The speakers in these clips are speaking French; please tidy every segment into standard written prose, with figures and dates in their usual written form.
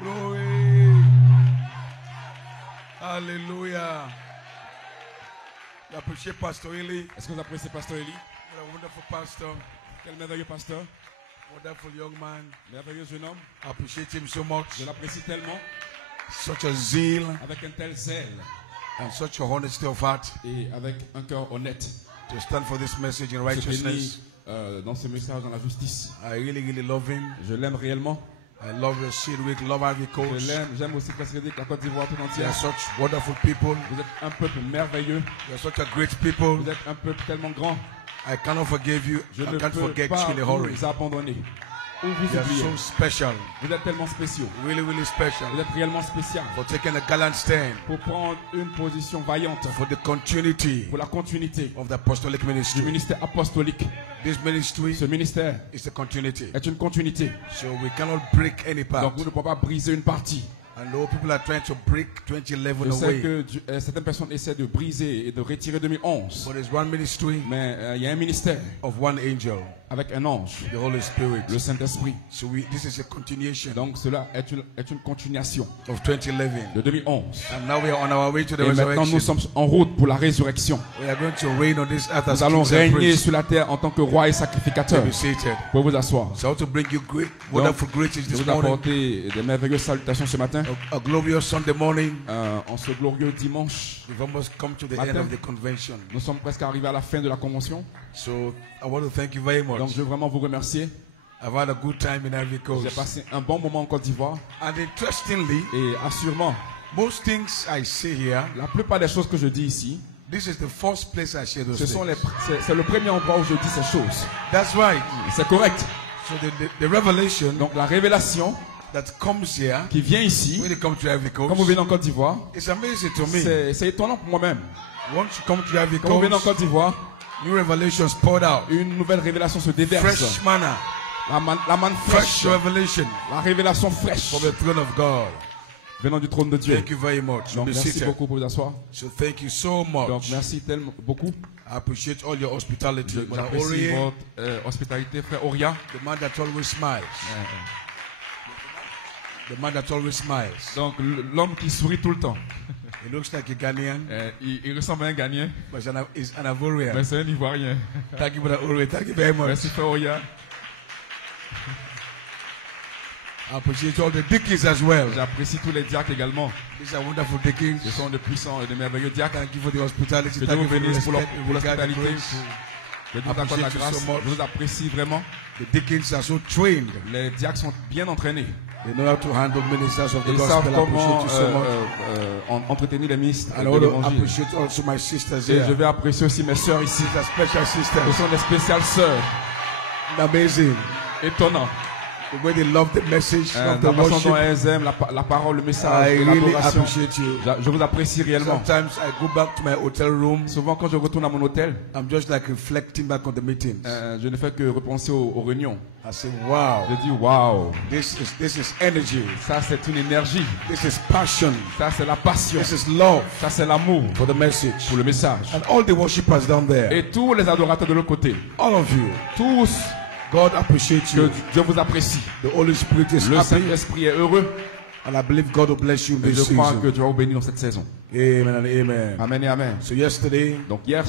Glory. Hallelujah. You appreciate Pastor Eli? Est-ce que vous appréciez Pasteur Eli? What a wonderful pastor. Quel merveilleux pasteur, Wonderful young man. merveilleux jeune homme. I appreciate him so much. Je l'apprécie tellement, Such a zeal avec un tel zèle and such a honesty of heart et avec un cœur honnête. to stand for this message in Se righteousness. tenir dans ce message dans la justice. I really love him. Je l'aime réellement. I love your Seed Week, love Ivory Je Coast. l'aime. J'aime aussi Presque la Côte d'Ivoire tout They entière. are such wonderful people. Vous êtes un peuple merveilleux. They are such a great people. Vous êtes un peuple tellement grand. I cannot forgive you. Je I ne can't peux forget pas Chile Hurry. vous abandonner ou vous You are oublier. so special. Vous êtes tellement spéciaux. Really special. Vous êtes réellement spécial For taking a gallant stand pour prendre une position vaillante for the continuity pour la continuité of the apostolic du ministry. ministère apostolique. This ministry Ce ministère is the continuity. est une continuité. So we cannot break any part. Donc vous ne pouvez pas briser une partie. I know people are trying to break 2011 Je sais away. que certaines personnes essaient de briser et de retirer 2011. But there's one ministry Mais il y a un ministère of one angel, avec un ange, the Holy Spirit. le Saint-Esprit. So this is a continuation Donc cela est une continuation of 2011. de 2011. And now we are on our way to the Et maintenant nous resurrection. sommes en route pour la résurrection. We are going to reign on this earth as Nous allons kings and régner priests. sur la terre en tant que roi et sacrificateur. Be seated. Vous pouvez vous asseoir. So I want to bring you great, wonderful greetings Je this vous morning. apporter des merveilleuses salutations ce matin. A glorious Sunday morning. En ce glorieux dimanche, We've almost come to the Matin. end of the convention. nous sommes presque arrivés à la fin de la convention. So I want to thank you very Donc much. je veux vraiment vous remercier. I've had a good time in Ivory J'ai Coast. passé un bon moment en Côte d'Ivoire. And interestingly, Et assurément, most things I say here, la plupart des choses que je dis ici, this is the first place I share those ce sont things. c'est le premier endroit où je dis ces choses. That's right. C'est correct. So the revelation Donc la révélation that comes here qui vient ici, when you come to Ivory quand vous Coast, venez en Côte d'Ivoire, it's amazing to me. c'est étonnant pour moi-même. Once you come to Ivory Quand vous venez en Coast, Côte d'Ivoire, new revelations poured out. une nouvelle révélation se déverse. Fresh manna, La manne fresh fraîche, revelation la révélation fraîche from the throne of God. venant du trône de Dieu. Thank you very much. Donc Be merci seated. beaucoup pour vous asseoir. So thank you so Donc much. merci tellement beaucoup. I appreciate all your hospitality. Brother J'apprécie Orie, votre hospitalité, frère Oria. the man that always smiles. The man that always smiles. Donc l'homme qui sourit tout le temps. He looks like a Ghanaian, Il ressemble à un Ghanéen, but he's an Ivorian. mais c'est un Ivoirien. Thank you, Brother Orie. Thank you very much. Merci frère Oria. I appreciate all the deacons as well. J'apprécie tous les diacres également. These are wonderful deacons. Ce sont de puissants et de merveilleux diacres. Thank you for the hospitality. Que Dieu Thank vous you for the bénisse pour respect. We got the l'hospitalité. grace. Que Dieu vous accorde la Appreciate you grâce. so much. Je vous apprécie vraiment. The deacons are so trained. Les diacres sont bien entraînés. They know how to handle ministers of the Ils savent gospel. I comment appreciate you so much. entretenir les ministres And I de want to l'évangile. appreciate also my sisters Et je here. vais apprécier aussi mes sœurs ici. These are special Ce sisters. sont des spéciales sœurs. Amazing. Étonnant. The way they love the message of the La façon dont worship. elles aiment la parole, le message, I really l'adoration. appreciate you. Je vous apprécie réellement. Sometimes I go back to my hotel room. Souvent, quand je retourne à mon hôtel, I'm just like reflecting back on the meetings. je ne fais que repenser aux réunions. I say, wow, Je dis, waouh, this is energy. ça c'est une énergie, This is passion. ça c'est la passion, This is love ça c'est l'amour for the message. pour le message. And all the worshippers down there, Et tous les adorateurs de l'autre côté, all of you, tous, God appreciates que you. Dieu vous apprécie. The Holy Spirit is Le happy. Saint-Esprit est heureux. And I believe God will bless you in Et this je crois que season. Dieu va vous bénir dans cette saison. Amen and amen. Amen et amen. So yesterday, Donc hier,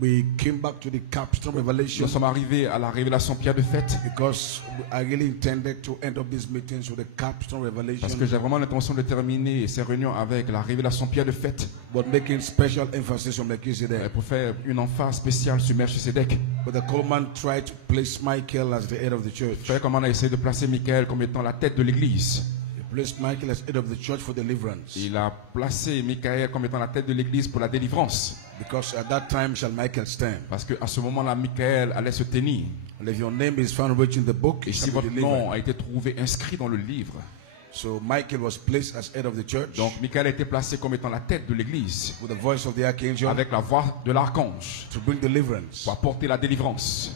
we came back to the capstone nous revelation sommes arrivés à la révélation Pierre de Fête. because I really intended to end up this meeting with the capstone Parce que revelation, j'ai vraiment l'intention de terminer ces réunions avec la révélation Pierre de Fête. but making special emphasis on Melchizedek. Pour faire une emphase spéciale sur Melchisedec. But the Coleman tried to place Michael as the head of the church. Vous savez comment on a essayé de placer Michael comme étant la tête de l'église. He placed Michael as head of the church for deliverance. Il a placé Michael comme étant la tête de l'église pour la délivrance. Because at that time shall Michael stand. Parce qu'à ce moment-là, Michael allait se tenir. And if your name is found written in the book, Et it si shall be votre delivered. nom a été trouvé inscrit dans le livre, So Michael was placed as head of the church donc Michael a été placé comme étant la tête de l'église, with the voice of the archangel avec la voix de l'archange, to bring deliverance pour apporter la délivrance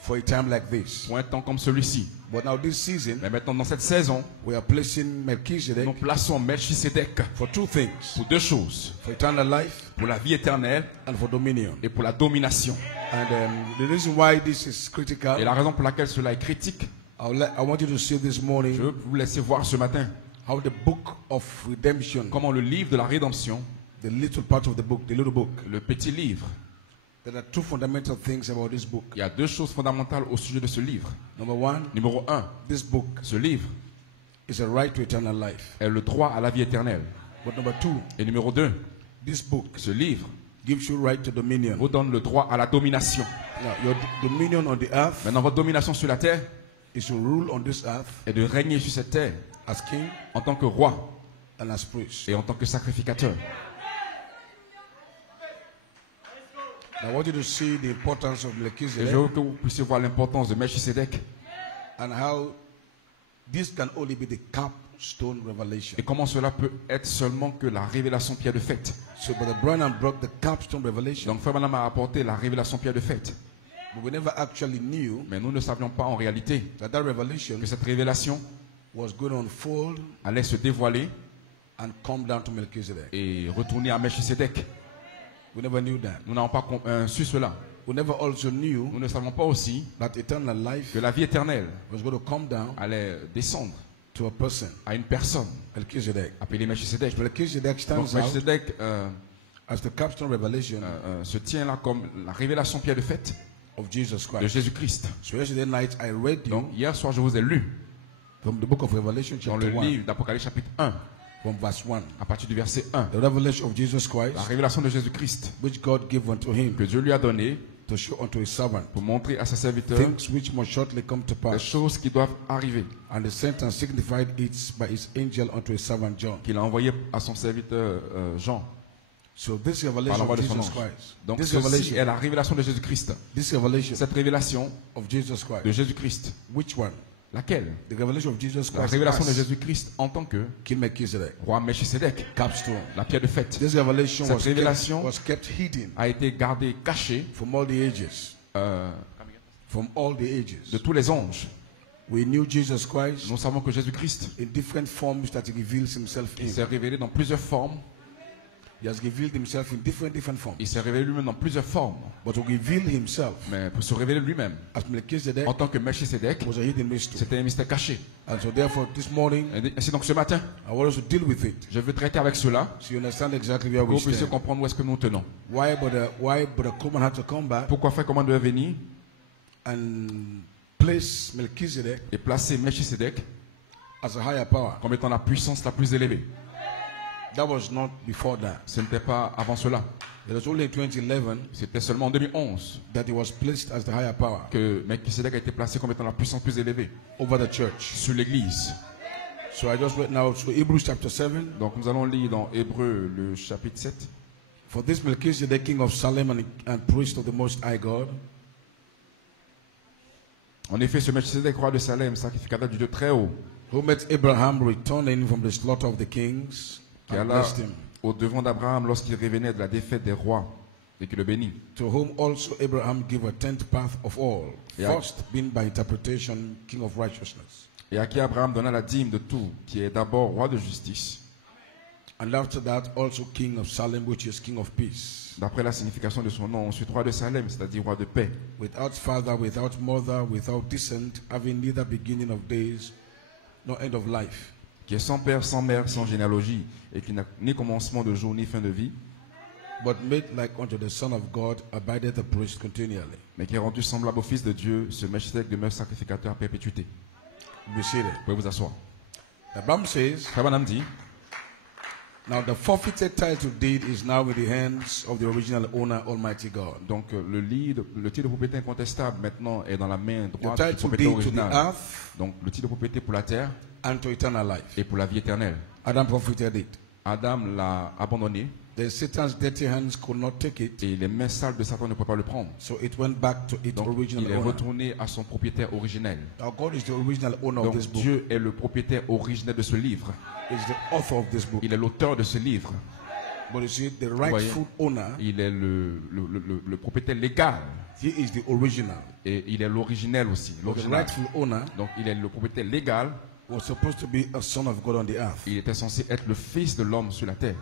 for a time like this. pour un temps comme celui-ci. But now this season, Mais maintenant, dans cette saison, we are placing Melchizedek nous plaçons Melchisedec for two things: pour deux choses, for eternal life pour la vie éternelle and for dominion. et pour la domination. And the reason why this is Et critical, la raison pour laquelle cela est critique, I want you to see this je morning veux vous laisser voir ce matin how the book of redemption, comment le livre de la rédemption, the little part of the book, the little book, le petit livre, there are two fundamental things about this book. il y a deux choses fondamentales au sujet de ce livre. Number one, Numéro 1, this book ce livre is a right to eternal life. est le droit à la vie éternelle. But number two, Et numéro 2, this book ce livre gives you right to dominion. vous donne le droit à la domination. Now, your dominion on the earth Maintenant, votre domination sur la terre is to rule on this earth est de régner sur cette terre as king en tant que roi and as priest. et en tant que sacrificateur. Now, I want you to see the importance of Et je Melchizedek veux que vous puissiez voir l'importance de Melchisedec and how this can only be the capstone revelation. et comment cela peut être seulement que la révélation pierre de fête. So, Brother Branham brought the capstone revelation, Donc, Frère Branham a apporté la révélation pierre de fête. but we never actually knew Mais nous ne savions pas en réalité that that revelation que cette révélation was going to unfold allait se dévoiler and come down to Melchizedek. et retourner à Melchisedec. We never knew that. Nous n'avons pas su cela. We never also knew Nous ne savons pas aussi that eternal life que la vie éternelle was going to come down allait descendre to a person, à une personne Melchizedek. appelée Melchisedec. Melchizedek Donc stands out Melchisedec as the capstone revelation se tient là comme la révélation pierre de fête of Jesus de Christ. Jésus-Christ. So yesterday night I read you Donc hier soir je vous ai lu from the book of Revelation dans le chapter 1 livre d'Apocalypse chapitre 1 from verse 1. à partir du verset 1. The revelation of Jesus La Christ révélation de Jésus-Christ which God gave unto him que Dieu lui a donnée to show unto his servant pour montrer à ses serviteurs things which must shortly come to les pass. choses qui doivent arriver, And he sent and signified it by his angel unto his servant John. qu'il a envoyé à son serviteur Jean So this par revelation l'envoi of de son Jesus ange. Christ, Donc this ceci revelation, est la révélation de Jésus-Christ. this revelation Cette révélation of Jesus de Christ, Jésus-Christ, which one? laquelle? The revelation of Jesus La Christ révélation de as Jésus-Christ en tant que King Melchizedek, roi Melchisedec, capstone. la pierre de fête, This revelation Cette révélation was kept hidden a été gardée, cachée from all the ages. From all the ages. de tous les anges. We knew Jesus Christ Nous savons que Jésus-Christ in different forms that he reveals himself il in. s'est révélé dans plusieurs formes. He has revealed himself in different forms. Il s'est révélé lui-même dans plusieurs formes. But to reveal himself Mais pour se révéler lui-même as Melchizedek en tant que Melchisedec, was a hidden mystery. c'était un mystère caché. And so therefore this morning Et ainsi donc ce matin, I want us to deal with it. je veux traiter avec cela So you understand exactly where pour que we vous puissiez stand. comprendre où est-ce que nous tenons. Why Brother Coleman had to come back Pourquoi Frère Commande devait venir and place Melchizedek et placer Melchisedec as a higher power. comme étant la puissance la plus élevée. That was not before that. Ce n'était pas avant cela. It was only in 2011 C'était seulement en 2011 that he was placed as the higher power que Melchisedec a été placé comme étant la puissance plus élevée over the church. sur l'Église. So I just went now to Hebrews chapter 7. Donc nous allons lire dans Hébreux le chapitre 7. For this Melchizedek, king of Salem and priest of the Most High God, En effet, ce Melchisedec, roi de Salem, sacrificateur du Dieu très haut, who met Abraham returning from the slaughter of the kings, qui and alla blessed him, au devant d'Abraham lorsqu'il revenait de la défaite des rois et qui le bénit. to whom also Abraham gave a tenth part of all, Yeah. first being by interpretation king of righteousness, Et à qui Abraham donna la dîme de tout, qui est d'abord roi de justice, and after that also king of Salem, which is king of peace, d'après la signification de son nom, ensuite roi de Salem, c'est-à-dire roi de paix, without father, without mother, without descent, having neither beginning of days nor end of life, qui est sans père, sans mère, sans généalogie, et qui n'a ni commencement de jour ni fin de vie, but made like unto the Son of God, abideth a priest continually. mais qui est rendu semblable au Fils de Dieu, ce Melchisedec demeure sacrificateur à perpétuité. Be seated. Vous pouvez vous asseoir. The Bible says, Frère Branham dit, now the forfeited title deed is now in the hands of the original owner, Almighty God. donc le titre de propriété incontestable maintenant est dans la main The droite du title propriétaire deed to the original. earth Donc le titre de propriété pour la terre and to eternal life. et pour la vie éternelle. Adam forfeited it. Adam l'a abandonné Then Satan's dirty hands could not take it, et les mains sales de Satan ne pouvaient pas le prendre. so it went back to its Donc original il est owner. retourné à son propriétaire originel. Now God is the original owner of Donc this book. Dieu est le propriétaire originel de ce livre. Is the author of this book. Il est l'auteur de ce livre. But you see, the voyez, rightful owner, Il est le propriétaire légal he is the original. et il est l'originel aussi. But the L'original. rightful owner Donc il est le propriétaire légal. was supposed to be a son of God on the earth. Il était censé être le fils de l'homme sur la terre.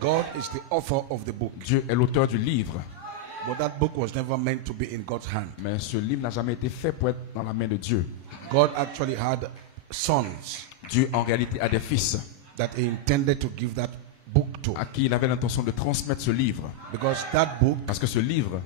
God is the author of the book. Dieu est l'auteur du livre. But that book was never meant to be in God's hand. Mais ce livre n'a jamais été fait pour être dans la main de Dieu. God actually had sons Dieu en réalité a des fils that he intended to give that book to. à qui il avait l'intention de transmettre ce livre. Because that book Parce que ce livre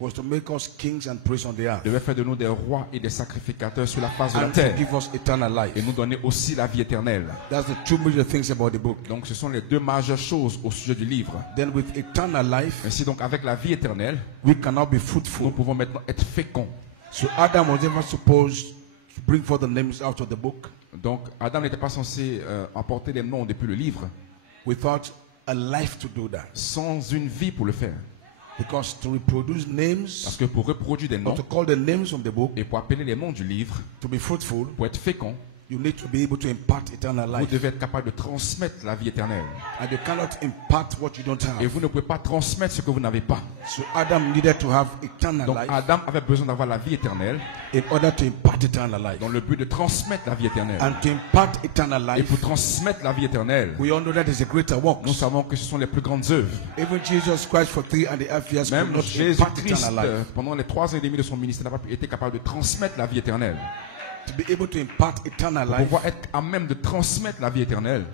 was to make us kings and priests on the earth. devait faire de nous des rois et des sacrificateurs sur la face de la And terre to give us eternal life. et nous donner aussi la vie éternelle. That's the two major things about the book. Donc ce sont les deux majeures choses au sujet du livre. Then with eternal life, Ainsi donc avec la vie éternelle, we can now be nous fruitful. pouvons maintenant être féconds. So Adam was never supposed to bring forth the names out of the book Donc Adam n'était pas censé apporter les noms depuis le livre without a life to do that. sans une vie pour le faire. Because to reproduce Parce names, que pour reproduire des or noms to call the names from the book, et pour appeler les noms du livre, to be fruitful, pour être fécond, you need to be able to impart eternal vous life. devez être capable de transmettre la vie éternelle. And you cannot impart what you don't Et have. vous ne pouvez pas transmettre ce que vous n'avez pas. So Adam needed to have eternal Donc life Adam avait besoin d'avoir la vie éternelle in order to impart eternal life. dans le but de transmettre la vie éternelle. And to impart eternal Et life, pour transmettre la vie éternelle, we all know that is a greater work. nous savons que ce sont les plus grandes œuvres. Even Jesus Christ for 3.5 years could Même not impart Jésus-Christ, eternal life. pendant les 3 ans et demi de son ministère, n'a pas été capable de transmettre la vie éternelle. To be able to impart eternal Pour life, pouvoir être à même de transmettre la vie éternelle,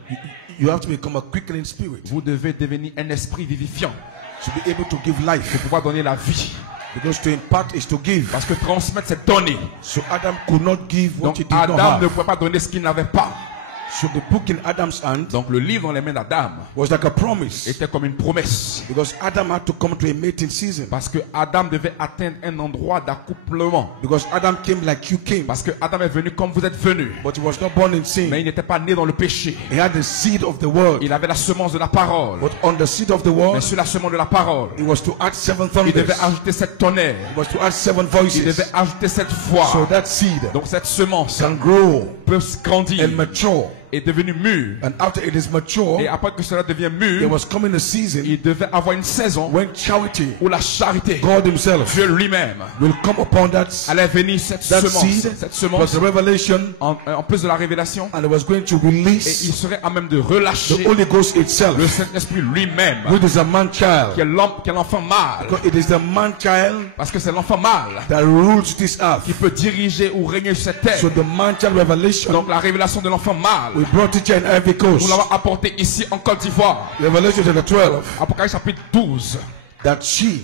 you have to become a quickening spirit. vous devez devenir un esprit vivifiant To be able to give life. pour pouvoir donner la vie. Because to impart is to give. Parce que transmettre, c'est donner. So Adam could not give what Donc he did not Adam ne have. pouvait pas donner ce qu'il n'avait pas. So the book in Adam's hand Donc le livre dans les mains d'Adam was like a promise. était comme une promesse. Because Adam had to come to a mating season. Parce que Adam devait atteindre un endroit d'accouplement. Because Adam came like you came. Parce que Adam est venu comme vous êtes venu. But he was not born in Mais sin. il n'était pas né dans le péché. He had the seed of the word. Il avait la semence de la parole. But on the seed of the Mais word, sur la semence de la parole, he was to add 7 il devait thunders. ajouter 7 tonnerres. He was to add 7 Il voices. devait ajouter 7 voix. So that seed Donc cette semence can grow peut grandir and mature. est devenue mûre. And after it is mature, Et après que cela devient there mûr, was coming a season il devait avoir une saison when charity, où la charité, God himself, Dieu lui-même, will come upon that allait venir cette semence. seed. Cette Was semence, the revelation, en plus de la révélation, and it was going to et il release serait à même de the relâcher Holy Ghost itself, le Saint-Esprit lui-même, which is a man child. qui est l'enfant mâle. Because it is the man child Parce que c'est l'enfant mâle that rules this earth. qui peut diriger ou régner sur cette terre. So the man child revelation, Donc la révélation de l'enfant mâle, we brought it here in Ivory nous Coast. l'avons apporté ici en Côte d'Ivoire. Revelation chapter 12, Apocalypse chapitre 12. that she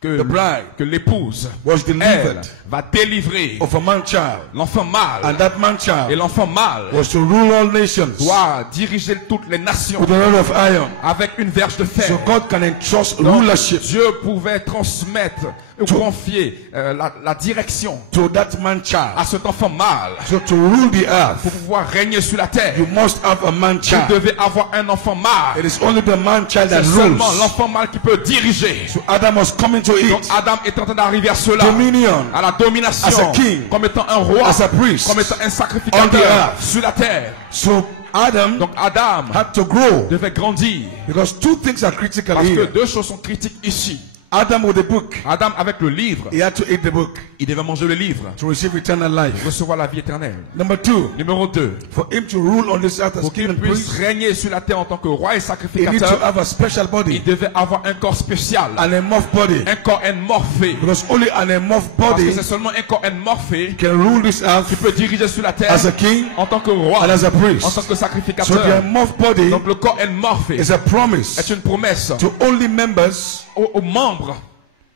Que, The bride que l'épouse, was elle, delivered va délivrer of a man child. l'enfant mâle. And that man Et child l'enfant mâle was to rule all nations doit diriger toutes les nations with a rod of iron. avec une verge de fer. So God can entrust Donc, rulership Dieu pouvait transmettre ou confier la direction to that man à child. cet enfant mâle So to rule the earth, pour pouvoir régner sur la terre. you must have a man Vous child. devez avoir un enfant mâle. It is only the man child that C'est seulement rules. l'enfant mâle qui peut diriger. So Adam was coming to Donc it. Adam est en train d'arriver à cela, Dominion à la domination, As a king. comme étant un roi, as a priest. comme étant un On the sacrificateur earth. sur la terre. So Adam Donc Adam had to grow devait grandir because two things are critical parce que here. deux choses sont critiques ici. Adam with the book, Adam avec le livre, he had to eat the book il devait manger le livre, to receive eternal life. recevoir la vie éternelle. Number 2, Numéro 2, for him to rule on this earth as pour king qu'il and puisse priest, régner sur la terre en tant que roi et he needs to sacrificateur, have a special il body, devait avoir un corps spécial, an amorph body, un corps morphé. because only an amorph Parce que body c'est seulement un corps morphé can rule this earth qui peut diriger sur la terre as a king en tant que roi, and as a en tant priest. que So sacrificateur. the amorph body Donc le corps morphé is a promise est une promesse to only members aux membres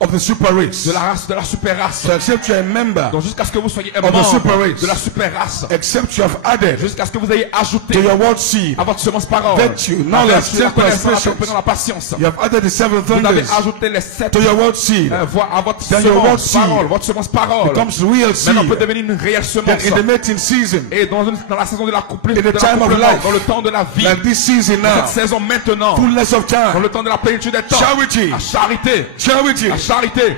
of the super race. de la race, de la super race. So except you are a member, Donc jusqu'à ce que vous soyez un Of the super membre race. de la super race, except you have added jusqu'à ce que vous ayez ajouté to your word seed, à votre semence parole, virtue, la knowledge, vertu, la connaissance, la self-patience. compréhension, la patience. You have added the 7 Vous avez thunders ajouté les 7 to your word seed. voix à votre Then your word semence seed parole, votre semence parole. Becomes real seed. Maintenant peut devenir une réelle Then semence. in the mating season, Et dans la saison de l'accouplement, In the time of life, dans le temps de la vie, like this season cette now, saison maintenant, fullness of dans time, le temps de la plénitude des temps, charity, la charité, charity, la charité,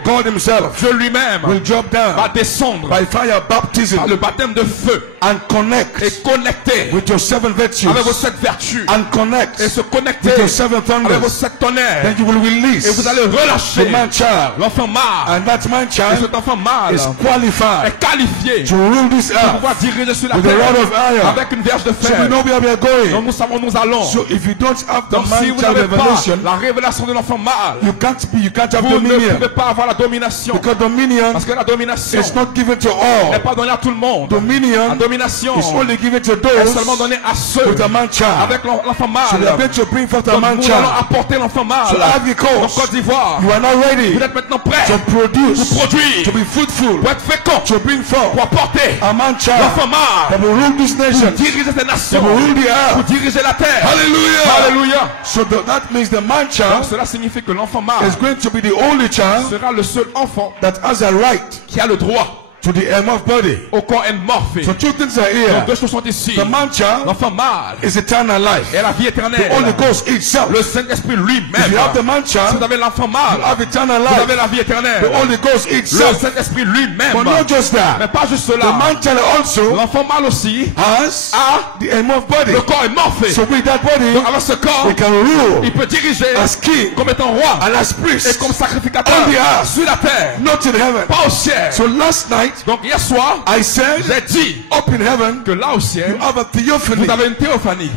God himself Dieu lui-même will drop va down descendre by fire baptism par le baptême de feu and et connect connecter with your 7 virtues avec vos 7 vertus and connect et se with connecter your 7 avec vos thunders. 7 tonnerres Then you will et release vous allez relâcher the man child, l'enfant mâle. and that man Et child cet enfant mâle is qualified est qualifié to rule this pour earth pouvoir diriger sur la with a rod terre of iron. avec une verge de So we fer. know where we are Donc going. nous savons où nous allons. So if you don't have the Donc si man vous child n'avez pas revelation, la révélation de l'enfant mâle, you can't have vous ne dominion. pouvez pouvez pas avoir la domination. Because dominion Parce que la domination is not given to n'est all. pas donnée à tout le monde. Dominion La domination is only given to est seulement those donnée à ceux with a man child. avec l'enfant So we are mâle. going to bring forth a Donc man nous allons child. apporter l'enfant mâle. So Ivory Donc Coast, Côte d'Ivoire, you are now ready vous êtes maintenant prêts to produce, pour produire, to be fruitful, pour être fécond, to bring forth pour apporter a man child l'enfant mâle, that will rule this pour nation, diriger ces that nations, will rule the pour earth. diriger la terre. Hallelujah. Alléluia. So that means the man Donc child cela signifie que l'enfant mâle is going to be the only child sera le seul enfant that has a right qui a le droit to the of body. au corps endmorphé. So two things are Donc here. deux choses sont ici. The man child L'enfant mâle is eternal life. est la vie The éternelle. Holy Ghost itself. Le Saint-Esprit lui-même. If you have the man Si vous child, avez l'enfant you mâle, have eternal vous avez life. la vie éternelle. The Holy Ghost Le itself. Saint-Esprit lui-même. But not just Mais that. pas juste The cela. man child also L'enfant mâle aussi has a the of body. le corps endmorphé. So with that body, Donc avec ce corps, he can rule il peut diriger as king comme étant roi and as et priest comme sacrificateur on the earth, sur la terre, not in heaven. pas au ciel. So last night, Donc hier soir, I said, j'ai dit up in heaven, que là au you ciel, have a theophany. vous avez une théophanie.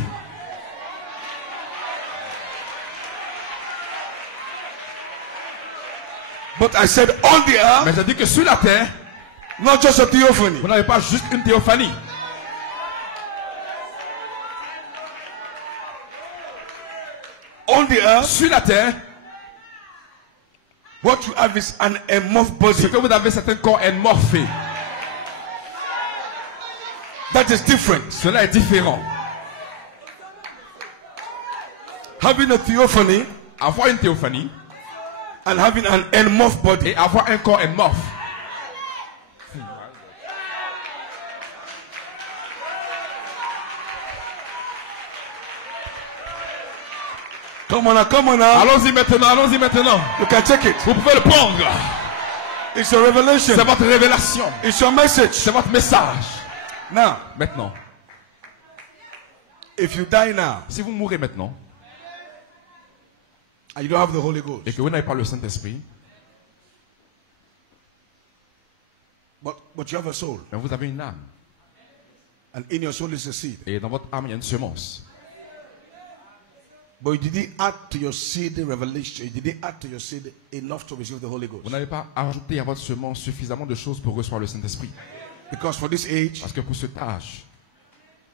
But I said on the earth, Mais j'ai dit que sur la terre, not just a theophany. vous n'avez pas juste une théophanie. On the earth, Sur la terre, what you have is an amorph c'est body. que vous avez certains corps endmorphés. That is different. Cela est différent. Having a theophany Avoir une théophanie and having an amorph body. et avoir un corps endmorphe. Come on now, come on now. Allons-y maintenant, allons-y maintenant. You can take it. Vous pouvez le prendre. It's a revelation. C'est votre révélation. It's your message. C'est votre message. Now, Maintenant, if you die now si vous mourrez maintenant and you don't have the Holy Ghost, et que vous n'avez pas le Saint-Esprit, but you have a soul, mais vous avez une âme. and in your soul is a seed. Et dans votre âme, il y a une semence. But you didn't add to your seed revelation. You didn't add to your seed enough to receive the Holy Vous Ghost. n'avez pas ajouté à votre semence suffisamment de choses pour recevoir le Saint-Esprit. Because for this age, Parce que pour cet âge,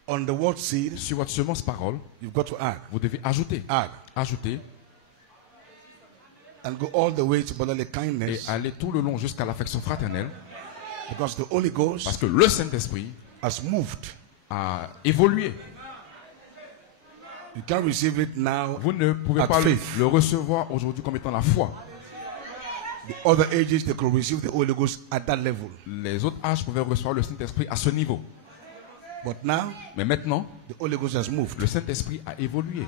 on the word seed, sur votre semence parole, you've got to add, vous devez ajouter. Ajouter and go all the way to brotherly et kindness. aller tout le long jusqu'à l'affection fraternelle. Because the Holy Parce Ghost que le Saint-Esprit has moved. a évolué. You can't receive it now. Vous ne pouvez At pas faith. le recevoir aujourd'hui comme étant la foi. The other ages, they could receive the Holy Ghost at that level. Les autres âges pouvaient recevoir le Saint-Esprit à ce niveau. But now, Mais maintenant, the Holy Ghost has moved. le Saint-Esprit a évolué.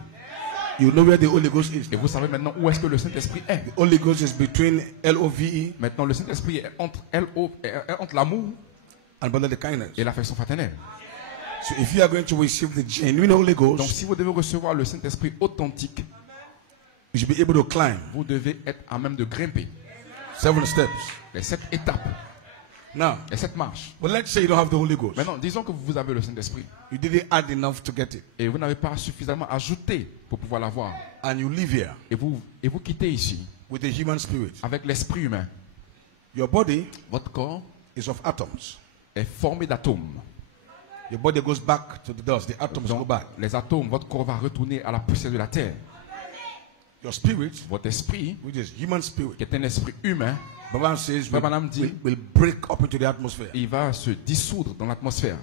You know where the Holy Ghost is. Et vous savez maintenant où est-ce que le Saint-Esprit est. The Holy Ghost is between Love Maintenant, le Saint-Esprit est entre l'amour and brotherly kindness. et l'affection fraternelle. So if you are going to receive the genuine Holy Donc, Ghost, si vous devez recevoir le Saint-Esprit authentique, you should be able to climb vous devez être à même de grimper 7 steps. les 7 étapes, Now, les 7 marches. well, let's say you don't have the Holy Ghost. Maintenant, disons que vous avez le Saint-Esprit You didn't add enough to get it. et vous n'avez pas suffisamment ajouté pour pouvoir l'avoir. And you live here Et vous quittez ici with the human spirit. avec l'esprit humain. Your body Votre corps is of atoms. est formé d'atomes. Your body goes back to the dust. The atoms go Donc, back. les atomes, votre corps va retourner à la poussière de la terre. Your spirit, Votre esprit, which is human spirit, qui est un esprit humain, Baba says, Frère Branham dit, will break up into the atmosphere. il va se dissoudre dans l'atmosphère.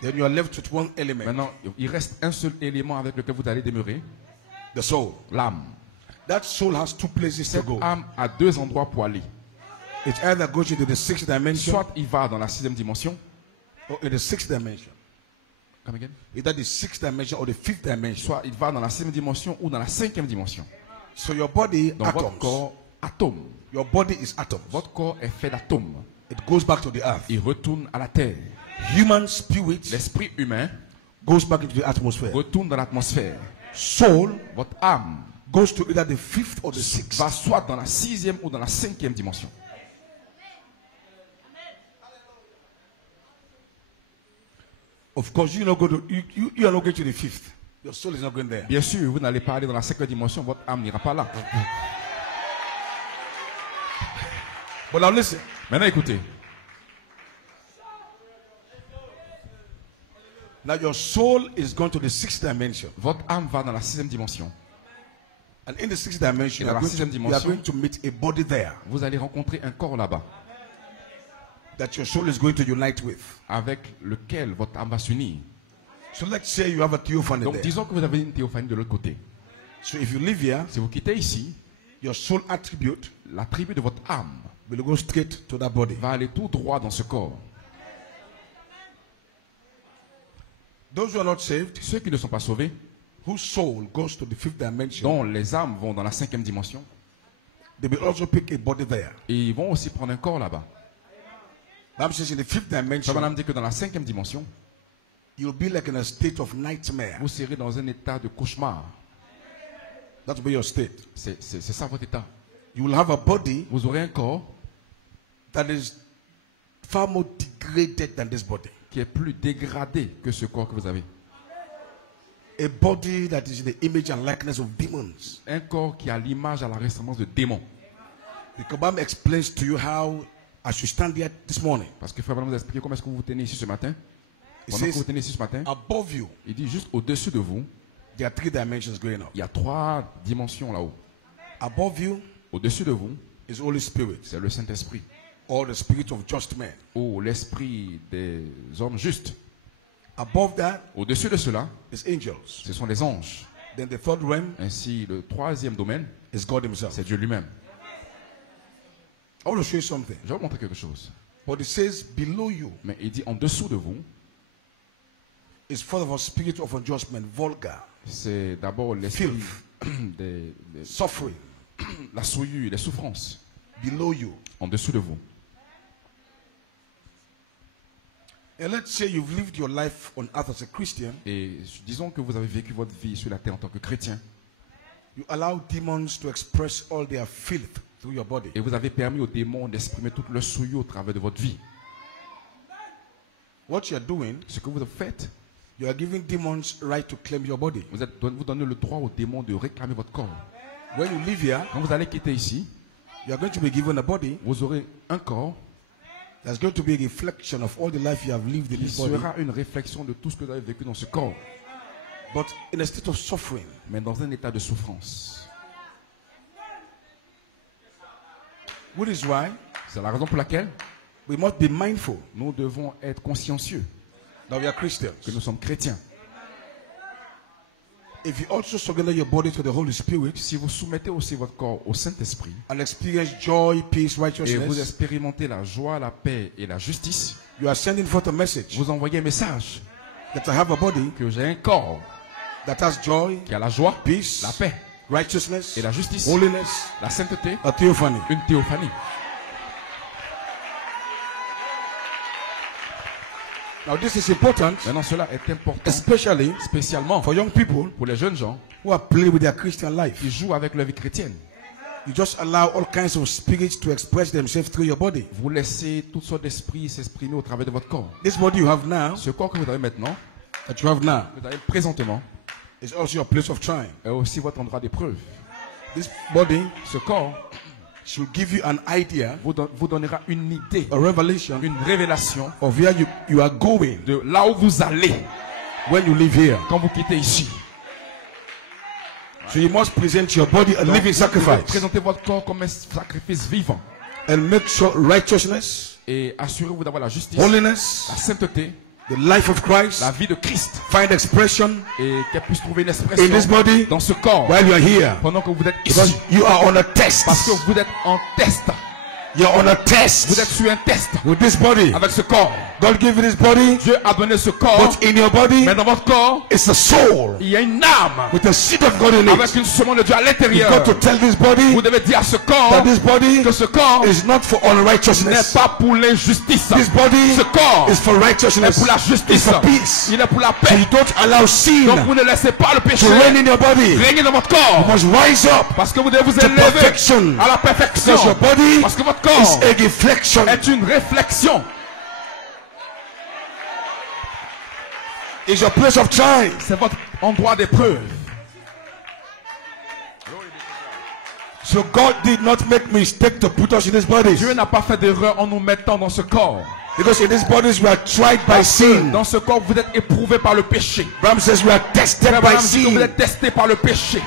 Then you are left with one element, Maintenant, il reste un seul élément avec lequel vous allez demeurer, the soul. l'âme. That soul has two places to Cette go. âme a 2 endroits pour aller. It either goes into the 6th dimension Soit il va dans la 6e dimension. or in the 6th dimension. Come again. Either the 6th dimension or the 5th dimension. Soit il va dans la 6e dimension ou dans la 5e dimension. So your body, Dans votre atoms. corps, atome. Your body is atoms. Votre corps est fait d'atomes. It goes back to the earth. Il retourne à la terre. Human spirit L'esprit humain goes back into the atmosphere. retourne dans l'atmosphère. Soul Votre âme goes to either the 5th or the 6th. va soit dans la 6e ou dans la 5e dimension. Of course, you are not going to the 5th. Your soul is not going there. Bien sûr, vous n'allez pas aller dans la 5e dimension, votre âme n'ira pas là. But now listen. Maintenant, écoutez. Now your soul is going to the sixth dimension. Votre âme va dans la 6e dimension. And in the sixth dimension, Et dans la sixième you are dimension, going to meet a body there Vous allez rencontrer un corps là-bas, that your soul is going to unite with. avec lequel votre âme va s'unir. So let's say you have a theophany Donc, there. disons que vous avez une théophanie de l'autre côté. So if you live here, Si vous quittez ici, your soul attribute l'attribut de votre âme will go straight to that body. va aller tout droit dans ce corps. Those who are not saved, Ceux qui ne sont pas sauvés, whose soul goes to the fifth dimension, dont les âmes vont dans la 5e dimension, they will also pick a body there. et ils vont aussi prendre un corps là-bas. Bible says in the fifth Ça dimension, va dit que dans la 5e dimension, you'll be like in a state of nightmare. vous serez dans un état de cauchemar. That will be your state. C'est ça votre état. You will have a body Vous aurez un corps that is far more degraded than this body. qui est plus dégradé que ce corps que vous avez. A body that is in the image and likeness of demons. Un corps qui a l'image à la ressemblance de démons. The Bible explains to you how, as you stand here this morning, Parce que Frère va nous expliquer comment est-ce que vous vous tenez ici ce matin. it Pendant que vous says tenez ici ce matin, above you, il dit juste au-dessus de vous, there are three dimensions going on. il y a 3 dimensions là-haut. Above you Au-dessus de vous, is Holy Spirit, c'est le Saint-Esprit. or the spirit of just men. Ou l'esprit des hommes justes. Above that Au-dessus de cela, is angels. ce sont les anges. Then the third realm Ainsi, le 3e domaine, is God himself. c'est Dieu lui-même. I want to show you something. Je vais vous montrer quelque chose. But it says below you Mais il dit en dessous de vous, is full of a spirit of unjust men, vulgar, c'est d'abord l'esprit suffering. la souillure, les souffrances. Below you. En dessous de vous. And let's say you've lived your life on earth as a Christian. Et disons que vous avez vécu votre vie sur la terre en tant que chrétien. You allow demons to express all their filth through your body. Et vous avez permis aux démons d'exprimer toute leur souillure au travers de votre vie. What you are doing, Ce que vous faites, you are giving demons right to claim your body. vous donnez le droit aux démons de réclamer votre corps. When you live here, Quand vous allez quitter ici, you are going to be given a body vous aurez un corps that's going to be a reflection of all the life you have lived in qui this body, sera une réflexion de tout ce que vous avez vécu dans ce corps, but in a state of suffering. mais dans un état de souffrance. Which is why C'est la raison pour laquelle we must be mindful nous devons être consciencieux that we are Christians. que nous sommes chrétiens. If you also surrender your body to the Holy Spirit Si vous soumettez aussi votre corps au Saint-Esprit and experience joy, peace, et vous righteousness, expérimentez la joie, la paix et la justice, you are sending forth a message vous envoyez un message that I have a body que j'ai un corps that has joy, qui a la joie, peace, la paix righteousness, et la justice, holiness, la sainteté, a theophany. une théophanie. Now this is important, Maintenant, cela est important, especially spécialement for young people pour les jeunes gens who are playing with their Christian life. qui jouent avec leur vie chrétienne. You just allow all kinds of spirits to express themselves through your body. Vous laissez toutes sortes d'esprits s'exprimer au travers de votre corps. This body you have now, Ce corps que vous avez maintenant, that you have now, que vous avez présentement, is also your place of trying. est aussi votre endroit d'épreuve. This body Ce corps should give you an idea, vous donnera une idée, a revelation une révélation of where you are going de là où vous allez when you live here. quand vous quittez ici. So you must present your body a Donc, living vous devez sacrifice présenter votre corps comme un sacrifice vivant and make sure righteousness, et assurez-vous d'avoir la justice, holiness, la sainteté, the life of Christ la vie de Christ find expression et qu'elle puisse trouver une in this expression body dans ce corps while you are here. pendant que vous êtes Because ici. you are on a test. Parce que vous êtes en test. You're on a Vous êtes test sur un test with this body. avec ce corps. God gave you this body, Dieu a donné ce corps, but in your body, mais dans votre corps, it's a soul il y a une âme with a seed of God in avec it. une semence de Dieu à You've l'intérieur. got to tell this body Vous devez dire à ce corps that this body que ce corps is not for n'est unrighteousness. pas pour l'injustice. This body Ce corps is for est righteousness. pour la It's justice. for peace. Il est pour la So paix. you don't allow sin Donc vous ne laissez pas le péché to reign in your body. régner dans votre You corps. must rise up Parce que vous devez vous to élever perfection. à la perfection. Because your body Parce que votre is corps a reflection. est une réflexion. It's your place of time. C'est votre endroit d'épreuve. So So God did not make mistake to put us in these bodies. Dieu n'a pas fait d'erreur en nous mettant dans ce corps. Because in these bodies we are tried by Parce que sin. dans ce corps, vous êtes éprouvés par le péché. Abraham says we are tested Frère by Branham dit que vous sin. êtes testés par le péché.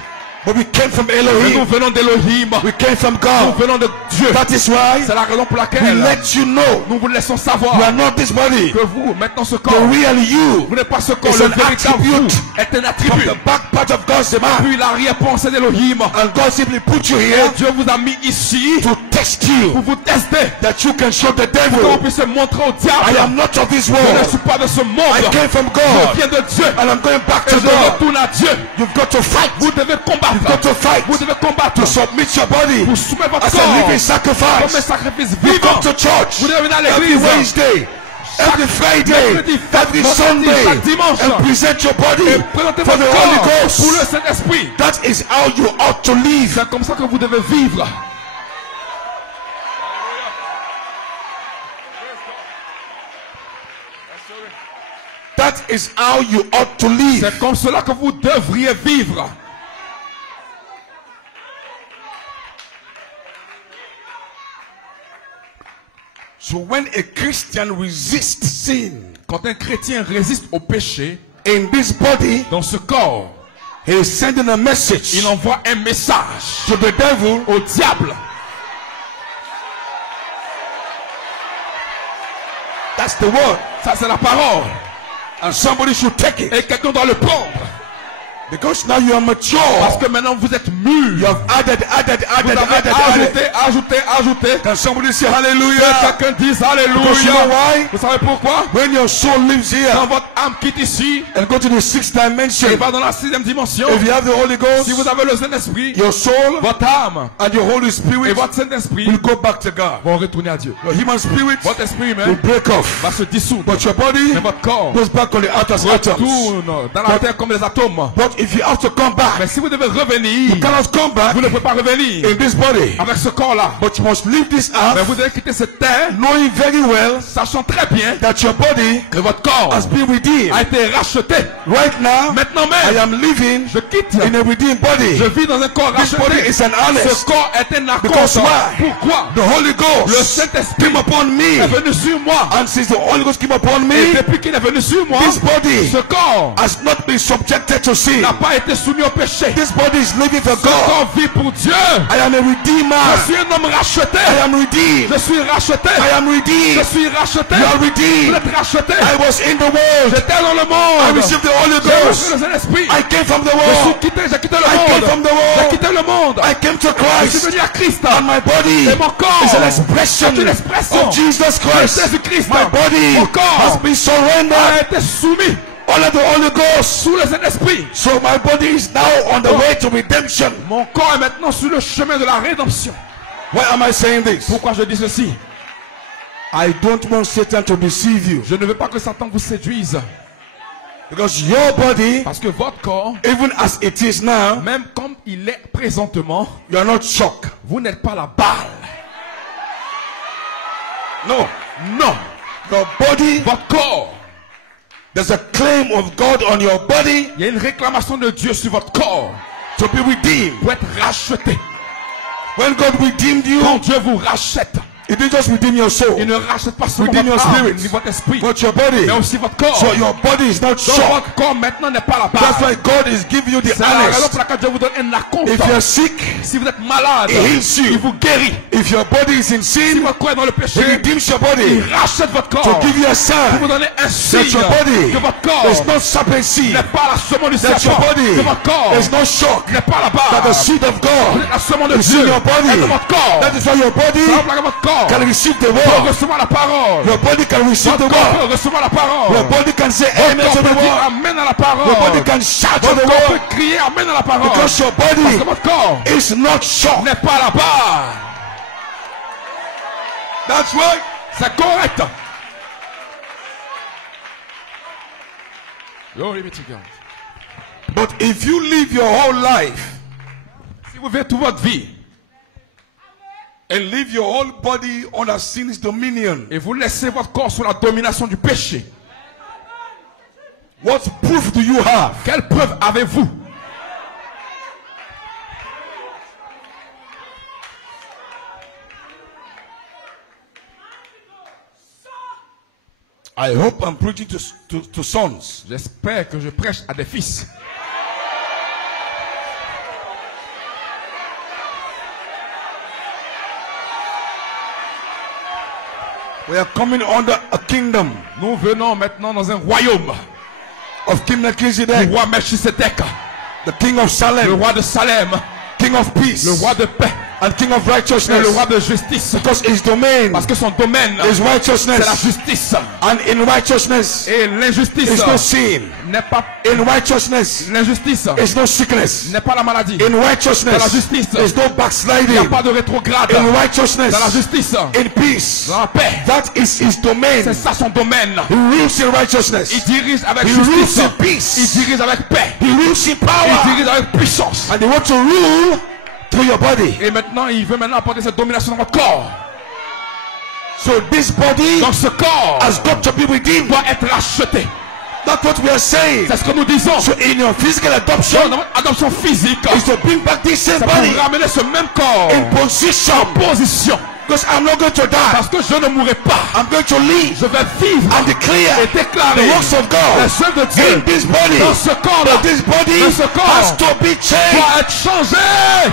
But we came from Mais nous Elohim. venons d'Elohim. We came from Nous God. venons de Dieu. That is why C'est la raison pour we laquelle let you know nous vous laissons you savoir are not this body. que vous, maintenant ce The corps, real you vous n'êtes pas ce corps, is le an véritable vous attribute est un from attribut. the back part of God's demand. Puis l'arrière-pensée d'Elohim. And God simply put you Et here Dieu vous a mis ici to test pour you, vous tester. that you can show the Pour qu'on devil, puisse montrer au I diable. am not of this Je ne world. suis pas de ce I monde. came from Je God. viens de Dieu. And I'm going back Et to je God. retourne à Dieu. You've got to fight. Vous devez combattre. You've got to fight. Vous devez combattre. To submit your body Pour soumettre votre as a corps living comme un sacrifice. sacrifice You vivant. come to church Vous devez venir à every l'église. Wednesday, every Friday, mercredi, every vendredi, Sunday, chaque dimanche. and present your body Et présentez for the votre Holy corps Ghost. pour le Saint-Esprit. That is how you ought to live. C'est comme ça que vous devez vivre. That is how you ought to live. C'est comme cela que vous devriez vivre. So when a Christian resists sin Quand un chrétien résiste au péché in this body, dans ce corps, he is sending a message il envoie un message to the devil. au diable. That's the word. Ça, c'est la parole. And somebody should take it. Et quelqu'un doit le prendre. Because now you are mature. Parce que maintenant vous êtes mûrs. You have added. Vous avez ajouté. Can somebody say Que hallelujah? quelqu'un dise Because you know Alléluia. why? Vous savez pourquoi? When your soul lives here Quand votre âme quitte ici and go to the sixth dimension, et va dans la 6e dimension, if you have the Holy si vous Ghost, avez le Saint-Esprit, your soul votre âme and your Holy et Spirit votre Saint-Esprit will go back to God. vont retourner à Dieu. Your human spirit Votre esprit will humain break off. va se dissoudre. But your body Mais votre corps goes back on the outer atoms. retourne dans la terre comme les atomes. But if you have to come Mais back, si vous devez revenir, you cannot come back vous ne pouvez pas revenir in this body. avec ce corps-là. But you must leave this Mais earth vous devez quitter cette terre, knowing very well sachant très bien that your body que votre corps has been redeemed. a été racheté. Right now, Maintenant I même, am living je quitte. in a redeemed body. Je vis dans un corps This body racheté. is an Ce honest. corps est un Because acompte. why? Pourquoi? The Holy Le Ghost Saint-Esprit came upon me. est venu sur moi. And since the Holy Ghost came upon Et me, depuis qu'il est venu sur moi, this body ce corps has not been subjected to sin. n'a pas été soumis au péché. This body is living for Ce God. corps vit pour Dieu. I am a redeemer. Je suis un homme racheté. I am redeemed. Je suis racheté. I am Je redeemed. suis racheté. You are Vous redeemed. êtes racheté. I was in the world. J'étais dans le I monde. received the Holy J'ai reçu Ghost. le Saint-Esprit. I came from the Je suis world. quitté, j'ai quitté le I came from monde. the J'ai world. quitté le monde. I came to Je suis Christ. venu à Christ. And my body Et mon corps is an expression est une expression of Jesus de Christ. Jésus-Christ. My body Mon corps has been surrendered a été soumis under the Holy Ghost. sous le Saint-Esprit. So my body is now on the way to redemption. Mon corps est maintenant sur le chemin de la rédemption. Why am I saying this? Pourquoi je dis ceci? I don't want Satan to deceive you. Je ne veux pas que Satan vous séduise. Because your body, Parce que votre corps, even as it is now, même comme il est présentement, you are not shocked. vous n'êtes pas la balle. No. Non. Your body, Votre corps, there's a claim of God on your body il y a une réclamation de Dieu sur votre corps to be redeemed. pour être racheté. When God redeemed you, Quand Dieu vous rachète, He didn't just redeem your soul, il ne rachète pas seulement Redeem votre your âme, spirit. ni votre esprit, but your body. mais aussi votre corps. So your body is not Donc shocked. votre corps maintenant n'est pas la That's balle. why God is giving you the C'est la raison honest. pour laquelle Dieu vous donne un acompte. If you're sick, Si vous êtes malade, He heals you. il vous guérit. If your body is in Si sin, votre corps est dans le He péché, redeems your il body rachète votre to corps. give you a Pour sign vous donner un that signe your body que votre corps is not serpent seed, n'est pas la semence du that your serpent. body Que votre corps is not shocked, n'est pas la that the balle. seed of Vous God êtes la semence de is Dieu in your body. est dans votre corps. That is why your body C'est pour que votre corps can receive the peut word. recevoir la parole. Your body can receive the Votre corps word. peut recevoir la parole. Your body can say Votre amen corps to the peut dire word. amen à la parole. Your body can shout to Votre the corps word. peut crier amen à la parole. Because your Parce body que votre corps is not shocked. n'est pas la balle. That's right. C'est correct. Glory be to God. But if you live your whole life Si vous vivez toute votre vie and leave your whole body under sin's dominion, et vous laissez votre corps sous la domination du péché, what proof do you have quelle preuve avez-vous I hope I'm preaching to sons. J'espère que je prêche à des fils. We are coming under a kingdom Nous venons maintenant dans un royaume. of King Melchizedek, Le roi Melchisedec, the King of le Salem, roi de Salem, King of Peace, le roi de paix and King of et Righteousness. le roi de justice. Because his domain Parce que son domaine, is c'est la righteousness, justice. and in righteousness Et l'injustice is no sin. n'est pas In righteousness l'injustice is no sickness. n'est pas la maladie. In Dans la righteousness justice, is no il n'y a backsliding. pas de rétrograde. In Dans la righteousness, justice, in peace, dans la paix, that is his domain. c'est ça son domaine. He rules in righteousness. Il dirige avec He rules justice. in peace. Il dirige avec paix. He rules in Il power. dirige avec puissance. And he wants to rule through your body. Et maintenant, il veut maintenant apporter cette domination dans votre corps. So this body Donc ce corps has got to be redeemed. doit être racheté. That's what we are saying. C'est ce que nous disons. So in your physical adoption Dans votre adoption physique, is to bring back this same c'est body pour ramener ce même corps in position. en position. Because I'm not going to die. Parce que je ne mourrai pas. I'm going to live Je vais vivre and declare et déclarer the works of God les œuvres de Dieu in this body. dans ce corps-là. But this body Dans ce corps has to be changed. doit être changé.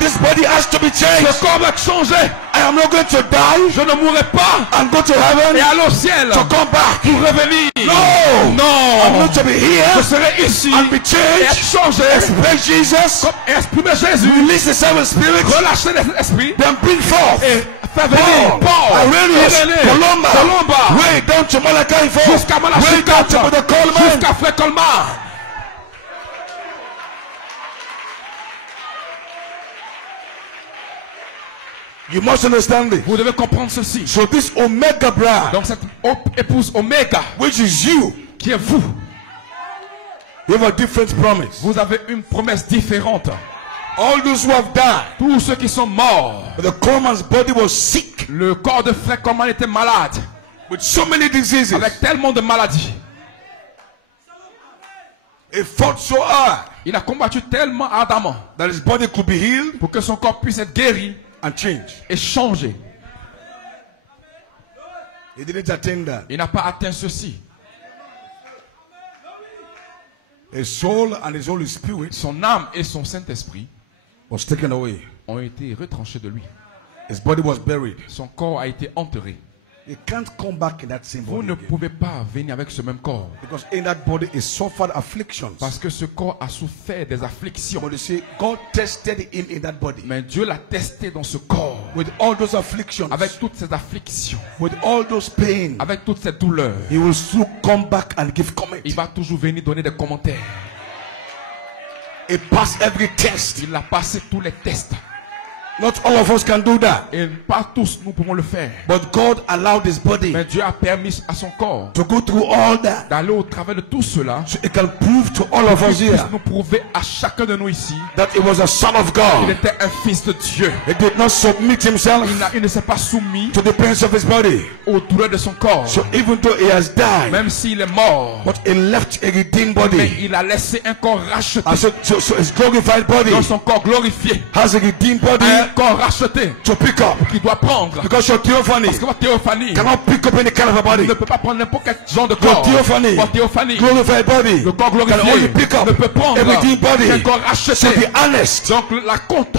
This body has to be changed. Ce corps va être changé. I am not going to die Je ne mourrai pas and go to heaven et aller au ciel to come back. pour revenir. No. I'm Non. going to be here Je serai ici and be et être changed. changé. Express Jesus. Comme exprimer Jésus. Release the seven spirits. Relâcher l'esprit. Then bring forth Et faire venir Paul, Irenaeus, Irénée, Columba, Columba, way down to Malachi 4, jusqu'à Malachie way down 4, to Brother Coleman. jusqu'à Frère Colmar. You must understand this. Vous devez comprendre ceci. So this Omega bride, Donc cette épouse Oméga, which is you, qui est vous, you have a different promise. vous avez une promesse différente. All those who have died, Tous ceux qui sont morts, but the Coleman's body was sick le corps de Frère Colmar était malade, with so many diseases. avec tellement de maladies. He fought so hard Il a combattu tellement ardemment that his body could be healed pour que son corps puisse être guéri and changed. et changé. He didn't attain that. Il n'a pas atteint ceci. His soul and his Holy Spirit Son âme et son Saint-Esprit was taken away. ont été retranchés de lui. His body was buried. Son corps a été enterré. He can't come back in that same Vous body ne again. pouvez pas venir avec ce même corps. Because in that body he suffered afflictions. Parce que ce corps a souffert des afflictions. But you see, God tested him in that body. Mais Dieu l'a testé dans ce corps. With all those afflictions, Avec toutes ces afflictions. with all those pains, Avec toutes ces douleurs. he will still come back and give comment. Il va toujours venir donner des commentaires. He passed every test. Il a passé tous les tests. Not all of us can do that. Et pas tous nous pouvons le faire. But God allowed his body Mais Dieu a permis à son corps to go through all that. d'aller au travers de tout cela. So he can prove to all of us Il here puisse nous prouver à chacun de nous ici that he was a son of qu'il God. était un fils de Dieu. He did not submit himself Il ne s'est pas soumis to the pains of his body. aux douleurs de son corps. So even though he has died, Même s'il est mort. but he left a redeemed Mais body. il a laissé un corps racheté. And so his glorified body Dans son corps glorifié. has a redeemed body Un corps racheté to pick up. qu'il doit prendre. Because your theophany Parce que votre théophanie cannot pick up any kind of a body. ne peut pas prendre n'importe quel genre de Your corps. theophany, Votre théophanie, glorified body, le corps can only glorifié, pick up ne peut prendre a redeemed body. qu'un corps So racheté. the honest, Donc la compte,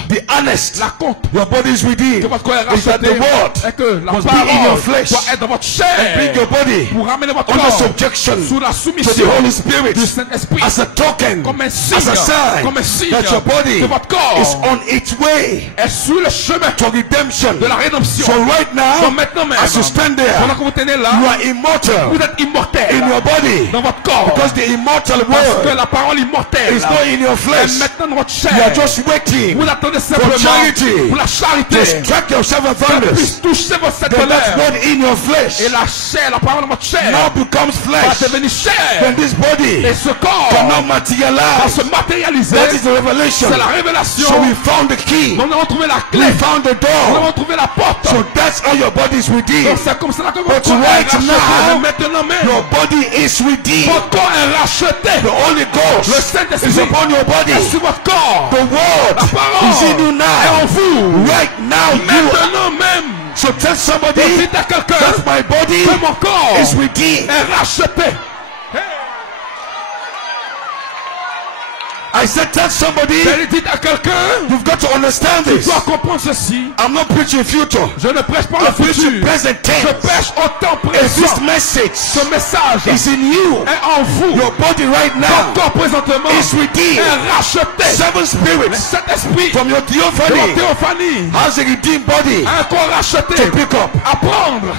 la compte your body is redeemed. que votre corps est Is that racheté the word et que la must be in your parole flesh doit être dans votre and bring chair your body pour ramener votre under corps subjection sous la to soumission the Holy Spirit du Saint-Esprit as a token, comme un signe, as a sign comme un signe that your body que votre corps is on its way est sur le chemin to redemption. de la rédemption. So right now, Donc maintenant même, as you stand there, pendant que vous tenez là, you are immortal vous êtes immortel in your body dans votre corps. because the immortal Parce que word la parole immortelle is not in your est flesh. maintenant dans votre chair. You are just waiting Vous attendez for simplement charity pour la charité. to strike your seven Que thunders. puisse toucher votre sept Then that's tonnerres. not in your flesh. Et la chair, la parole de votre chair Now becomes va flesh. devenir chair. Then this body Et ce corps cannot va materialize. se matérialiser. That is the revelation. C'est la révélation. So we found the key. Nous avons trouvé la We clé. found the Nous door. avons trouvé la porte. So that's how your body is Donc redeemed. c'est comme cela que But votre corps est right racheté. now, Mais maintenant même, your body is redeemed. votre corps est racheté. The Holy Le Ghost Saint-Esprit is upon your body. est sur votre corps. The word La parole is in you est en now. vous. Right now, you Maintenant même. So tell somebody Dites à quelqu'un that my body que mon corps is redeemed. est racheté. I said, tell somebody, Dites à quelqu'un, you've got to understand tu this. dois comprendre ceci. I'm not preaching future. Je ne prêche pas I'm le preaching futur. present Je tense. prêche au temps If this présent. message Ce message is in you, est en vous. your body right Ton now corps présentement is redeemed. est racheté. Seven spirits Cet esprit from your de la theophany théophanie has a redeemed body a un corps racheté to pick up. à prendre.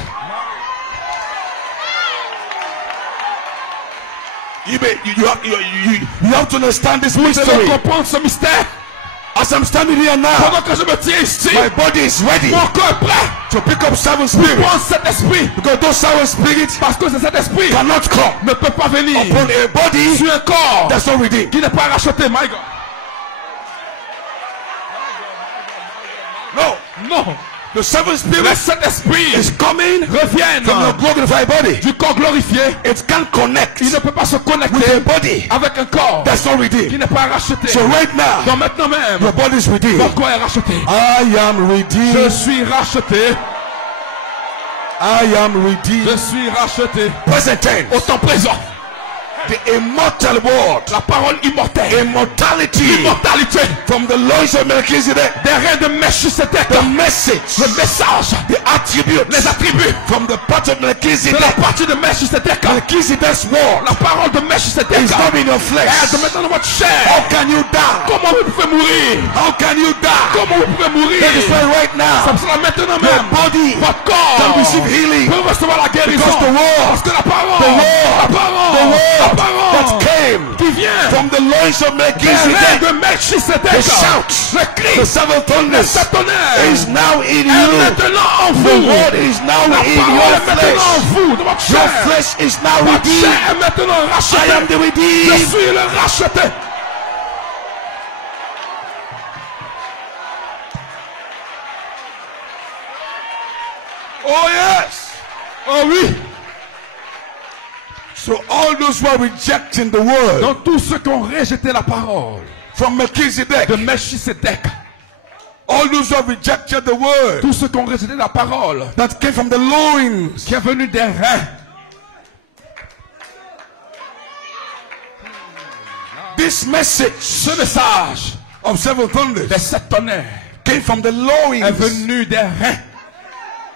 You have to understand this Vous devez mystery. comprendre ce mystère. As I'm standing here now, Pendant que je me tiens ici, my body is ready mon corps est prêt to pick up seven pour spirits. prendre cet esprit. Because those seven spirits Parce que cet esprit cannot come ne peut pas venir upon a body sur un corps that's not redeemed. qui n'est pas racheté. My God. No. Non. The seven Mais spirits cet esprit is coming reviennent from your glorified body. du corps glorifié. It can't connect Il ne peut pas se with connecter a body avec un corps that's not qui redeemed. n'est pas racheté. So right now, Donc maintenant même, your body is mon redeemed. corps est racheté. I am Je redeemed. suis racheté. I am Je redeemed. suis racheté. Present tense. Au temps présent, The immortal word. la parole immortelle, Immortality l'immortalité from the loins of Melchizedek. des reins de Melchisedec, The message, le message, the attributes les attributs from the part of de la Melchizedek. partie de Melchisedec, Melchizedek's word la parole de Melchisedec is not in your est flesh. de maintenant dans votre chair. How can you die? Comment vous pouvez mourir? How can you die? Comment vous pouvez mourir? That is why right Ça now sera maintenant your même. body Votre corps can receive healing. peut recevoir la guérison. Because the word, Parce que la parole, the word, la the parole, word la parole that came qui vient from the loins of des reins Melchizedek, de Melchisedec, the shout, le the cri, seven le thunders tonnerre is now in est you. maintenant en The vous. word is now La in parole your est maintenant en flesh. vous, dans votre Your chair. flesh is now Votre redeemed. chair est maintenant I am rachetée. the Je redeemed. suis le racheté. Oh yes. Oh oui. So all those who are rejecting the word Donc tous ceux qui ont rejeté la parole from Melchizedek, de Melchisedec, all those who have rejected the word tous ceux qui ont rejeté la parole that came from the loins, qui est venue des reins, this message ce message of seven des thunders sept tonnerres came from the est loins venu des reins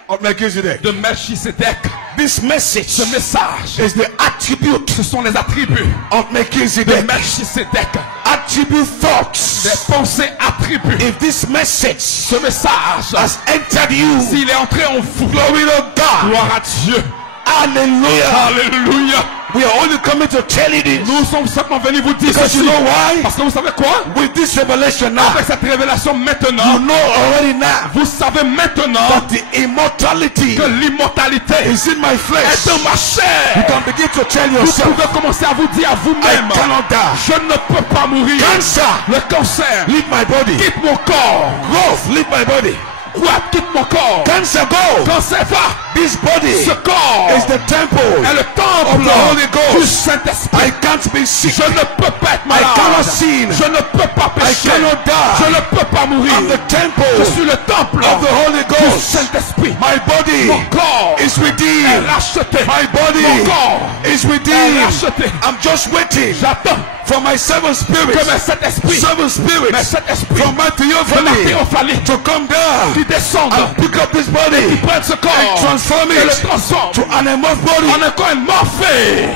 of Melchizedek. de Melchisedec. This message Ce message, is the attribute ce sont les attributs of de Melchizedek. Melchisedec, Attribute thoughts. des pensées attributs. If this message Ce message, has entered you, s'il est entré en vous, glory to God. gloire à Dieu. Hallelujah. Alléluia. We are only coming to tell you this Nous sommes simplement venus vous dire because ceci. you know why? Parce que vous savez quoi? With this revelation now, Avec cette révélation you maintenant, know already now vous savez maintenant that the immortality que l'immortalité is in my est flesh. dans ma You chair. can begin to tell Vous yourself, pouvez commencer à vous dire à I vous-même, cannot die. je ne peux pas mourir. Cancer, Le cancer leave my body. quitte mon corps. Growth, leave my body. Quoi quitte mon corps. Cancer, go. Cancer va. This body Ce corps is the temple est le of temple the Holy du Ghost. Saint-Esprit. I can't be sick. Je ne peux pas être malade. I cannot sin. Je ne peux pas I pécher. cannot die. Je ne peux pas mourir. I'm the temple Je suis le temple of the Holy du Ghost. Saint-Esprit. My body Mon corps is est redeemed. racheté. My body Mon corps is est redeemed. racheté. I'm just waiting J'attends for my seven que spirits, mes sept esprits, seven spirits mes sept esprits from my de la theophany théophanie to come down qui descendent, and pick up this qui body prennent ce and corps transform et le it transforment to an immortal body. en un corps morphé.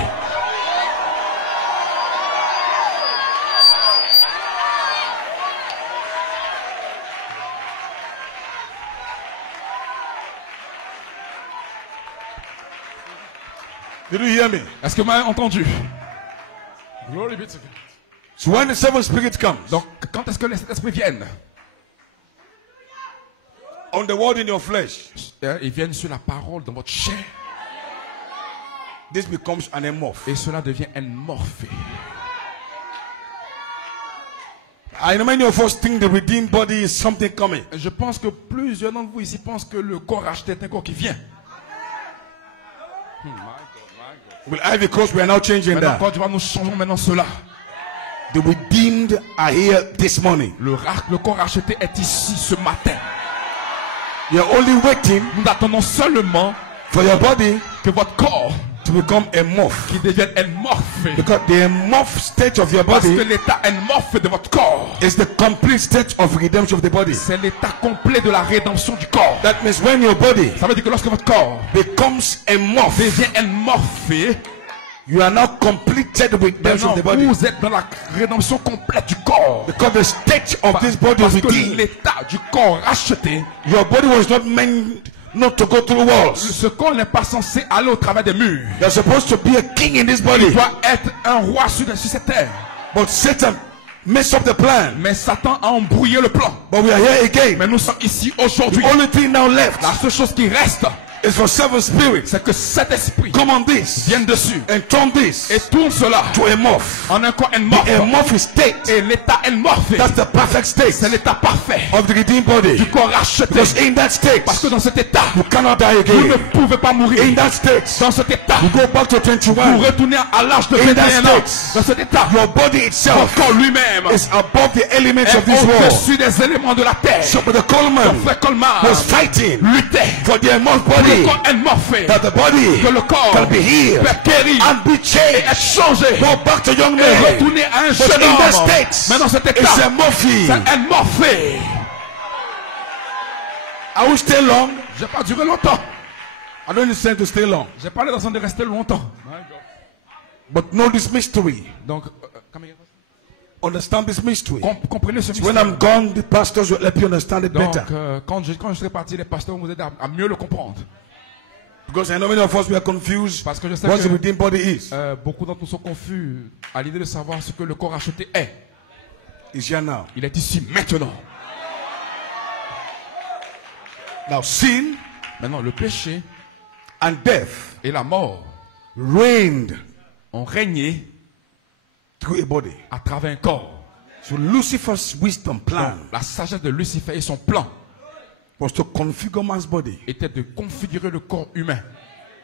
Did you hear me? Est-ce que vous m'avez entendu? Glory be to God. So when the seven spirits comes Donc, quand est-ce que les sept esprits viennent? on the word in your flesh, Ils viennent sur la parole dans votre chair. this becomes an amorph. Et cela devient un morphé. I know many of us think the redeemed body is something coming. Je pense que plusieurs d'entre vous ici pensent que le corps racheté est un corps qui vient. Well, I, because we are now changing Maintenant, that. quand nous changeons maintenant cela. The redeemed are here this morning. Le corps racheté est ici ce matin. You're only waiting Nous attendons seulement for your body que votre corps to become amorph. qui devienne amorphe. Because the amorph state of your Parce que body l'état amorphe de votre corps, is the complete state of redemption of the body. c'est l'état complet de la rédemption du corps. That means when your body Ça veut dire que lorsque votre corps becomes amorph, devient amorphé, you are now completed redemption of maintenant the body. vous êtes dans la rédemption complète du corps. Because the state of this body Parce is que redeemed. l'état du corps racheté, Your body was not meant not to go through walls. ce corps n'est pas censé aller au travers des murs. There's supposed to be a king in this body. Il doit être un roi sur cette terre. But Satan messed up the plan. Mais Satan a embrouillé le plan. But we are here again. Mais nous sommes ici The aujourd'hui. only thing now left La seule chose qui reste, is for seven spirits c'est que cet esprit come on this vienne dessus and turn this et tourne cela to amorph. en un corps The amorphe. amorphic state, Et l'état amorphe, that's the perfect c'est state l'état parfait of the redeemed body. du corps racheté. Because in that state, Parce que dans cet état, you cannot die vous ne again. pouvez pas mourir. In that state, Dans cet état, you go back to vous 21. retournez à l'âge de In that 21 ans. state, Dans cet état, your body votre itself corps lui-même is above the elements est of this world. au-dessus des éléments de la terre. So, but the Coleman Frère Colmar was fighting luttait for the amorph pour le body, corps amorphé, that the body que le corps can be healed peut guérir and be et changed. être changé Go back to young et men. retourner à un But jeune in that homme. state, Mais dans cet it's état, amorphy. c'est amorphé. I will stay long. J'ai pas duré longtemps. I don't intend to stay long. J'ai pas l'intention de rester longtemps. But know this mystery. Donc, Understand this mystery. comprenez ce When mystère. I'm gone, the pastors will help you understand it Donc, better. quand je serai parti, les pasteurs vont vous aider à mieux le comprendre. Because I know many of us we are confused Parce que je sais what que the redeemed body is. beaucoup d'entre nous sont confus à l'idée de savoir ce que le corps racheté est. It's here now. Il est ici maintenant. Now sin Maintenant, le péché and death et la mort reigned ont régné through a body. à travers un corps. So Lucifer's wisdom plan La sagesse de Lucifer et son plan was to configure man's body était de configurer le corps humain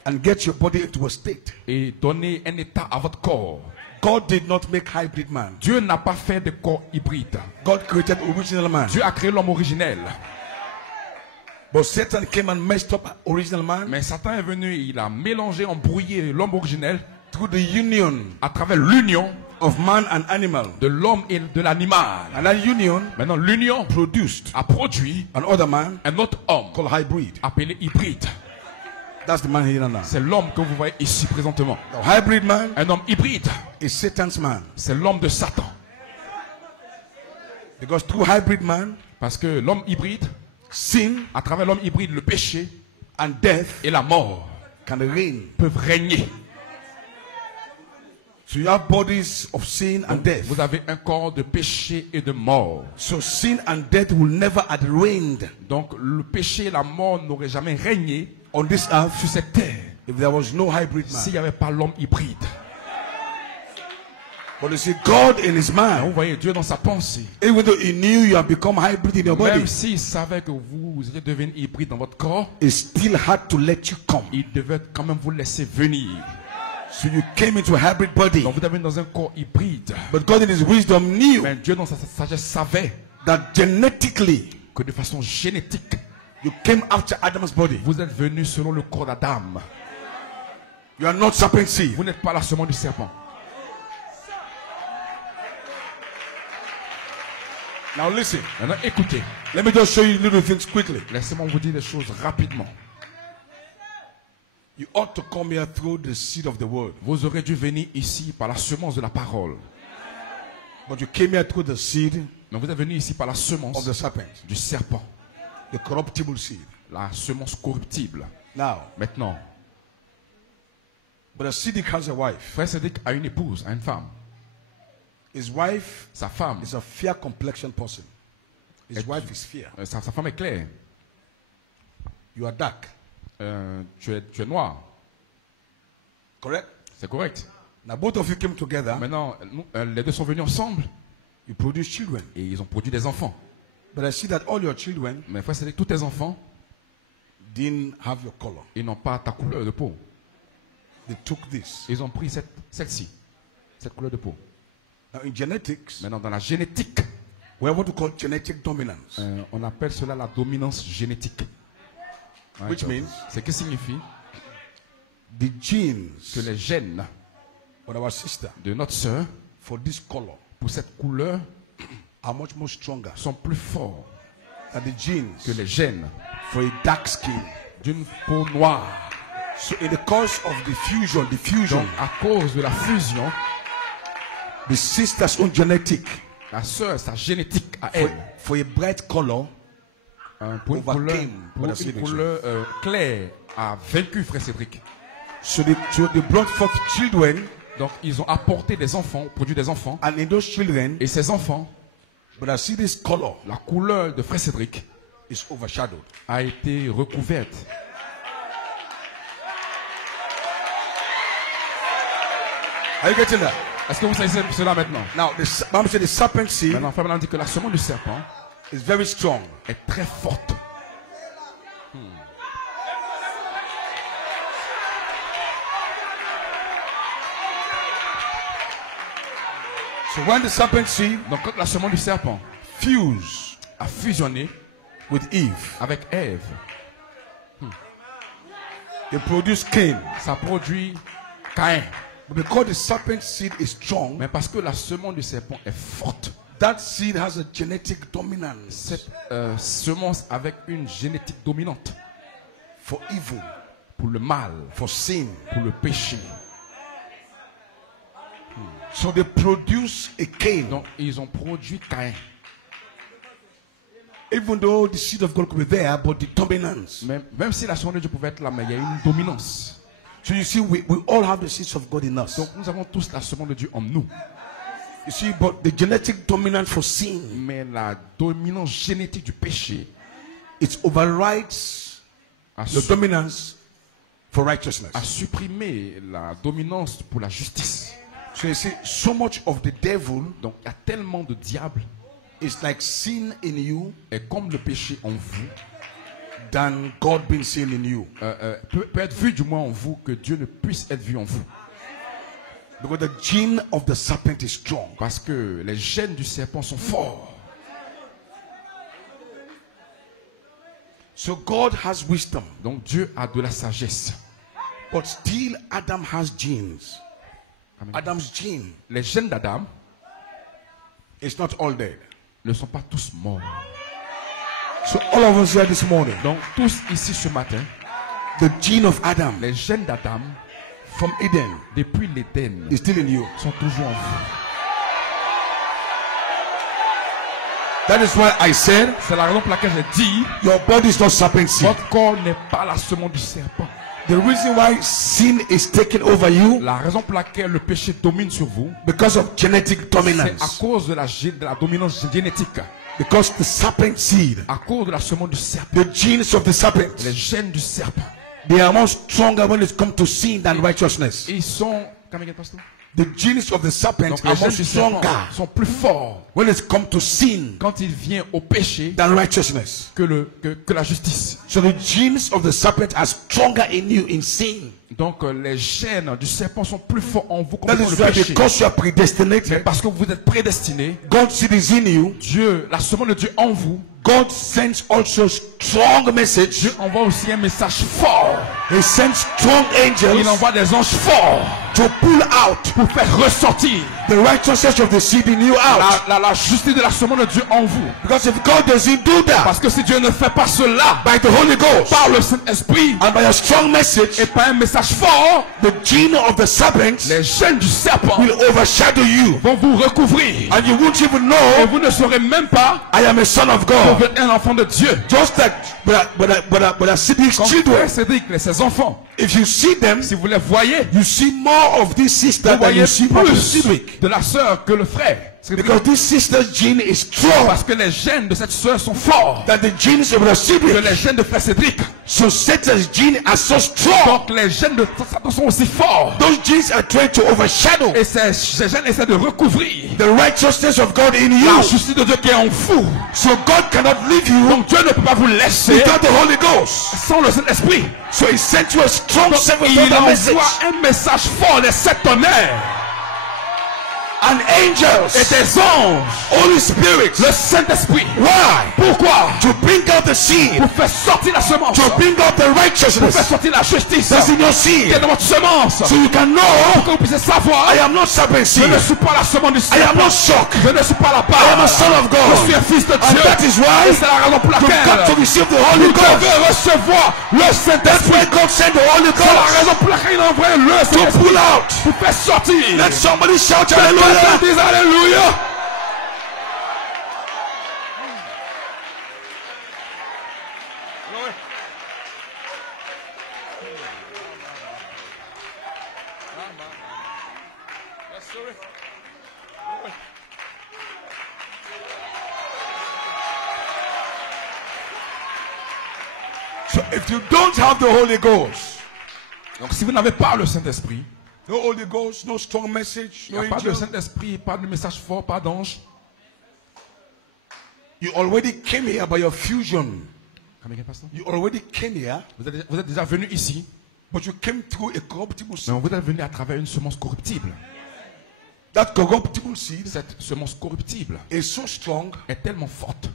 and get your body into a state. et donner un état à votre corps. God did not make hybrid man. Dieu n'a pas fait de corps hybride. God created original man. Dieu a créé l'homme originel. But Satan came and messed up original man Mais Satan est venu, il a mélangé, embrouillé l'homme originel through the union à travers l'union of man and animal. de l'homme et de l'animal. And that union Maintenant, l'union produced a produit an other man un autre homme called hybrid. appelé hybride. That's the man here now. C'est l'homme que vous voyez ici présentement. The hybrid man Un homme hybride, is Satan's man. c'est l'homme de Satan. Because through hybrid man, Parce que l'homme hybride, sin à travers l'homme hybride, le péché and death et la mort can reign. peuvent régner. So you have bodies of sin and death. Vous avez un corps de péché et de mort. So sin and death will never have reigned Donc le péché et la mort n'auraient jamais régné on this earth sur cette terre if there was no hybrid s'il man. n'y avait pas l'homme hybride. But you see, God in his Vous mind, voyez Dieu dans sa pensée. even though he knew you have become hybrid in your body, Même s'il savait que vous étiez devenu hybride dans votre corps, he still had to let you come. il devait quand même vous laisser venir. So you came into a hybrid body. Donc vous êtes venu dans un corps hybride. But God in his wisdom knew Mais Dieu dans sa sagesse savait that genetically que de façon génétique, you came after Adam's body. vous êtes venu selon le corps d'Adam. You are not serpent seed. Vous n'êtes pas la semence du serpent. Now listen. Maintenant écoutez, Let me just show you little things quickly. laissez-moi vous dire des choses rapidement. You ought to come here through the seed of the word. Vous aurez dû venir ici par la semence de la parole. But you came here through the seed Mais vous êtes venu ici par la of semence the serpent, du serpent. the corruptible seed. La semence corruptible. Now, Maintenant, but a Siddiq has a wife. Frère Cédric a une épouse, a une femme. His wife Sa femme, is a fair complexion person. His wife is fair. sa femme est claire. You are dark. Tu es noir. Correct? C'est correct. Now both of you came together. Maintenant, les deux sont venus ensemble You produce children. et ils ont produit des enfants. But I see that all your children Mais Frère Cédric, tous tes enfants, didn't have your color. ils n'ont pas ta couleur de peau. They took this. Ils ont pris celle-ci, cette couleur de peau. Now in genetics, Maintenant, dans la génétique, we have what we call genetic dominance. on appelle cela la dominance génétique. Which means Ce qui signifie the genes que les gènes of our sister de notre sœur for this color pour cette couleur are much more stronger sont plus forts than the genes que les gènes for a dark skin. d'une peau noire. So in the course of the fusion, Donc, à cause de la fusion, the sister's own genetic la sœur, sa génétique à for, elle, for a bright color pour une couleur, overcame Brother Cedric. claire, a vaincu Frère Cédric. So they brought forth children, Donc, ils ont apporté des enfants, produit des enfants, and in those children, et ces enfants, but I see this color la couleur de Frère Cédric is overshadowed. a été recouverte. Are you getting that? Est-ce que vous savez cela maintenant? Now, the Bible says the serpent seed Maintenant, Frère Branham dit que la semence du serpent is very strong. est très forte. So when the serpent seed Donc, quand la semence du serpent fused a fusionné with Eve, avec Ève, they produced Cain. ça produit Caïn. But because the serpent seed is strong, Mais parce que la semence du serpent est forte, that seed has a genetic dominance cette semence avec une génétique dominante for evil, pour le mal, for sin. pour le péché. So they produce a Cain. Donc, ils ont produit Caïn. Even though the seed of God could be there, but the dominance. Même si la semence de Dieu pouvait être là, mais il y a une dominance. So you see, we all have the seeds of God in us. Donc, nous avons tous la semence de Dieu en nous. You see, but the genetic dominance for sin, Mais la dominance génétique du péché it overrides a, the dominance for righteousness. a supprimé la dominance pour la justice. So you see, so much of the devil Donc, il y a tellement de diables, is like sin in you et comme le péché en vous, than God being seen in you. peut être vu du moins en vous, que Dieu ne puisse être vu en vous. Because the gene of the serpent is strong. Parce que les gènes du serpent sont forts. So God has wisdom, Donc Dieu a de la sagesse. but still Adam has genes. Amen. Adam's gene Les gènes d'Adam is not all dead. ne sont pas tous morts. So all of us here this morning, Donc tous ici ce matin, the gene of Adam les gènes d'Adam, from Eden depuis l'Éden, is still in you. sont toujours en vous. That is why I said, C'est la raison pour laquelle j'ai dit, your body is not serpent seed. votre corps n'est pas la semence du serpent. The reason why sin is taking over you, La raison pour laquelle le péché domine sur vous, because of genetic c'est à dominance. cause de la dominance génétique. Because the serpent seed, À cause de la semence du serpent. the genes of the serpent, Les gènes du serpent, they are more stronger when it comes to sin than righteousness. ils sont... Come again, pastor? The genes of the serpent Donc are les more gènes du serpent stronger sont plus forts when it comes to sin quand il vient au péché than righteousness. que la justice. So the genes of the serpent are stronger in you in sin. Donc les gènes du serpent sont plus forts en vous That contre is le why, péché. because you are Mais predestinated, parce que vous êtes prédestinés, God's seed is in you. Dieu, la semence de Dieu en vous, God sends also strong message. Dieu envoie aussi un message fort. He sends strong Il angels envoie des anges forts to pull out pour faire ressortir the righteousness of the seed in you out. la justice de la semence de Dieu en vous. Because if God doesn't do that Parce que si Dieu ne fait pas cela by the Holy Ghost par le Saint-Esprit and by a strong message, et par un message fort, the gene of the serpent les gènes du serpent will overshadow you, vont vous recouvrir. and you won't even Et know vous ne saurez même pas I am a son of que vous God. êtes un enfant de Dieu. Just like but Cedric's Comme children, Frère Cédric, ses enfants, if you see them, si vous les voyez, you see more of this sister vous than voyez you see Papa plus Cedric. de la sœur que le frère. Because this sister's gene is strong Parce que les gènes de cette sœur sont forts than the genes of the que Cedric. les gènes de Frère Cédric. So Satan's gene are so strong. Donc les gènes de Satan sont aussi forts. Those genes are trying to overshadow Et ces gènes essaient de recouvrir the righteousness of God in la you. justice de Dieu qui est en vous. So God cannot leave you Donc Dieu ne peut pas vous laisser without the Holy Ghost. sans le Saint-Esprit. So He sent you a strong Donc, sevenfold il message. envoie un message fort, les 7 tonnerres. and angels, et des anges, Holy Spirit. le Saint-Esprit. Why? Pourquoi? To bring out the seed, Pour faire sortir la semence. to bring out the Pour faire righteousness sortir la justice that's in your qui est seed, dans votre semence. so you can know Pour que vous puissiez savoir, I am not serpent je seed, ne suis pas la semence du I serpent. am not shocked, Je ne suis pas la I am a part. son of Je suis God. un fils de And Dieu. that is why Et c'est la raison pour you've got to laquelle receive the vous Holy Ghost. devez recevoir le That's Saint-Esprit. why God sent the Holy C'est la Ghost raison pour laquelle il a envoyé le to Saint-Esprit pull out. pour faire sortir. Let somebody shout Quelqu'un hallelujah. dise Alléluia. So if you don't have the Holy Ghost, Donc si vous n'avez pas le Saint-Esprit, no Holy Ghost, no strong message, il no n'y a pas de angel, Saint-Esprit, pas de message fort, pas d'ange. you already came here by your fusion. Vous You already came here, êtes déjà venu ici, but you came through a corruptible seed. mais vous êtes venu à travers une semence corruptible. That corruptible seed Cette semence corruptible is so strong est tellement forte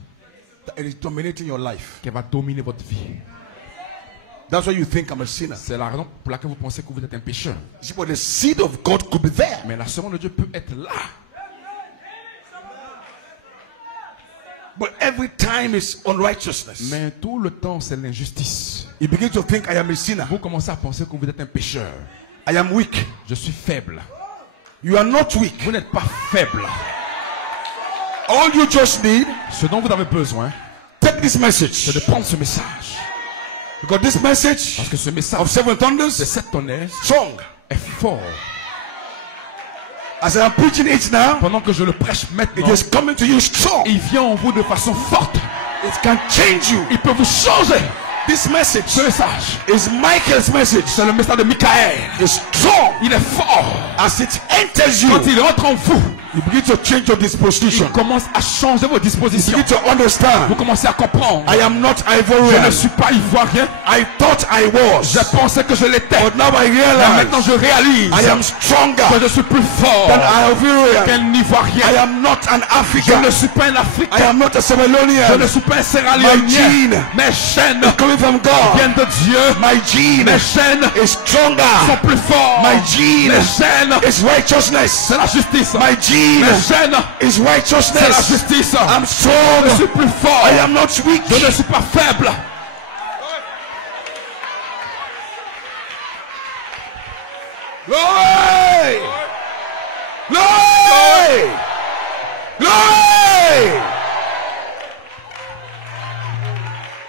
that it is dominating your life. qu'elle va dominer votre vie. That's why you think I'm a sinner. C'est la raison pour laquelle vous pensez que vous êtes un pécheur. See, but the seed of God could be there. Mais la semence de Dieu peut être là. But every time it's unrighteousness. Mais tout le temps, c'est l'injustice. You begin to think I am a sinner. Vous commencez à penser que vous êtes un pécheur. I am weak. Je suis faible. You are not weak. Vous n'êtes pas faible. All you just need, Ce dont vous avez besoin, take this c'est message. de prendre ce message. Because this message Parce que ce message of seven de thunders cette tonnerre strong. est fort. As I am preaching it now, Pendant que je le prêche it maintenant, is coming to you strong. il vient en vous de façon forte. It can change you. Il peut vous changer. This message Ce message, is Michael's message. c'est le message de Michael. It's strong. Il est fort. As it enters you, Quand il rentre en vous, you begin to change your il disposition. commence à changer vos You dispositions. begin to Vous understand. commencez à comprendre. I am not Je Ivorian. ne suis pas ivoirien. I thought I was. Je pensais que je l'étais. But now I Mais realize maintenant je réalise I am stronger que je suis plus fort than Ivorian. qu'un I ivoirien. am not an Je African. ne suis pas un I Africain. am not a Je Sierra ne Leonean. suis pas un My Sierra-Léonien. gene Mes chaînes coming from God. viennent de Dieu. My gene Mes chaînes is stronger. sont plus fortes. My gene Mes chaînes, is righteousness. c'est la justice. My gene Mes chaînes, is c'est la righteousness. justice. I'm Je strong. suis plus fort. I am not weak. Je ne suis pas faible. Glory! Glory! Glory!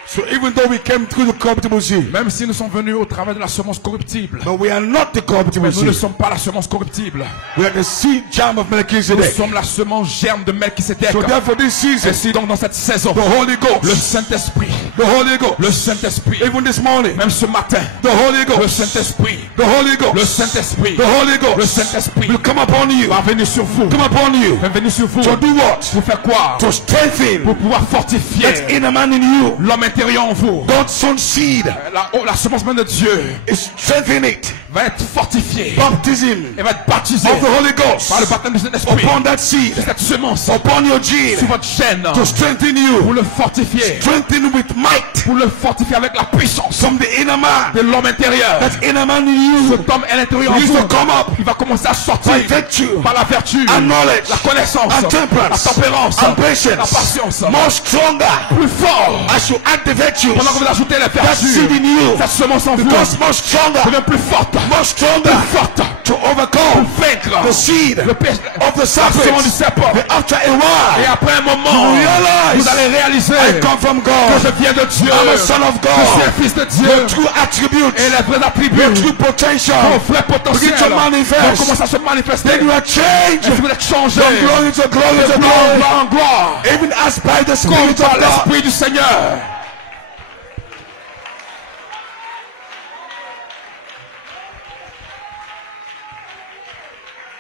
So even though we came through the corruptible seed, Même si nous sommes venus au travers de la semence corruptible, but we are not the corruptible mais nous ne seed. sommes pas la semence corruptible. We are the seed germ of Nous Melchizedek. sommes la semence germe de Melchisedec. So therefore this season, Ainsi donc dans cette saison, the Holy le Ghost, Saint-Esprit, the Holy Ghost, le Saint-Esprit, even this morning, même ce matin, the Holy le Ghost, Saint-Esprit, the Holy le Ghost, Saint-Esprit, the Holy le Ghost Saint-Esprit will come upon you. va venir sur vous. Come upon you. Va venir sur vous. To do what? Pour faire quoi? To strengthen Pour pouvoir fortifier that inner man in you. l'homme intérieur en vous. God's son seed La semence même de Dieu is strengthen it. va être fortifiée. Baptism Elle va être baptisée of the Holy Ghost par le baptême du Saint-Esprit. upon that seed, Cette semence upon your gene, sur votre chaîne to strengthen pour you. le fortifier. Strengthen with might Pour le fortifier avec la puissance from the inner man. de l'homme intérieur. That inner man in you Cet homme à l'intérieur en needs vous, to come up il va commencer à sortir by virtue par la vertu, and knowledge la connaissance, and la temperance tempérance, and la patience. patience. More stronger Plus fort. as you add the virtues. Pendant que vous ajoutez les That vertus, seed in you cette semence en vous becomes more stronger, devient plus forte. more stronger Forte. to overcome Pour vaincre the seed le péché of the la semence serpent. du serpent. But after a Et while, après un moment, you realize vous allez réaliser I come from que God. je viens de Dieu. I'm a son of Je suis un God. fils de Dieu. Your true attributes, Et les vrais your attributs, true potential vos vrais potentiels begin to vont manifest. commencer à se manifester. Then you are Et changed vous êtes changé. from glory to glory De to gloire en glory, gloire en gloire. even as by the Comme Spirit par of God. l'Esprit du Seigneur.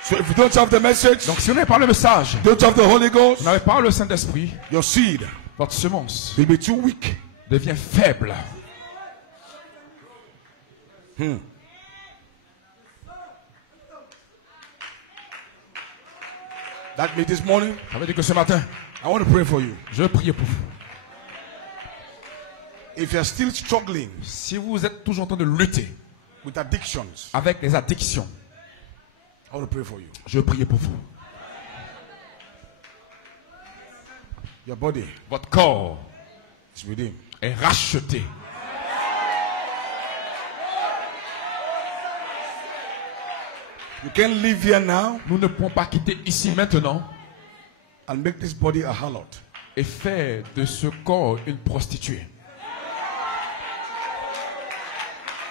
So if you don't have the message, Donc si vous n'avez pas le message, don't have the Holy Ghost, vous n'avez pas le Saint-Esprit, your seed votre semence will be too weak. devient faible. That means this morning, Ça veut dire que ce matin, I want to pray for you. je veux prier pour vous. If you're still struggling Si vous êtes toujours en train de lutter with addictions, avec les addictions, I want to pray for you. je veux prier pour vous. Your body Votre corps is redeemed. est racheté. You can't live here now Nous ne pouvons pas quitter ici maintenant and make this body a harlot. et faire de ce corps une prostituée.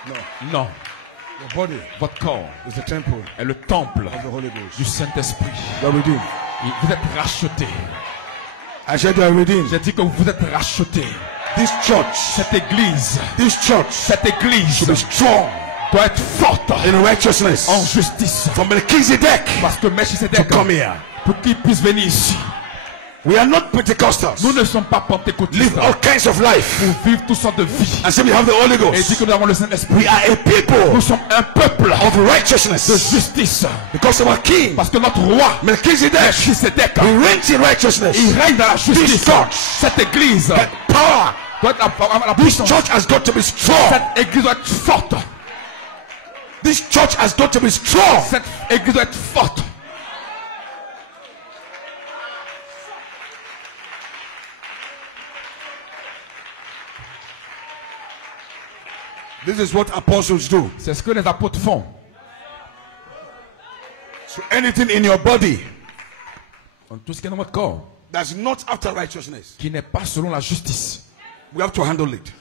No. Non, Your body votre corps is the temple est le temple of the Holy Ghost. du Saint-Esprit. You are redeemed. Et vous êtes racheté. I said you are redeemed. J'ai dit que vous êtes racheté. This church, Cette église should be strong doit être forte in righteousness. en justice. For Melchizedek Parce que to Melchisedec, come here. pour qu'il puisse venir ici, We are not Pentecostals. nous ne sommes pas pentecôtistes Live all kinds of life. pour vivre toutes sortes de vies. And say we have the Holy Et dit Ghost. que nous avons le Saint-Esprit. We are a Nous people sommes un peuple of de righteousness. justice. Because our king, Parce que notre roi, Melchizedek, Melchisedec, he reigns in righteousness. il règne dans la justice. This church, Cette église that power, doit être la this puissance. church has got to be strong. Cette église doit être forte. This church has got to be strong. Cette église doit être forte. This is what apostles do. C'est ce que les apôtres font. So anything in your body Donc, tout ce qui est dans votre corps, that's not after righteousness, qui n'est pas selon la justice, we have to handle it.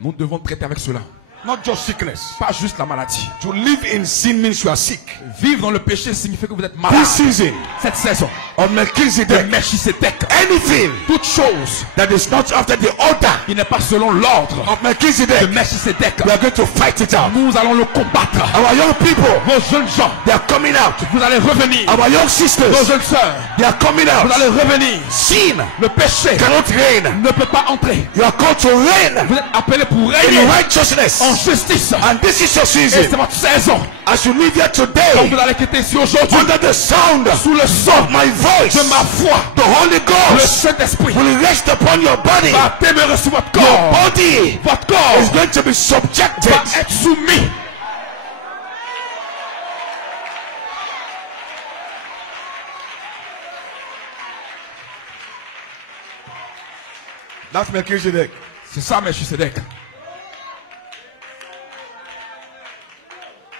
nous devons traiter avec cela. Not just sickness. Pas juste la maladie. To live in sin means you are sick. Vivre dans le péché signifie que vous êtes malade. This season Cette saison, of de Melchizedek, Melchisedec, anything toute chose that is not after the order qui n'est pas selon l'ordre of de Melchizedek, Melchisedec, we are going to fight it out. nous allons le combattre. Our young people, Vos jeunes gens, they are coming out. vous allez revenir. Our young Vos sisters, jeunes sœurs, they are coming vous out. allez revenir. Sin Le péché cannot reign. ne peut pas entrer. You are called to reign Vous êtes appelés pour in régner righteousness. en justice. And this is your Et c'est season. votre saison. As you live here Quand today, vous allez quitter ici aujourd'hui, under the sound sous le son of my voice, de ma voix, the Holy le Ghost Saint-Esprit will rest upon your body. va demeurer sur votre Your corps. body Votre corps is going to be subjected. va être soumis. That's Melchizedek. C'est ça, Melchisedec.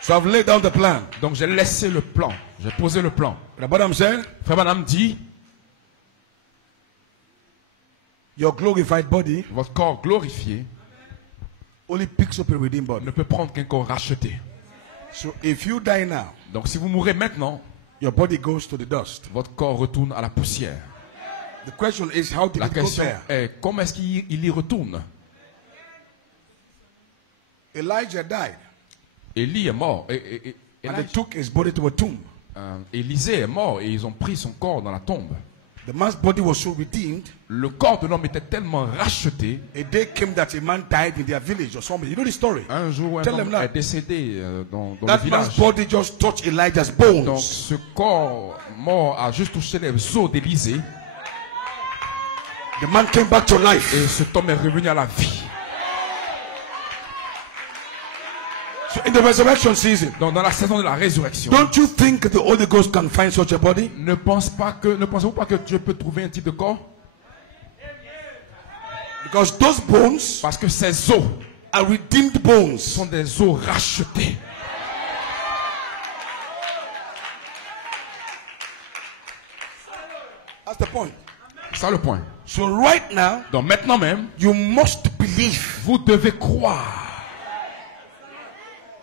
So I've laid down the plan. Donc j'ai laissé le plan. J'ai posé le plan. The bottom said, Frère Madame dit, your glorified body votre corps glorifié only picks up a redeemed body. ne peut prendre qu'un corps racheté. So if you die now, Donc si vous mourrez maintenant, your body goes to the dust. votre corps retourne à la poussière. The question is, how did La it go question there? est, comment est-ce qu'il y retourne? Elijah died, Élie est mort. and they took his body to a tomb. Élisée est mort et ils ont pris son corps dans la tombe. The man's body was so redeemed. Le corps de l'homme était tellement racheté. A day came that a man died in their village or something. You know the story. Un jour, un Tell homme them that. est décédé dans le That man's village. body just touched Elijah's Donc bones. ce corps mort a juste touché les os d'Élisée The man came back to life. et cet homme est revenu à la vie. So in the resurrection season, Donc dans la saison de la résurrection, don't you think the Holy Ghost can find such a body? ne pensez-vous pas que Dieu peut trouver un type de corps? Because those bones Parce que ces os are redeemed bones. sont des os rachetés. That's the point. C'est ça le point. So right now, Donc maintenant même, you must believe. vous devez croire.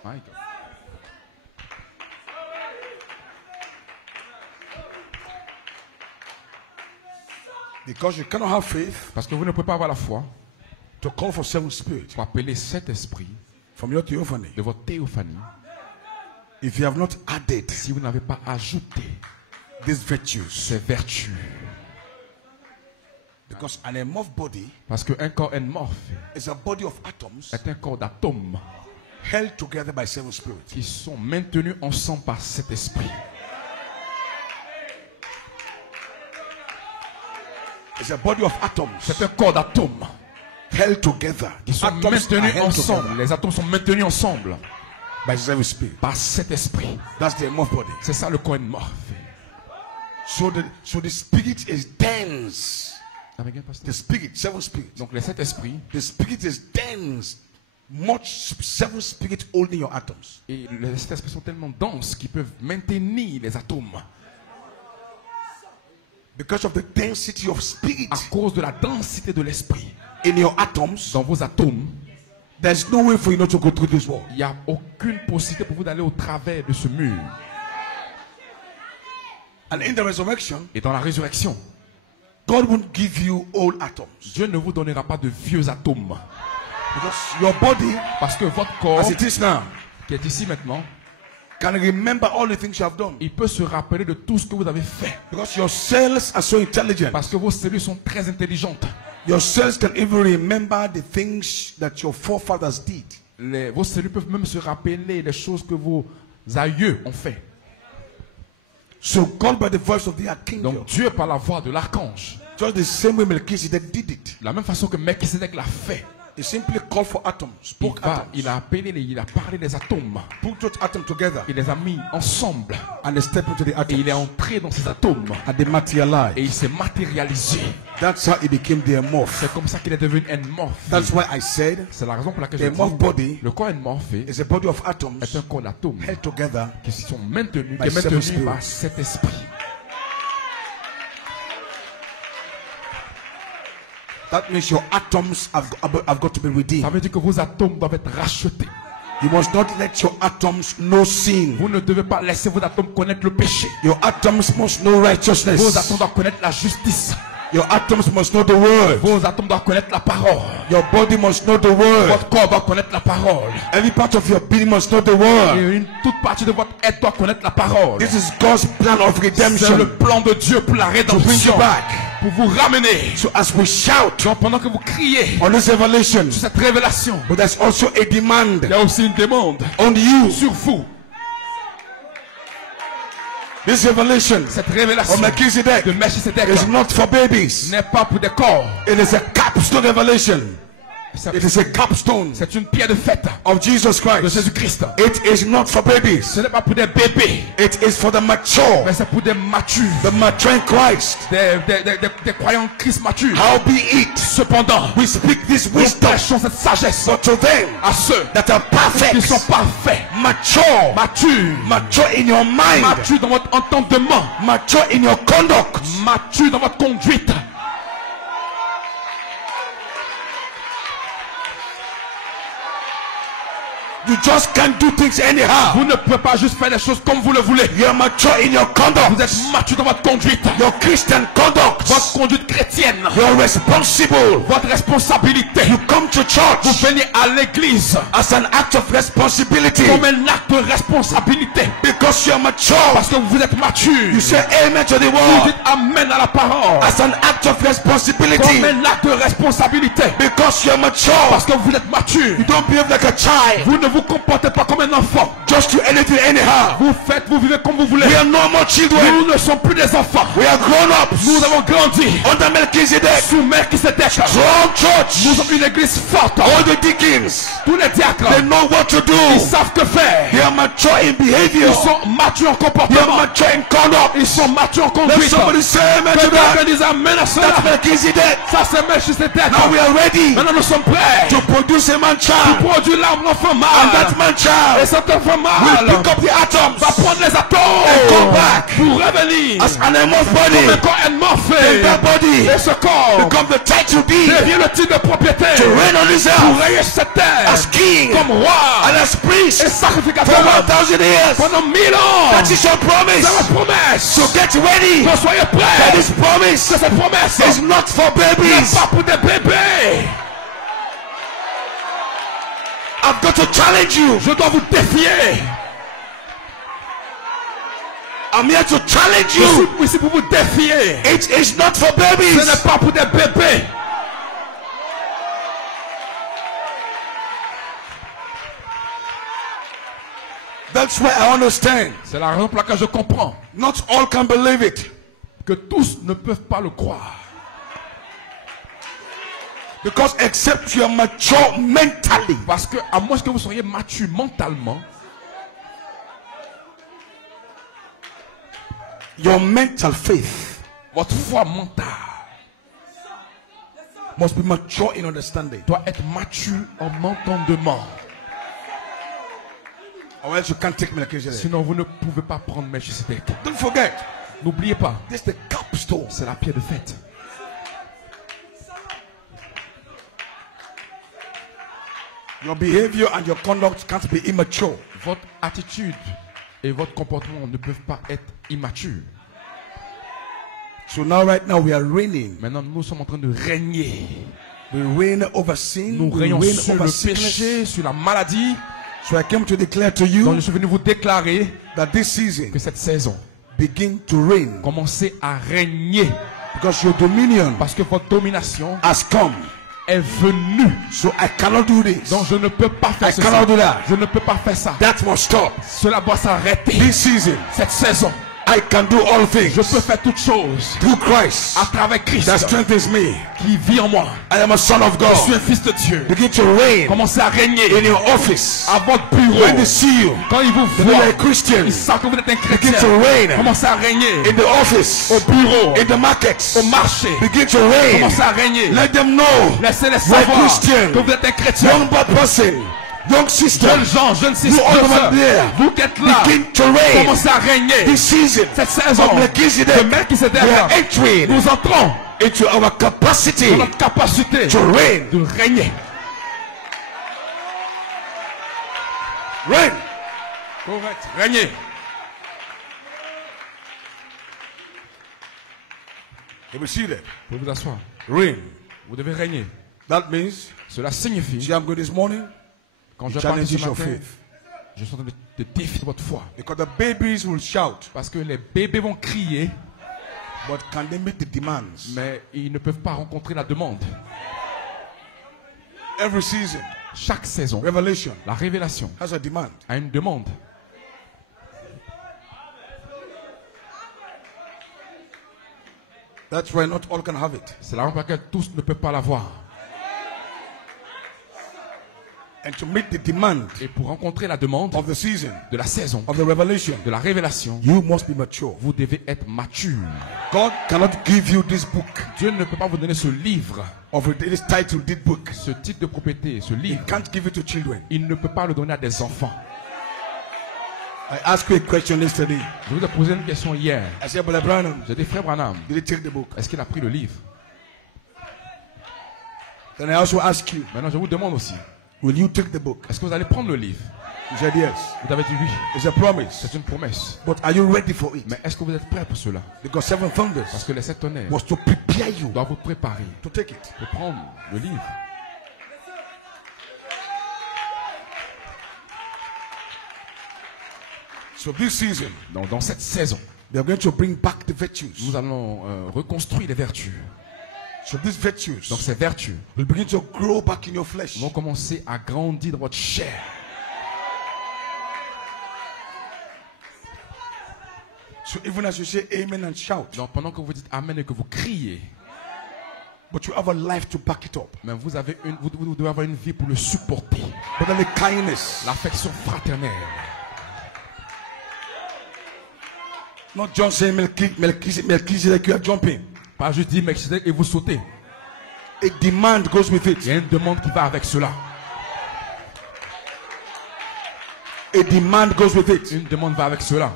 My God. Because you cannot have faith Parce que vous ne pouvez pas avoir la foi to call for seven spirits pour appeler cet esprit from your theophany de votre théophanie if you have not added si vous n'avez pas ajouté these virtues. ces vertus. Because an amorph body Parce qu'un corps amorphe is a body of atoms est un corps d'atomes held together by seven spirits. qui sont maintenus ensemble par cet esprit. It's a body of atoms C'est un corps d'atomes held together. qui sont Atoms are maintenus held ensemble. together Les atomes sont maintenus ensemble by the spirit. par cet esprit. That's the morph body. C'est ça le corps morphe. So the spirit is dense. The spirit, seven spirits. Donc les sept esprits The spirit is dense. Much seven spirits holding your atoms. et les sept esprits sont tellement denses qu'ils peuvent maintenir les atomes Because of the density of spirit à cause de la densité de l'esprit. in your atoms, Dans vos atomes, there's no way for you not to go through this wall. il n'y a aucune possibilité pour vous d'aller au travers de ce mur. And in the resurrection, Et dans la résurrection, God won't give you old atoms. Dieu ne vous donnera pas de vieux atomes. Because your body, Parce que votre corps, as it is now, qui est ici maintenant, can remember all the things you have done. il peut se rappeler de tout ce que vous avez fait. Because your cells are so intelligent. Parce que vos cellules sont très intelligentes. Your cells can even remember the things that your forefathers did. Vos cellules peuvent même se rappeler les choses que vos aïeux ont fait. So God, by the voice of the archangel, Donc Dieu, par la voix de l'archange, just the same way Melchizedek did it, de la même façon que Melchizedek l'a fait, he simply called for atoms, spoke atoms, il a appelé, il a parlé des atomes. put those atoms together, Il les a mis ensemble. and they stepped into the Et il est atoms, entré dans ces atomes. and they materialized. Et il s'est matérialisé. That's how he became the morph. C'est comme ça qu'il est devenu enmorphe. That's why I said C'est la raison pour laquelle the je dis morph body le corps enmorphé is a body of atoms est un corps d'atomes held together. qui sont maintenus, By seven spirits. par cet esprit. That means your atoms have got to be Ça redeemed. veut dire que vos atomes doivent être rachetés. You must not let your atoms know sin. Vous ne devez pas laisser vos atomes connaître le péché. Your atoms must know Vos righteousness. atomes doivent connaître la justice. Your atoms must know the word. Vos atomes doivent connaître la parole. Your body must know the word. Votre corps doit connaître la parole. Every part of your being must know the Et word. toute partie de votre être doit connaître la parole. This is God's plan of C'est le redemption plan de Dieu pour la to bring rédemption. you back. Pour vous ramener. So as we shout Donc pendant que vous criez on this revelation, sur cette révélation, but there's also a demand il y a aussi une demande on you. sur vous. This revelation Cette of révélation Melchizedek de Melchizedek is not for babies. n'est pas pour des corps. It is a capstone revelation. It is a capstone C'est une pierre de fête of Jesus de Christ. Jésus-Christ. It is not for babies. Ce n'est pas pour des bébés, It is for the mature, mais c'est pour des matures, the maturing Christ. des croyants Christ matures. Howbeit, Cependant, we speak this nous wisdom, prêchons cette sagesse but to them à ceux that are qui sont perfect, parfaits, mature, matures, mature in your mind, matures dans votre entendement, mature in your conduct. matures dans votre conduite. You just can't do things anyhow. Vous ne pouvez pas juste faire les choses comme vous le voulez. You are mature in your Vous conduct, êtes mature dans votre conduite. your Christian conduct. Votre conduite chrétienne. You're responsible. Votre responsabilité. You come to Vous church venez à l'église as an act of responsibility comme un acte de responsabilité. because you're mature. Parce que vous êtes mature. You say amen to the Vous word dites amen à la parole. as an act of responsibility Comme un acte de responsabilité. because you're mature. Parce que vous êtes mature. You don't behave like a child Vous ne vous comportez pas comme un enfant. just do anything anyhow. Vous vivez comme vous voulez. We are no more children. Nous ne sommes plus des enfants. We are grown-ups Nous avons grandi under Melchizedek. sous Melchizedek. Strong church. Nous sommes une église forte. All the deacons, Tous les diacres, they know what to do. ils savent que faire. They are mature in behavior. Ils sont matures en They are comportement. mature in conduct. Ils sont matures en Let conduite. somebody say amen to Que quelqu'un that. dise amen à cela. That's Melchizedek. Ça c'est Melchizedek. Now we are ready Maintenant nous sommes prêts to produce a man child. produire l'enfant And mâle. that man Et child cet enfant will mâle pick up the atoms va prendre les and go atomes back pour revenir as an amorph comme body. un corps morphé. And that body Et ce corps become the title deed devient le titre de propriété to reign on this pour earth régner sur cette terre as king comme roi and as et priest for sacrificateur 1,000 years. pendant 1000 ans. That is your promise. C'est votre promesse. So get ready. Donc soyez For prêts. this promise Que cette promesse is not for n'est babies. pas pour des bébés. I've got to challenge you. Je dois vous défier. I'm here to challenge Je you. suis ici pour vous défier. It is not for Ce n'est babies. pas pour des bébés. That's why I understand. C'est la raison pour laquelle je comprends Not all can believe it. que tous ne peuvent pas le croire. Because except you are mature mentally, Parce que à moins que vous soyez mature mentalement, your mental faith votre foi mentale must be mature in understanding. doit être mature en entendement. Or else you can't take Melchizedek. Sinon, vous ne pouvez pas prendre Melchizedek. Don't forget, N'oubliez pas, this is the capstone. c'est la pierre de fête. Your behavior and your conduct can't be immature. Votre attitude et votre comportement ne peuvent pas être immatures. So now, right now, we are reigning. Maintenant, nous sommes en train de régner. We reign over sin. Nous We régnons reign sur over le sickness. péché, sur la maladie. So I came to declare to Donc, you je suis venu vous déclarer that this season que cette saison, begin to reign commencez à régner. because your dominion Parce que votre domination has come. est venue. So I cannot do this. Donc, je ne peux pas faire I ceci. cannot do that. Je ne peux pas faire ça. That must stop. Cela doit s'arrêter. This season, Cette saison, I can do all things je peux faire toutes choses through Christ à travers Christ that strengthens me. qui vit en moi. I am a son of Je suis God. un fils de Dieu. Begin to reign Commencez à régner in your office. à votre bureau. When they see you, Quand ils vous they know voient, you're a Christian. ils savent que vous êtes un Begin chrétien. to reign Commencez à régner in the office, au bureau, in the markets. au marché. Begin to reign. Commencez à régner. Let them know Laissez-les you're a savoir Christian. que vous êtes un chrétien. Young person, young sister, Jeunes gens, jeunes you all sisters, over there, vous qui êtes là, begin to reign. commencez à régner. This season Cette saison of de Melchizedek, Melchizedek, we are entering nous entrons into our capacity dans notre capacité to reign. de régner. Reign. Correct. Régner. You will see that. Vous pouvez vous asseoir. Reign. Vous devez régner. That means, Cela signifie, see, I'm going this morning. quand It je parle ce challenges your matin, faith. je suis en train de défier votre foi. Because the babies will shout, Parce que les bébés vont crier, but can they meet the demands? mais ils ne peuvent pas rencontrer la demande. Every season, Chaque saison, revelation la révélation has a demand. a une demande. That's why not all can have it. C'est la raison pour laquelle tous ne peuvent pas l'avoir. And to meet the demand Et pour rencontrer la demande of the season, de la saison, of the revelation, de la révélation, you must be mature. vous devez être mature. God cannot give you this book Dieu ne peut pas vous donner ce livre, of this title, this book. ce titre de propriété, ce He livre. can't give it to children. Il ne peut pas le donner à des enfants. I asked you a question yesterday. Je vous ai posé une question hier. I said, Brother Branham, J'ai dit, frère Branham, did he take the book? est-ce qu'il a pris le livre? Then I also ask you, Maintenant, je vous demande aussi, will you take the book? est-ce que vous allez prendre le livre? You said yes. Vous avez dit oui. It's a promise. C'est une promesse. But are you ready for it? Mais est-ce que vous êtes prêt pour cela? Because Seven Parce Thunders que les sept tonnerres was to prepare you doivent vous préparer to take it. pour prendre le livre. So this season, Donc, dans cette saison, we are going to bring back the virtues. nous allons reconstruire les vertus. So these virtues Donc ces vertus will begin to grow back in your flesh. vont commencer à grandir dans votre chair. So even as you say amen and shout, Donc pendant que vous dites amen et que vous criez, but you have a life to back it up. mais vous devez avoir une vie pour le supporter. Brotherly kindness. L'affection fraternelle. Not just saying Melchizedek, you are jumping. Pas juste dire Melchizedek et vous sautez. A demand goes with Il it. y a une demande qui va avec cela. A demand goes with it. Une demande va avec cela.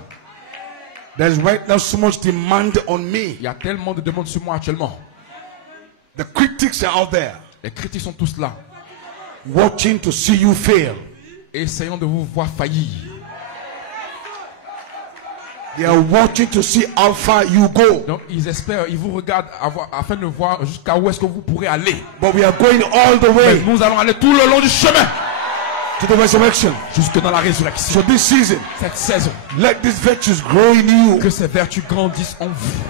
There's right now so much demand on me. Il y a tellement de demandes sur moi actuellement. The critics are out there, Les critiques sont tous là, watching to see you fail. essayant de vous voir faillir. They are watching to see how far you go. Donc ils espèrent, ils vous regardent afin de voir jusqu'à où est-ce que vous pourrez aller. But we are going all the Mais way nous allons aller tout le long du chemin, to the resurrection. jusque dans la résurrection. So this season, Cette saison, let these virtues grow in you. que ces vertus grandissent en vous.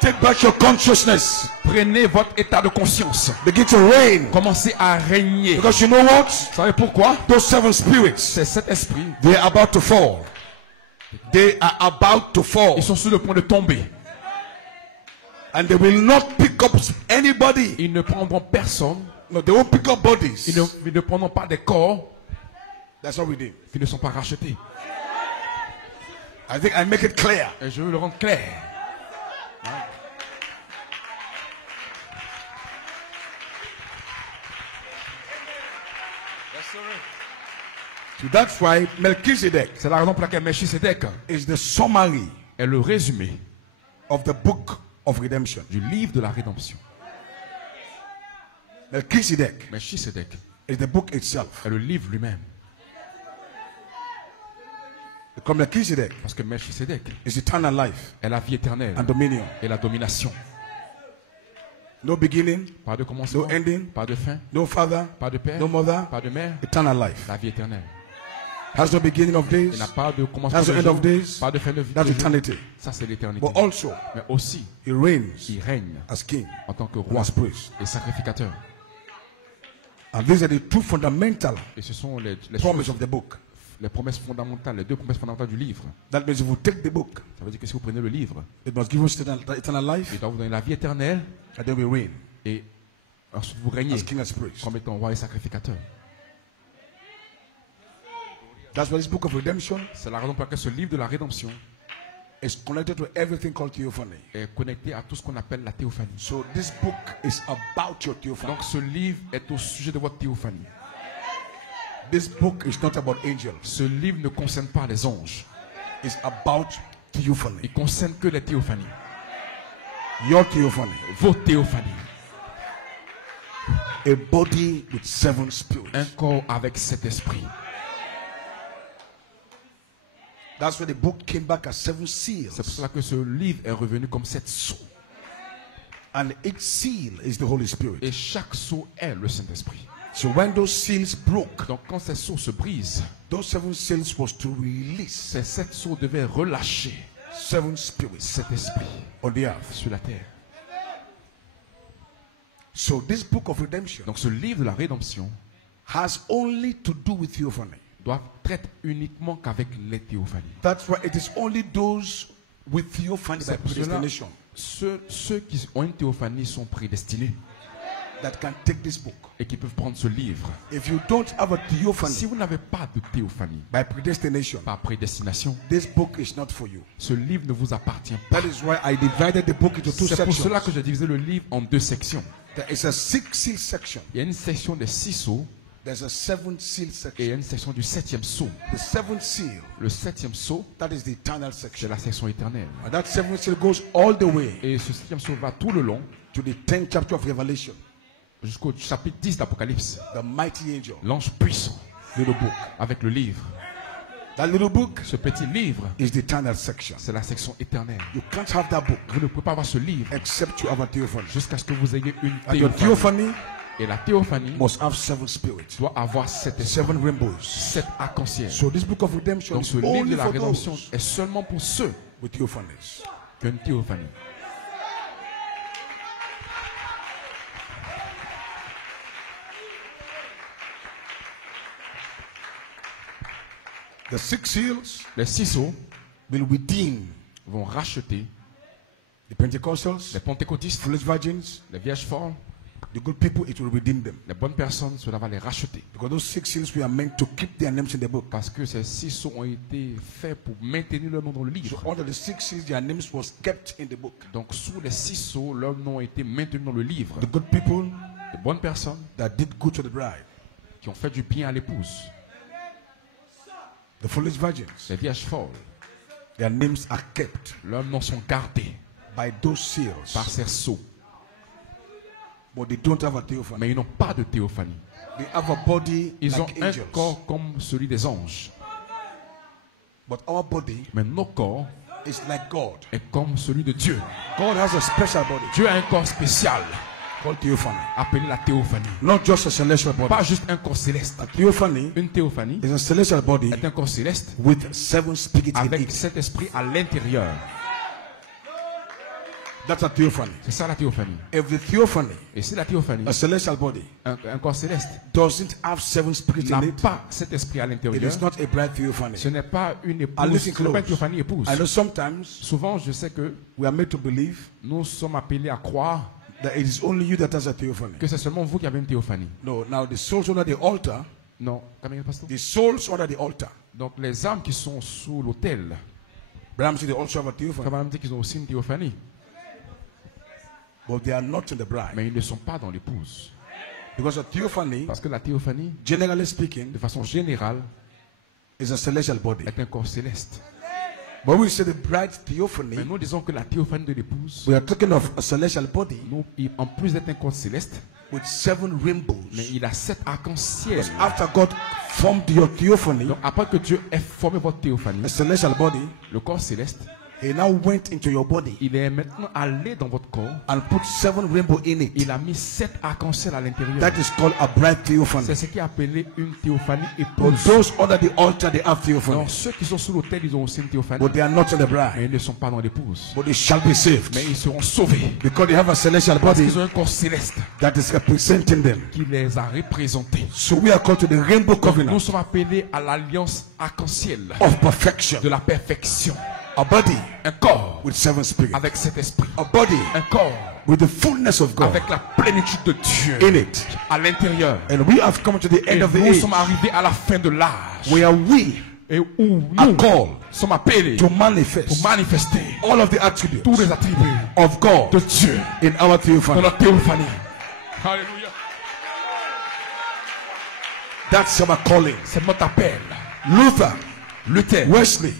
Take back your consciousness. Prenez votre état de conscience. Begin to reign. Commencez à régner. Because you know what? Vous savez pourquoi? Those seven spirits, C'est cet esprit. they are about to fall. They are about to fall. Ils sont sur le point de tomber. And they will not pick up anybody. Ils ne prendront personne. No, they won't pick up bodies. Ils ne prendront pas des corps That's what we do. qui ne sont pas rachetés. I think I make it clear. Et je veux le rendre clair. So that's why Melchizedek C'est la raison pour laquelle Melchisedec is the summary est le résumé of the book of redemption. du livre de la rédemption. Melchizedek Melchisedec is the book itself. est le livre lui-même. Because Melchizedek Parce que Melchisedec is eternal life est la vie éternelle and dominion. et la domination. No beginning, Pas de commencement, no ending, pas de fin, no father, pas de père, no mother, pas de mère. eternal life. La vie éternelle. Has no beginning of Il days, n'a pas de commencement has de no end jour, of days. pas de fin de vie. That's de jour. eternity. Ça, c'est l'éternité. But also, Mais aussi, he reigns il règne as king en tant que and roi as priest. et sacrificateur. And these are the two fundamental Et ce sont les promises choses, of the book. les promesses fondamentales, les deux promesses fondamentales du livre. That means if you take the book, Ça veut dire que si vous prenez le livre, it must give us eternal life, il doit vous donner la vie éternelle and then we reign et ensuite vous régnez as king, as priest. comme étant roi et sacrificateur. That's why this book of redemption C'est la raison pour laquelle ce livre de la rédemption is connected to everything called theophany. est connecté à tout ce qu'on appelle la théophanie. So this book is about your theophany. Donc ce livre est au sujet de votre théophanie. This book is not about angels. Ce livre ne concerne pas les anges. It's about theophany. Il concerne que les théophanies. Your theophany. Vos théophanies. A body with 7 spirits. Un corps avec cet esprit. That's why the book came back as 7 seals. C'est pour cela que ce livre est revenu comme 7 sceaux. And each seal is the Holy Spirit. Et chaque sceau est le Saint-Esprit. So when those seals broke, Donc quand ces sceaux se brisent, those 7 seals was to release ces 7 sceaux devaient relâcher 7 spirits cet esprit on the earth. sur la terre. So this book of redemption Donc ce livre de la rédemption has only to do with theophany. doit traiter uniquement qu'avec les théophanies. That's why it is only those with theophany by C'est pour cela, predestination ceux qui ont une théophanie sont prédestinés that can take this book. et qui peuvent prendre ce livre. If you don't have a theophany Si vous n'avez pas de théophanie by predestination, par prédestination, this book is not for you. ce livre ne vous appartient pas. That is why I divided the book into 2 C'est pour sections. cela que j'ai divisé le livre en 2 sections. There is a 6 seal section. Il y a une section des 6 sceaux There's a 7 seal et il y section. a une section du 7e sceau. The 7th seal, Le 7e sceau, that is the eternal c'est section. la section éternelle. And that 7th seal goes all the way Et ce 7e sceau va tout le long to the 10th chapter of Revelation. jusqu'au chapitre 10 d'Apocalypse. The mighty angel, L'ange puissant, little book. avec le livre. That little book Ce petit livre, is the eternal section. c'est la section éternelle. You can't have that book Vous ne pouvez pas avoir ce livre except you have a theophany. jusqu'à ce que vous ayez une And your théophanie. theophany Et la théophanie must have 7 spirits, doit avoir 7 7 rainbows. 7 arcs-en-ciel. So this book of redemption Donc is ce livre only de la for rédemption those est seulement pour ceux with theophanies. qui ont une théophanie. The 6 seals Les 6 sceaux will redeem vont racheter the Pentecostals, les pentecôtistes, foolish virgins, les vierges folles, the good people. It will redeem them. les bonnes personnes, cela va les racheter. Because those 6 seals were meant to keep their names in the book. Parce que ces 6 sceaux ont été faits pour maintenir leur nom dans le So livre. under the 6 seals, their names was kept in the book. Donc sous les 6 sceaux, leur nom a été maintenu dans le livre. The good people Les bonnes personnes that did good to the bride, qui ont fait du bien à l'épouse, the foolish virgins, les vierges folles, their names are kept leurs noms sont gardés by those seals. par ces sceaux. But they don't have a theophany. Mais ils n'ont pas de théophanie. They have a body Ils ont like un angels. corps comme celui des anges. But our body Mais nos corps is like God. est comme celui de Dieu. God has a special body Dieu a un corps spécial called theophany. appelé la théophanie. Not just a celestial body. Pas juste un corps céleste. A theophany Une théophanie is a celestial body est un corps céleste with 7 spirits in avec it. cet esprit à l'intérieur. That's a theophany. C'est ça la théophanie. If the theophany, Et si la théophanie, a celestial body, un corps céleste, doesn't have 7 spirits n'a in it, pas cet esprit à it l'intérieur, is not a bride theophany. ce n'est pas une And épouse, listen ce n'est pas une close. théophanie épouse. I know sometimes Souvent, je sais que we are made to believe nous sommes appelés à croire that it is only you that has a theophany. que c'est seulement vous qui avez une théophanie. No, now the souls under the altar, Non, Camille Pasteur. the souls under the altar, Donc les âmes qui sont sous l'autel, Brahms they also have a theophany, comme on dit qu'ils ont aussi une théophanie, but they are not in the bride. mais ils ne sont pas dans l'épouse. Because a theophany, Parce que la théophanie, generally speaking, de façon générale, is a celestial body. est un corps céleste. But when we say the bride theophany, Mais nous disons que la théophanie de l'épouse, we are talking of a celestial body en plus d'être un corps céleste, with 7 rainbows. mais il a 7 arcs-en-ciel. Because after God formed your theophany, Donc après que Dieu ait formé votre théophanie, a celestial body, le corps céleste, He now went into your body il est maintenant allé dans votre corps. and put 7 rainbows in it. Il a mis 7 arcs-en-ciel à l'intérieur. That is called a bride theophany. C'est ce qui est appelé une théophanie But épouse. those under the altar, they have theophany. Donc ceux qui sont sous l'autel, ils ont aussi une théophanie. But they are not in the Mais bride. ils ne sont pas dans l'épouse. But they shall be saved. Mais ils seront sauvés. Because they have a celestial Parce body qu'ils ont un corps céleste that is representing them. qui les a représentés. So we are called to the rainbow Nous covenant sommes appelés à l'alliance arc-en-ciel of perfection. de la perfection. A body Un corps with 7 spirits. avec cet esprit. A body Un corps with the fullness of God avec la plénitude de Dieu in it. à l'intérieur. And we have come to the Et end of the nous age sommes arrivés à la fin de l'âge. where we Et où are nous called sommes appelés to pour manifest manifester all of the attributes tous les attributs of God de Dieu in our dans theophany. notre théophanie. Alléluia. That's our calling. C'est notre appel. Luther, Wesley,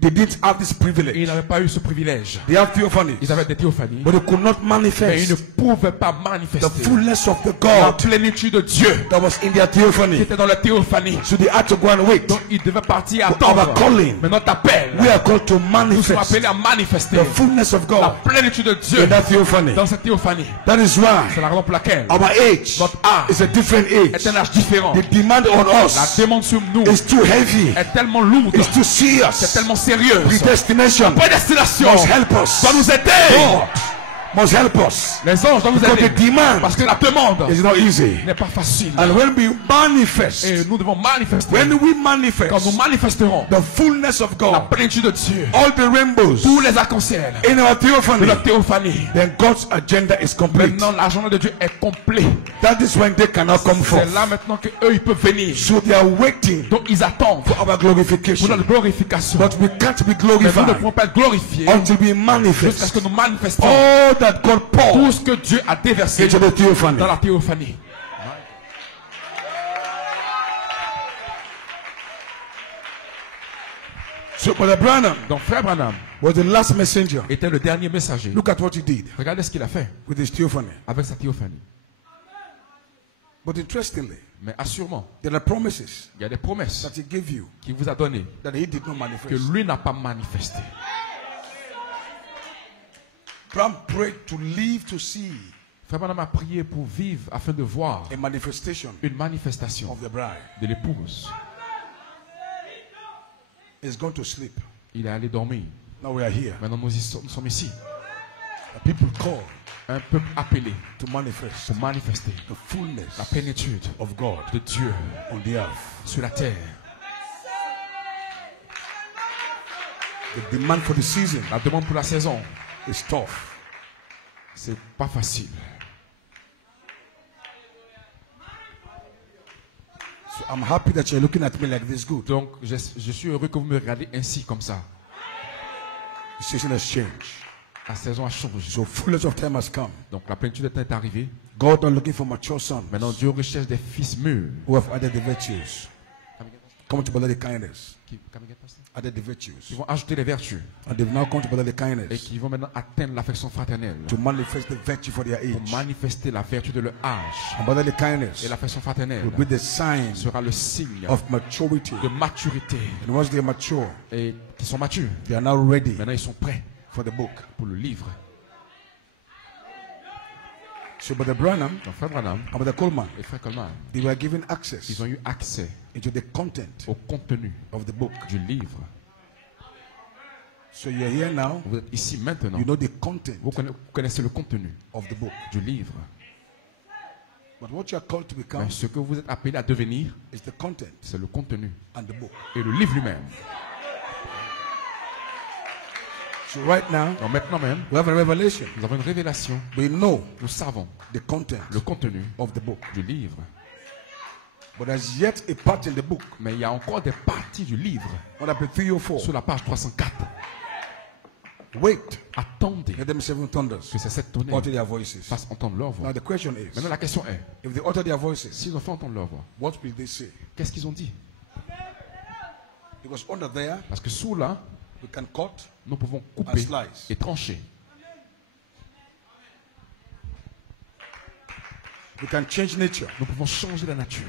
they didn't have this ils privilege. n'avaient pas eu ce privilège. They have theophanies, Ils avaient des théophanies, but they could not mais ils ne manifest pouvaient pas the manifester fullness of the la God plénitude de Dieu that was in their qui theophany. était dans la théophanie. So they had to go and wait. Donc ils devaient partir But attendre. our calling, Mais notre appel, we are called to nous sommes manifest appelés à manifester the fullness of la God plénitude de Dieu in that theophany. dans cette théophanie. That is why C'est la raison pour laquelle our age notre âge is a different est un age. âge différent. The demand on La us demande sur nous is too heavy. est tellement lourde, It's too c'est serious. tellement sérieuse. Predestination Prédestination must help us. doit nous aider. God must help us. Les anges doivent nous Because the aider. demand Parce que la demande is not easy. n'est pas facile. And when we manifest, Et nous devons manifester. when we Quand nous manifest manifesterons the fullness of la God, plénitude de Dieu, all the rainbows tous les arcs-en-ciel in our de theophany, la théophanie, then God's agenda is complete. maintenant l'agenda de Dieu est complet. That is when they cannot come C'est forth. là maintenant que eux ils peuvent venir. So they are waiting Donc ils attendent for our pour glorification. notre glorification. But we can't be Mais nous ne glorified pouvons pas être glorifiés until we jusqu'à ce manifest que nous manifestons all that God poured tout ce que Dieu a déversé into the theophany. dans la théophanie. So Brother Branham Donc frère Branham was the last messenger. était le dernier messager. Look at what he did Regardez ce qu'il a fait with his theophany. avec sa théophanie. But interestingly, Mais assurément, there are promises il y a des promesses that he gave you qu'il vous a données that he did not que manifest. lui n'a pas manifesté. Branham prayed to live to see Frère Branham a prié pour vivre afin de voir a manifestation une manifestation of the bride. de l'épouse. He's going to sleep. Il est allé dormir. Now we are here. Maintenant nous sommes ici. The people call Un peuple appelé to manifest pour manifester the la fullness plénitude of God de Dieu on the earth. sur la terre. The demand for the season La demande pour la saison, is tough. c'est pas facile. So I'm happy that you're looking at me like this. Good. Donc je suis heureux que vous me regardez ainsi comme ça. The season has changed. La saison a changé. So fullness of time has come. Donc la plénitude de temps est arrivée. God not looking for mature sons Maintenant Dieu recherche des fils mûrs. who have added the virtues. Come to brotherly kindness. Qui Added the virtues. vont ajouter les vertus And they've now come to brotherly et kindness qui vont maintenant atteindre l'affection fraternelle to manifest the virtue for their pour age. manifester la vertu de leur âge. And brotherly Et kindness l'affection fraternelle will be the sign sera le signe of maturity. de maturité. And once they are mature, Et qui sont matures. they are now ready Maintenant ils sont prêts for the book. pour le livre. So Brother Branham Donc frère Branham and Brother Coleman, et frère Coleman, they were given access ils ont eu accès into the content au contenu of the book. du livre. So you're here now. Vous êtes ici maintenant. You know the content Vous connaissez le contenu of the book. du livre. But what you are called to become Mais ce que vous êtes appelé à devenir, is the content c'est le contenu and the book. et le livre lui-même. So right now, Donc maintenant même, we have a revelation. nous avons une révélation. We know Nous savons the content le contenu of the book. du livre. But there's yet a part in the book. Mais il y a encore des parties du livre On appelle 304. sur la page 304. Wait. Attendez Let them seven thunders que ces sept tonnerres utter their voices. fassent entendre leur voix. Now the question is, Maintenant la question est, if they utter their voices, s'ils ont fait entendre leur voix, what will they say? qu'est-ce qu'ils ont dit? Because under there, Parce que sous là, we can cut. nous pouvons And couper slice. et trancher. We can change nature. Nous pouvons changer la nature.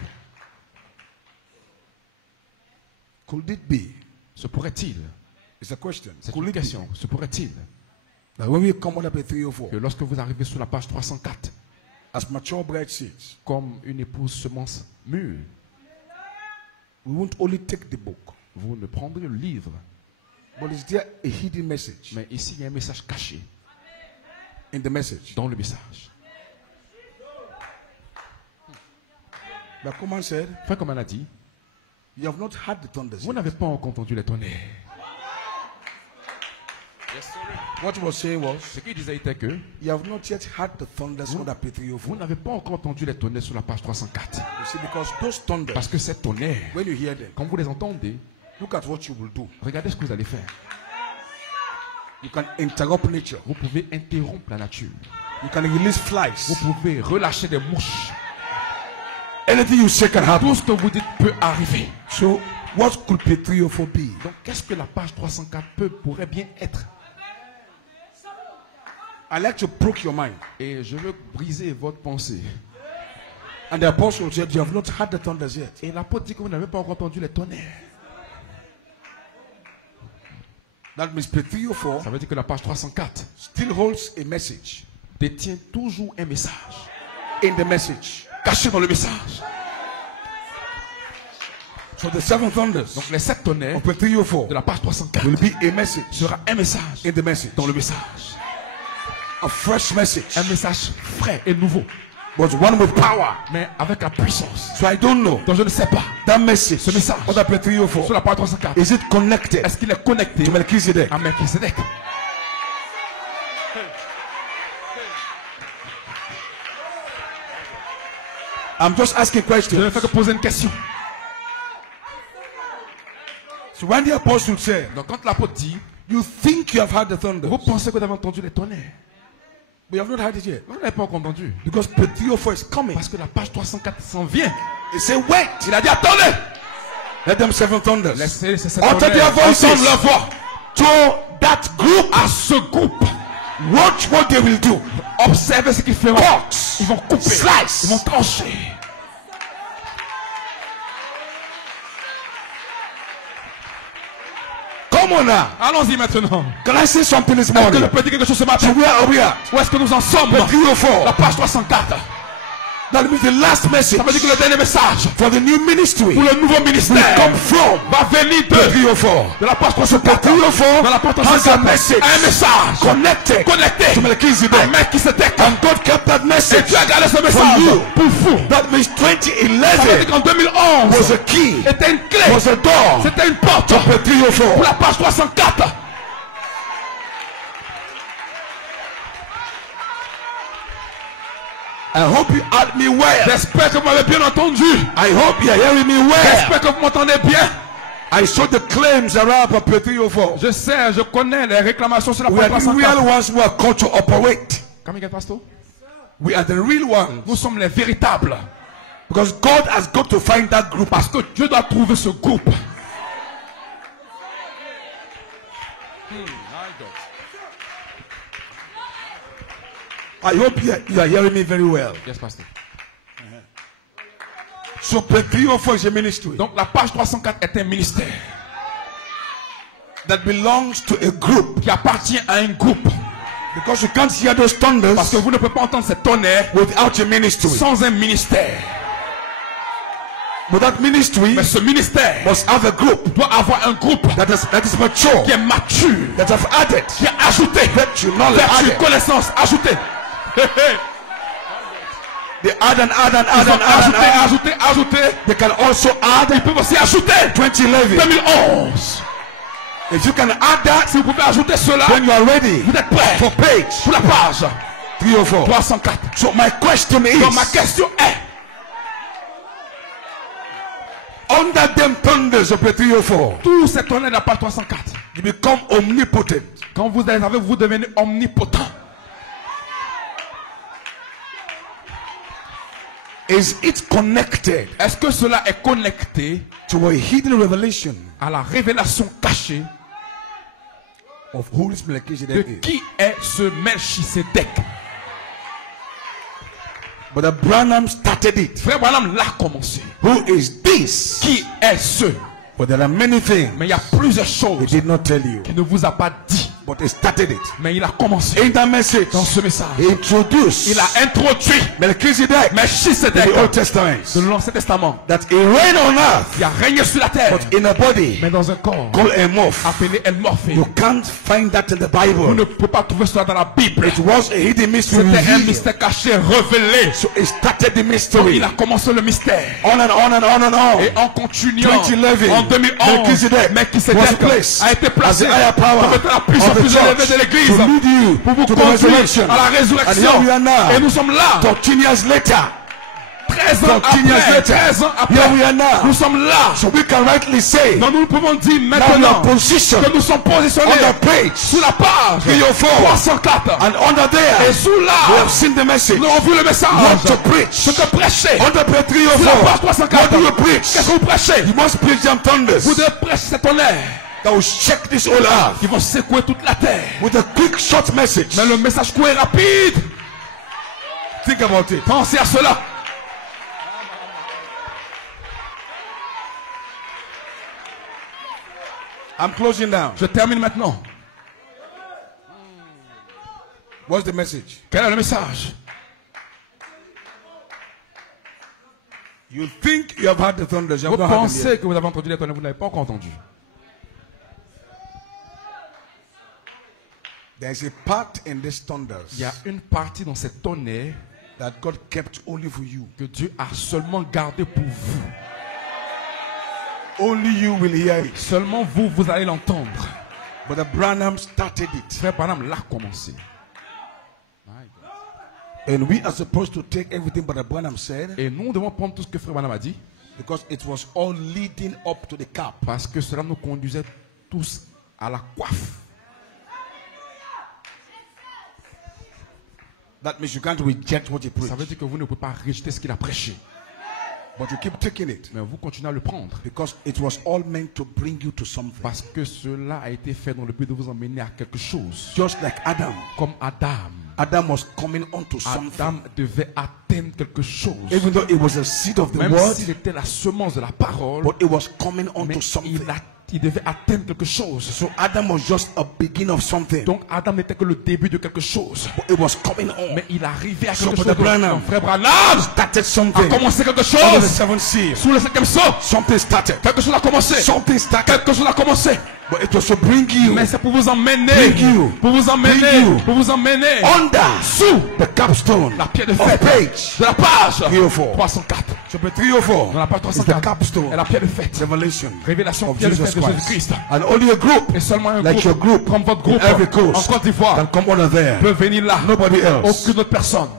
Could it be? Se pourrait-il, It's a question. c'est Could une it be question, se pourrait-il that when we come under 304, que lorsque vous arrivez sur la page 304, as mature bride seeds, comme une épouse semence mûre, we won't only take the book, vous ne prendrez le livre, but is there a hidden message mais ici il y a un message caché in the message? dans le message. Like Command said, Enfin, comme on a dit, you have not had the thunders vous yet. n'avez pas encore entendu les tonnerres. What he was saying was, Ce qu'il disait était que you have not yet had the thunders under vous 304. n'avez pas encore entendu les tonnerres sur la page 304. You see, because those thunders, Parce que ces tonnerres, when you hear them, quand vous les entendez, look at what you will do. regardez ce que vous allez faire. You can interrupt nature. Vous pouvez interrompre la nature. You can release flies. Vous pouvez relâcher des mouches. Anything you say can happen. Tout ce que vous dites peut arriver. So, what could P304 be? Donc, qu'est-ce que la page 304 pourrait bien être? I like to poke your mind. Et je veux briser votre pensée. And the apostle said, you have not had the thunders yet. Et l'apôtre dit que vous n'avez pas encore entendu les tonnerres. That means P304 Ça veut dire que la page 304 still holds a message détient toujours un message. in the message. Caché dans le message. So the seven thunders Donc, les sept tonnerres of P304 de la page 304 will be a message sera un message in the message. dans le message. A fresh message. Un message frais et nouveau. But one with power. Mais avec la puissance. So I don't know. Donc, je ne sais pas. That message Ce message of the P304, sur la page 304. is it connected Est-ce qu'il est connecté to Melchizedek? à Melchizedek? I'm just asking Je ne questions. fais que poser une question. So when the apostle said, Donc, quand l'apôtre dit, you think you have had the thunder, vous pensez que vous avez entendu les tonnerres. but you have not had it yet. Vous n'avez pas encore entendu. Because P304 is coming. Parce que la page 304 s'en vient. He said, wait. Il a dit, attendez. Let them seven thunders Laissez ces sept utter their tonnerres voices entendre leur voix. to that group. À ce groupe, Watch what they will do. observez ce qu'ils feront. Cut. Ils vont couper. Slice. Ils vont trancher. Come on now. Allons-y maintenant. Can I say something this Est-ce que je morning? peux dire quelque chose ce So matin? where are we at? Où est-ce que nous en sommes? La P304. page 304. That means the last message Ça veut dire que le dernier message for the new ministry pour le nouveau will ministère come from va venir de P304. la page So 304. P304 Dans la porte has a message un message connected connecté to à Melchizedek. Melchizedek. And God kept that Et message tu as gardé ce for message you. pour vous. That means Ça veut dire 2011 qu'en 2011, was a key, c'était une clé, was a door c'était une porte to pour P304. la page 304. I hope you heard me well. J'espère que vous m'avez bien entendu. I hope you are hearing me well. J'espère que vous m'entendez bien. I saw the claims around for P304. Je sais, je connais les réclamations sur la We are page the real 304. ones who are called to operate. Come again, Pastor. We are the real ones. Nous sommes les véritables. Because God has got to find that group. Parce que Dieu doit trouver ce groupe. I hope you are hearing me very well. Yes, Pastor. So P304 is a ministry Donc la page 304 est un ministère that belongs to a group. qui appartient à un groupe. Because you can't hear those thunders Parce que vous ne pouvez pas entendre ces tonnerres without a ministry. sans un ministère. But that ministry Mais ce ministère must have a group doit avoir un groupe that is mature, qui est mature, that have added qui a ajouté virtue, knowledge, vertu, added. connaissance, ajouté. They add and add and Ils add ont and add and ajouté, add. ajouté, ajouté. They can also add Ils peuvent aussi ajouter 2011. 2011. If you can add that, Si vous pouvez ajouter cela, then you are ready vous êtes prêts for page pour la page 304. 304. So my question Donc ma is, question est, under them thunders of the 304, tout cet honneur de la page 304, you become omnipotent. quand vous avez, vous devenez omnipotent. Is it connected Est-ce que cela est connecté to a hidden revelation à la révélation cachée of who this de Melchizedek is? qui est ce Melchisedec? But the Branham started it. Frère Branham l'a commencé. Who is this? Qui est ce? But there are many things Mais il y a plusieurs he choses did not tell you. qu'il ne vous a pas dit. But he started it. Mais il a commencé. In that message, Dans ce message, he introduced il a introduit Melchizedek in Melchisedec the Old Testament. de l'Ancien Testament. That he reigned on earth, Il a régné sur la terre, but in a body mais dans un corps called a morph. appelé El Morphée. You can't find that in the Vous ne Bible. pouvez pas trouver cela dans la Bible. It was a hidden mystery. C'était un revealed. mystère caché, révélé. So he started the Donc mystery. il a commencé le mystère. On and on and on and on. Et en continuant, 2011, en 2011, Melchizedek Melchisedec was placed a été placé as the higher power comme étant la puissance of the plus élevée church de l'Église to lead you pour vous to the conduire resurrection. à la And here résurrection. we are now. Et nous sommes là, 13 years later. 13 ans 13 years après, later. 13 ans Here we après, are now. nous sommes là. So we can rightly say Donc nous pouvons dire now we are maintenant positioned que nous sommes positionnés on the page sous la page 304. 304. and under there Et sous we là, have seen the message. nous avons vu le message. What to preach. Ce que prêcher. On the page Sous la page 304. 304. What do you preach? Qu'est-ce que vous prêchez? You must preach them thunders Vous devez prêcher cet honneur that will shake this whole earth qui vont secouer toute la terre. with a quick short message. Mais le message court et rapide. Think about it. Pensez à cela. I'm closing down. Je termine maintenant. What's the message? Quel est le message? You think you have heard the thunders. You Vous have not heard them pensez yet. que vous avez entendu les tonnerres, vous n'avez pas encore entendu. There is a part in these Il thunders y a une partie dans cette tonnerre that God kept only for you. que Dieu a seulement gardé pour vous. Only you will hear it. Seulement vous, vous allez l'entendre. But the Branham started it. Frère Branham l'a commencé. And we are supposed to take everything but the Branham said Et nous devons prendre tout ce que Frère Branham a dit because it was all leading up to the cap. parce que cela nous conduisait tous à la coiffe. That means you can't reject what he Ça veut preached. dire que vous ne pouvez pas rejeter ce qu'il a prêché. But you keep taking it Mais vous continuez à le prendre. because it was all meant to bring you to something. Parce que cela a été fait dans le but de vous emmener à quelque chose. Just like Adam. Comme Adam. Adam was coming onto something. Adam devait atteindre quelque chose. Even though it was a seed of the Même word, s'il était la semence de la parole, but it was coming onto mais something. il devait atteindre quelque chose. So Adam was just a beginning of something. Donc Adam n'était que le début de quelque chose. But it was coming on. Mais il arrivait à So quelque chose. Brother Branham Donc, Frère Branham started a something. commencé quelque Under the chose. seventh seal. Sous le septième sceau, Something started. quelque chose a commencé. Something started. Quelque chose a commencé. But it was to bring you Mais c'est pour vous emmener. Bring you. Pour vous emmener. Bring you. Pour vous emmener. under Sous the capstone la pierre de of fête page de la page 304. 304. Chapter 304 Dans la page is the 304 capstone est la pierre de fête. revelation Révélation of pierre de Jesus fête de Jésus-Christ. Christ. And only a group Et seulement un like your groupe, group comme votre in groupe every en coast Côte d'Ivoire can come under there. peut venir là. Nobody else. Aucune autre personne.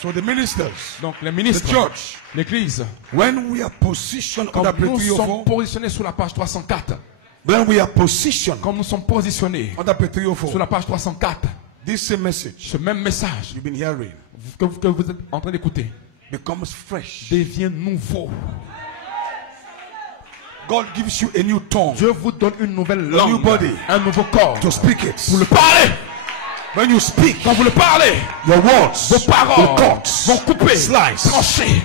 So the ministers, Donc les the ministres, church, l'église, when we are positioned quand under nous page sommes 304, positionnés sous la page 304, when we are positioned quand nous sommes positionnés under page sur 304, la page 304, this same message ce même message you've been hearing que vous êtes en train d'écouter becomes fresh. devient nouveau. God gives you a new tongue Dieu vous donne une nouvelle new langue, body un nouveau corps. to speak it. Vous le parlez. When you speak, Quand vous le parlez, your words vos paroles will cut, vont couper, slice, trancher.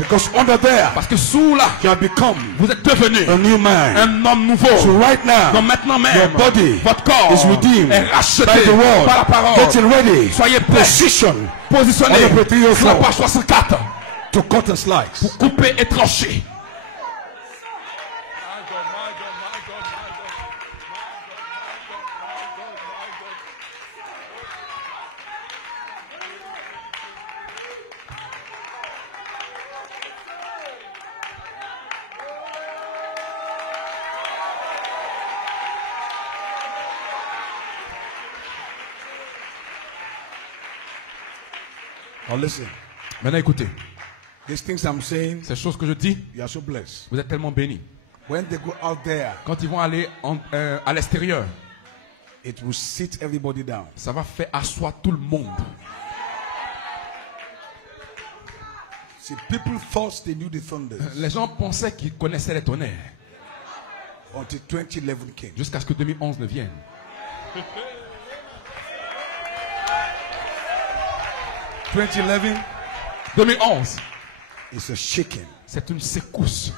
Because under there, Parce que sous là, you have become vous êtes devenu a new man. un homme nouveau. So right now, Donc maintenant même, your body votre corps is redeemed est racheté by the word. par la parole. Getting ready. Soyez prêts, Position positionnés on the Petriot sur la floor page 64 to cut and slice. pour couper et trancher. Now listen, Maintenant écoutez, these things I'm saying, ces choses que je dis, you are so blessed. vous êtes tellement bénis. When they go out there, Quand ils vont aller à l'extérieur, it will sit everybody down. ça va faire asseoir tout le monde. See, people thought they knew the thunders Les gens pensaient qu'ils connaissaient les tonnerres until 2011 came. jusqu'à ce que 2011 ne vienne. 2011 2011, is a shaking. c'est une secousse.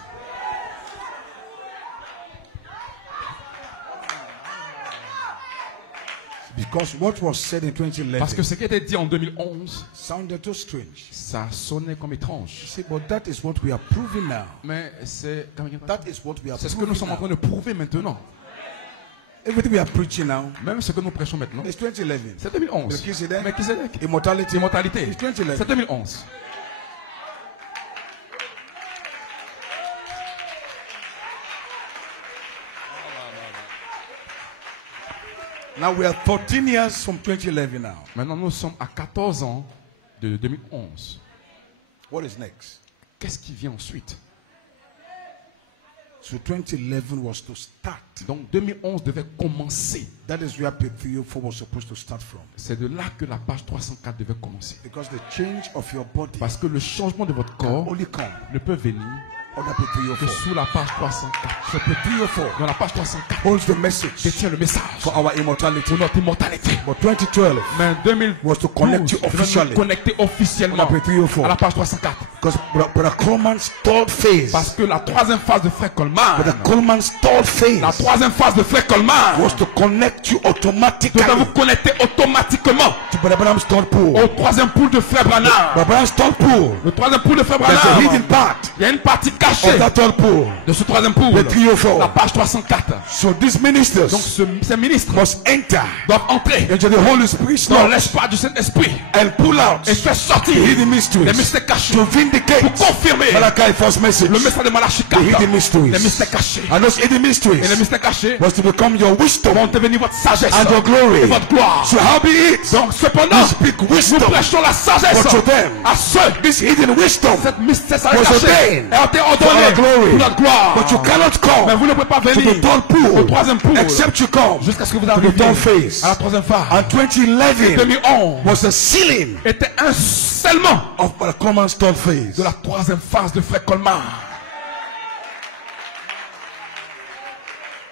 Because what was said in Parce que 2011 ce qui était dit en 2011, sounded too strange. ça sonnait comme You étrange. see, but that is what we are proving now. Mais c'est That is what we are ce que nous proving sommes en train now. de prouver maintenant. Everything we are preaching now Même ce que nous prêchons maintenant, is 2011. c'est 2011. Melchizedek, Melchizedek, immortality, immortalité, is 2011. c'est 2011. Now we are 13 years from 2011 now. Maintenant, nous sommes à 14 ans de 2011. What is next? Qu'est-ce qui vient ensuite? So 2011 was to start. Donc 2011 devait commencer. That is where Petriot 4 was supposed to start from. C'est de là que la page 304 devait commencer. Because the change of your body Parce que le changement de votre corps only come ne peut venir under Petriot que 4. sous la page 304. So Petriot 4 Dans la page 304, holds the message détient le message for our immortality. pour notre immortalité. But 2012 Mais 2012 was to connect you devait nous officially connecter officiellement under Petriot à la 4. page 304. Because Brother Coleman's third phase, Parce que la troisième phase de Frère Coleman, Brother Coleman's third la phase troisième phase de Frère Coleman was to connect you automatically devait vous connecter automatiquement to Brother Branham's third pool. au troisième pool de Frère Branham. Brother Branham's third pool, Le troisième pool de Frère there's a Branham, hidden part il y a une partie of cachée that third pool. de ce troisième pool, Petriot 4. la page 304. So these ministers Donc ces ministres must enter doivent entrer into the Holy Spirit's dans law l'espace du Saint-Esprit and pull out et faire sortir the hidden les mysteries mystères cachés to vindicate pour confirmer Malachi first message. le message de Malachie 4, The hidden mysteries. les mystères cachés. And those hidden Et les mysteries mystères cachés was to become your wisdom vont devenir votre sagesse and your glory. et votre gloire. So how be it? Donc cependant, We speak nous wisdom, prêchons la sagesse but to them, à ceux this hidden wisdom cette mystère was cachée ordained a été for our ordonnée glory. pour notre gloire. But you cannot Mais come vous ne pouvez pas to venir the third au pool troisième pool except you come jusqu'à ce que vous to the arriviez third phase. à la troisième phase. And 2011 2011 was a sealing était un scellement of Brother Coleman's third phase. de la troisième phase de Frère Coleman.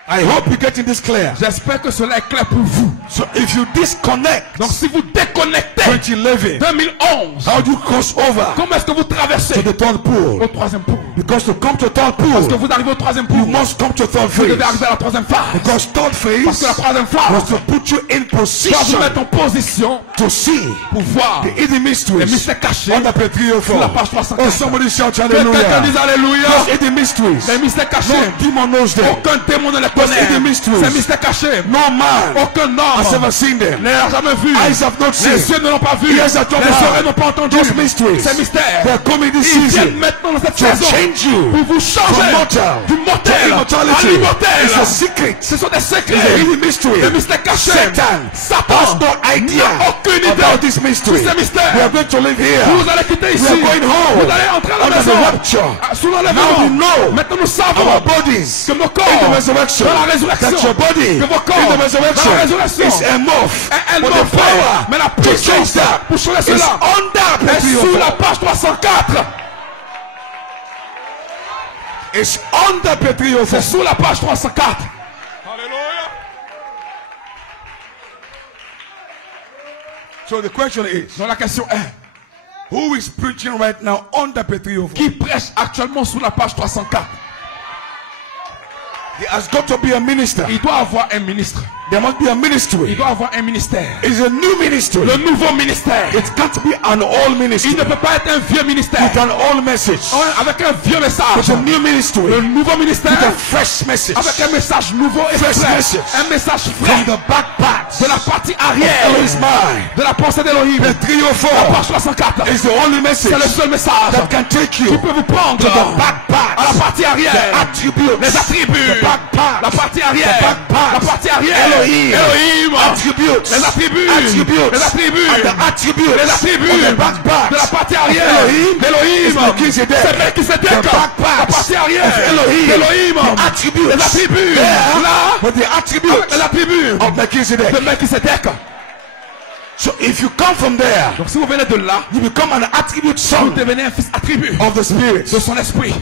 I hope you're getting this clear. J'espère que cela est clair pour vous. So if you disconnect Donc si vous déconnectez 2011, 2011, how do you cross over comment est-ce que vous traversez to the third pool? au troisième pool? Because to come to third Parce que pool, vous arrivez au troisième you pool, must come to third vous devez arriver phase. à la troisième phase. Because third Parce que la phase troisième was phase to put you in doit vous position mettre en position to see pour voir the hidden les mysteries mystères cachés on the Petriot sur la 4. page 304. Oh, somebody shout Que quelqu'un dise hallelujah. alléluia. Those hidden mysteries, Les mystères cachés, no demon knows them. aucun démon ne les Those hidden connaît. mysteries, Ces mystères cachés, no man aucun has homme ever seen them. ne les a jamais vus. Eyes have not Les seen. yeux ne l'ont pas vu. Ears have not Les oreilles heard. n'ont pas entendu. Those mysteries, Ces mystères, they're coming this ils viennent season maintenant dans cette to saison change you pour vous from changer mortal du to mortel à immortality. l'immortel. It's a secret. Ce sont des It's a secrets, hidden mystery. des mystères cachés. Satan Satan has no idea n'a aucune idée about this mystery. de ces mystères. We are going to live here. Vous allez quitter ici. We are going home Vous allez entrer à la under maison. the rapture. Sous Now we l'enlèvement. know Maintenant nous savons our bodies que nos corps in the resurrection, dans la résurrection, that your body que vos corps in the dans la resurrection résurrection is enough. elle But m'en the power mais la to change puissance that pour changer is cela under est sous la Petriot. page 304. It's under Petriot. C'est sous la page 304. So the question is, Donc la question est, Who is preaching right now under page 304? qui prêche actuellement sur la page 304. There has got to be a minister. Il doit avoir un ministre. There must be a Il ministry. doit avoir un ministère. It's a new ministry. Le nouveau ministère. It can't be an old ministry Il ne peut pas être un vieux ministère. with an old message. Avec un vieux message. It's a new ministry Le nouveau ministère. with a fresh message Avec un message nouveau et Fresh frais. message. Un message from frais. the back part De la partie of arrière. Elohim's mind. De la pensée d'Elohim. The La 304 page 64. is the only message C'est le seul message that can take qui you peut vous prendre to the back à la part. partie arrière. The attributes. Les attributs. The back part. La partie arrière. The back part. La partie arrière. Elohim. Elohim. Attributes. Les attributs. Attributes. Les attributs. And the attributes Les attributs of the back part de la partie of arrière Elohim d'Elohim. is Melchizedek. C'est Melchizedek. The back La part partie arrière of Elohim. d'Elohim. The attributes. Les attributs. There. Là, But the attributes les attributs of Melchizedek. de Melchizedek. So if you come from there, Donc si vous venez de là, you become an attribute vous son devenez un fils attribut of the Spirit. de son esprit.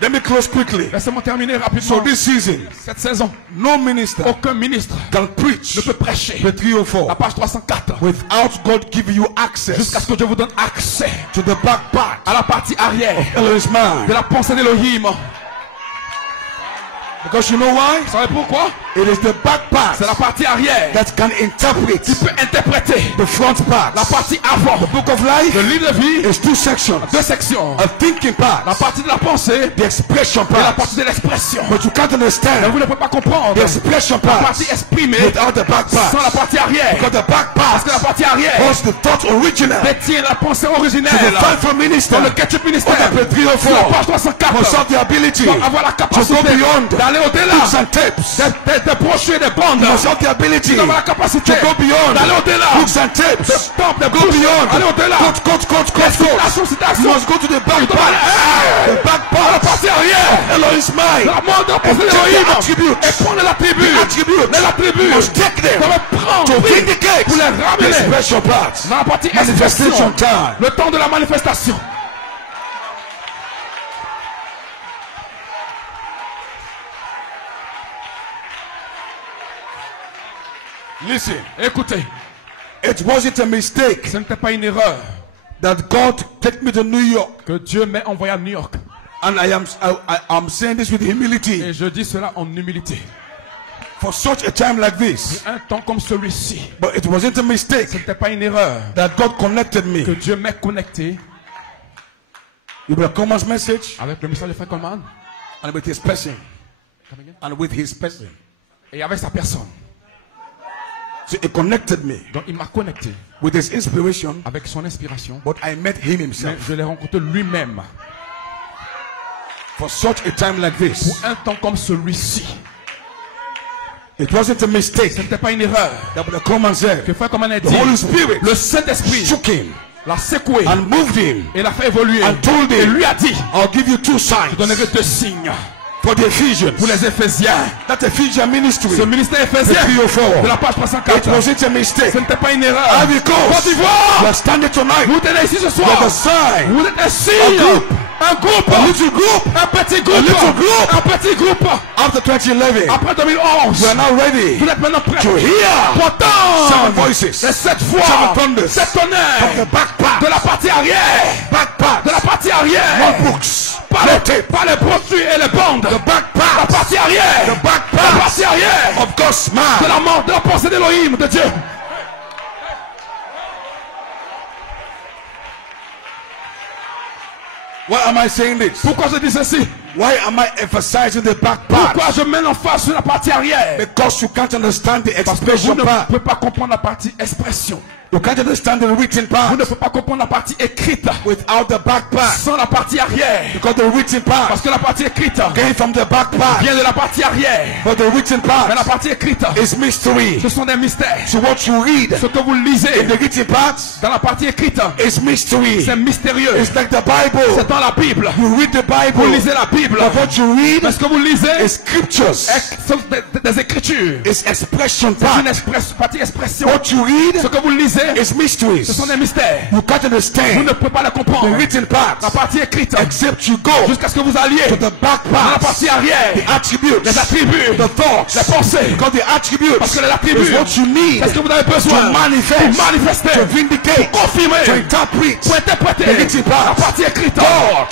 Let me close quickly. Laissez-moi terminer So rapidement. this season, Cette saison, no minister aucun ministre can preach ne peut prêcher the 304 la page 304 without God giving you jusqu'à access ce que Dieu vous donne accès to the back part à la partie arrière of Elohim's mind. de la pensée d'Elohim. Because you know why? Vous savez pourquoi? It is the back part C'est la partie arrière that can interpret qui peut interpréter the front part. la partie avant. The book of life Le livre de vie, is two sections. deux sections. A thinking part, La partie de la pensée the expression et la part. partie de l'expression. But you can't Mais understand vous ne pouvez pas comprendre the expression la part partie exprimée without the back sans part. la partie arrière. Because the back Parce que la part partie arrière was the thought original détient la pensée to the originelle. fivefold minister Dans le of ketchup ministère, the sur la 304 page 304, must have the ability doit avoir la to go capacité beyond d'aller au-delà books and tapes. des brochures, des bandes. Must have the ability Doit avoir la to capacité go beyond d'aller au-delà books and des tapes. temples, des Go brochures, beyond. aller au-delà. Quote. Citation, citation. You must go to the back Il doit part. aller The back à la part. partie arrière. Elohim's mind. La mort de la pensée And take the d'Elohim. attributes. Et prendre les attributs. The attributes. Les attributs. You must take them Doit les prendre. to oui, vindicate pour les the ramener expression part. dans la partie Manifestation expression. time. Le temps de la manifestation. Listen, Écoutez, it wasn't a mistake ce n'était pas une erreur that God took me to New York. que Dieu m'ait envoyé à New York. And I'm saying this with humility. Et je dis cela en humilité. For such a time like this. Un temps comme celui-ci, But it wasn't a ce mistake n'était pas une erreur that God connected que me Dieu m'ait connecté with a common message avec le message de Frère Coleman and with his person. And with his person. et avec sa personne. So it connected me Donc il m'a connecté with his inspiration, avec son inspiration. but I met him Mais himself. je l'ai rencontré lui-même. For such a time like Pour this. un temps comme celui-ci, It wasn't a mistake ce n'était pas une erreur that the common said. que Frère Coleman a The dit. Holy Spirit Le Saint-Esprit shook him l'a secoué and moved him et l'a fait évoluer. and told Et him, lui a dit, I'll give you two signs je donnerai deux signes for the Ephesians. pour les Éphésiens. That Ephesian ministry. Ce ministère éphésien The 304. de la page It 304, wasn't a mistake. ce n'était pas une erreur. Ivory Coast. Côte d'Ivoire, You are standing tonight vous tenez ici ce with soir. a sign. Vous êtes un signe, group. un groupe, A little group. un petit A groupe, little group. un petit groupe. After 2011, Après 2011, we are now ready vous êtes maintenant prêts to hear pour entendre 7 voices. les 7 Seven voix, thunders. 7 From tonnerres the back part. de la partie arrière, Back part. de la partie arrière, Notebooks. pas les brochures et les bandes. The back La part. partie arrière, The back la part partie arrière of God's de mind. la mort, de la pensée d'Elohim, de Dieu. Why am I saying this? Pourquoi je dis ceci? Why am I emphasizing the back part? Pourquoi je mets l'emphase sur la partie arrière? Because you can't understand the Parce que vous expression ne part. pouvez pas comprendre la partie expression. You can't understand the written Vous part ne pouvez pas comprendre la partie écrite without the back part. sans la partie arrière. Because the written part Parce que la partie écrite came from the back part. vient de la partie arrière. But the written Mais la part partie écrite, is mystery. ce sont des mystères. So what you read Ce que vous lisez in the written part dans la partie écrite, is mystery. c'est mystérieux. It's like the Bible. C'est dans la Bible. You read the Vous Bible. lisez la Bible. But what you Mais read ce que vous lisez, is scriptures. sont des écritures. It's expression C'est part. une partie expression. What you read Ce que vous lisez, pensées, is mysteries. ce sont des mystères. You can't Vous ne understand pouvez pas les comprendre. the written part La partie écrite, except you go jusqu'à ce que vous alliez to the back dans la part, partie arrière, the attributes, les attributs, the thoughts. les pensées. Because the attributes Parce que les attributs, is what you need c'est ce que vous avez besoin to manifest, pour manifester, to vindicate, pour confirmer, to interpret. pour interpréter the written part. la partie écrite. God,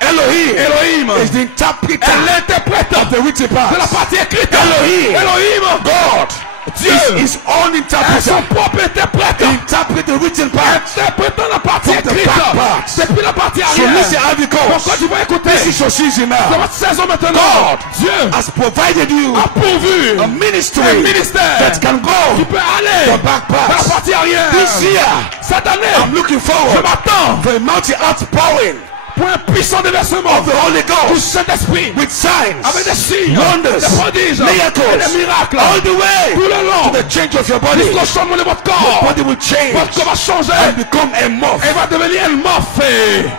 Elohim Elohim is the interpreter est l'interprète of the written part. de la partie écrite. Elohim, Elohim, God, Dieu, is his own est son interpreter. propre interprète. Interpret the written part. Interprétant la partie From the écrite back part. depuis la partie So arrière. listen how it Donc goes. quand tu vas écouter, This is your season c'est now. votre saison maintenant. God Dieu has provided you a pourvu a ministry un ministère that can qui go peut aller the back dans la part. partie arrière. This year, Cette année, I'm looking je forward m'attends for a mighty outpouring pour un puissant déversement of the Holy du Ghost Saint-Esprit with signs, avec des signes, wonders, des prodiges et miracles, des miracles all the way tout le long. to the change of your body. Jusqu'au changement de votre Your corps. body will change Votre corps va changer and become a moth. et va devenir un morphée.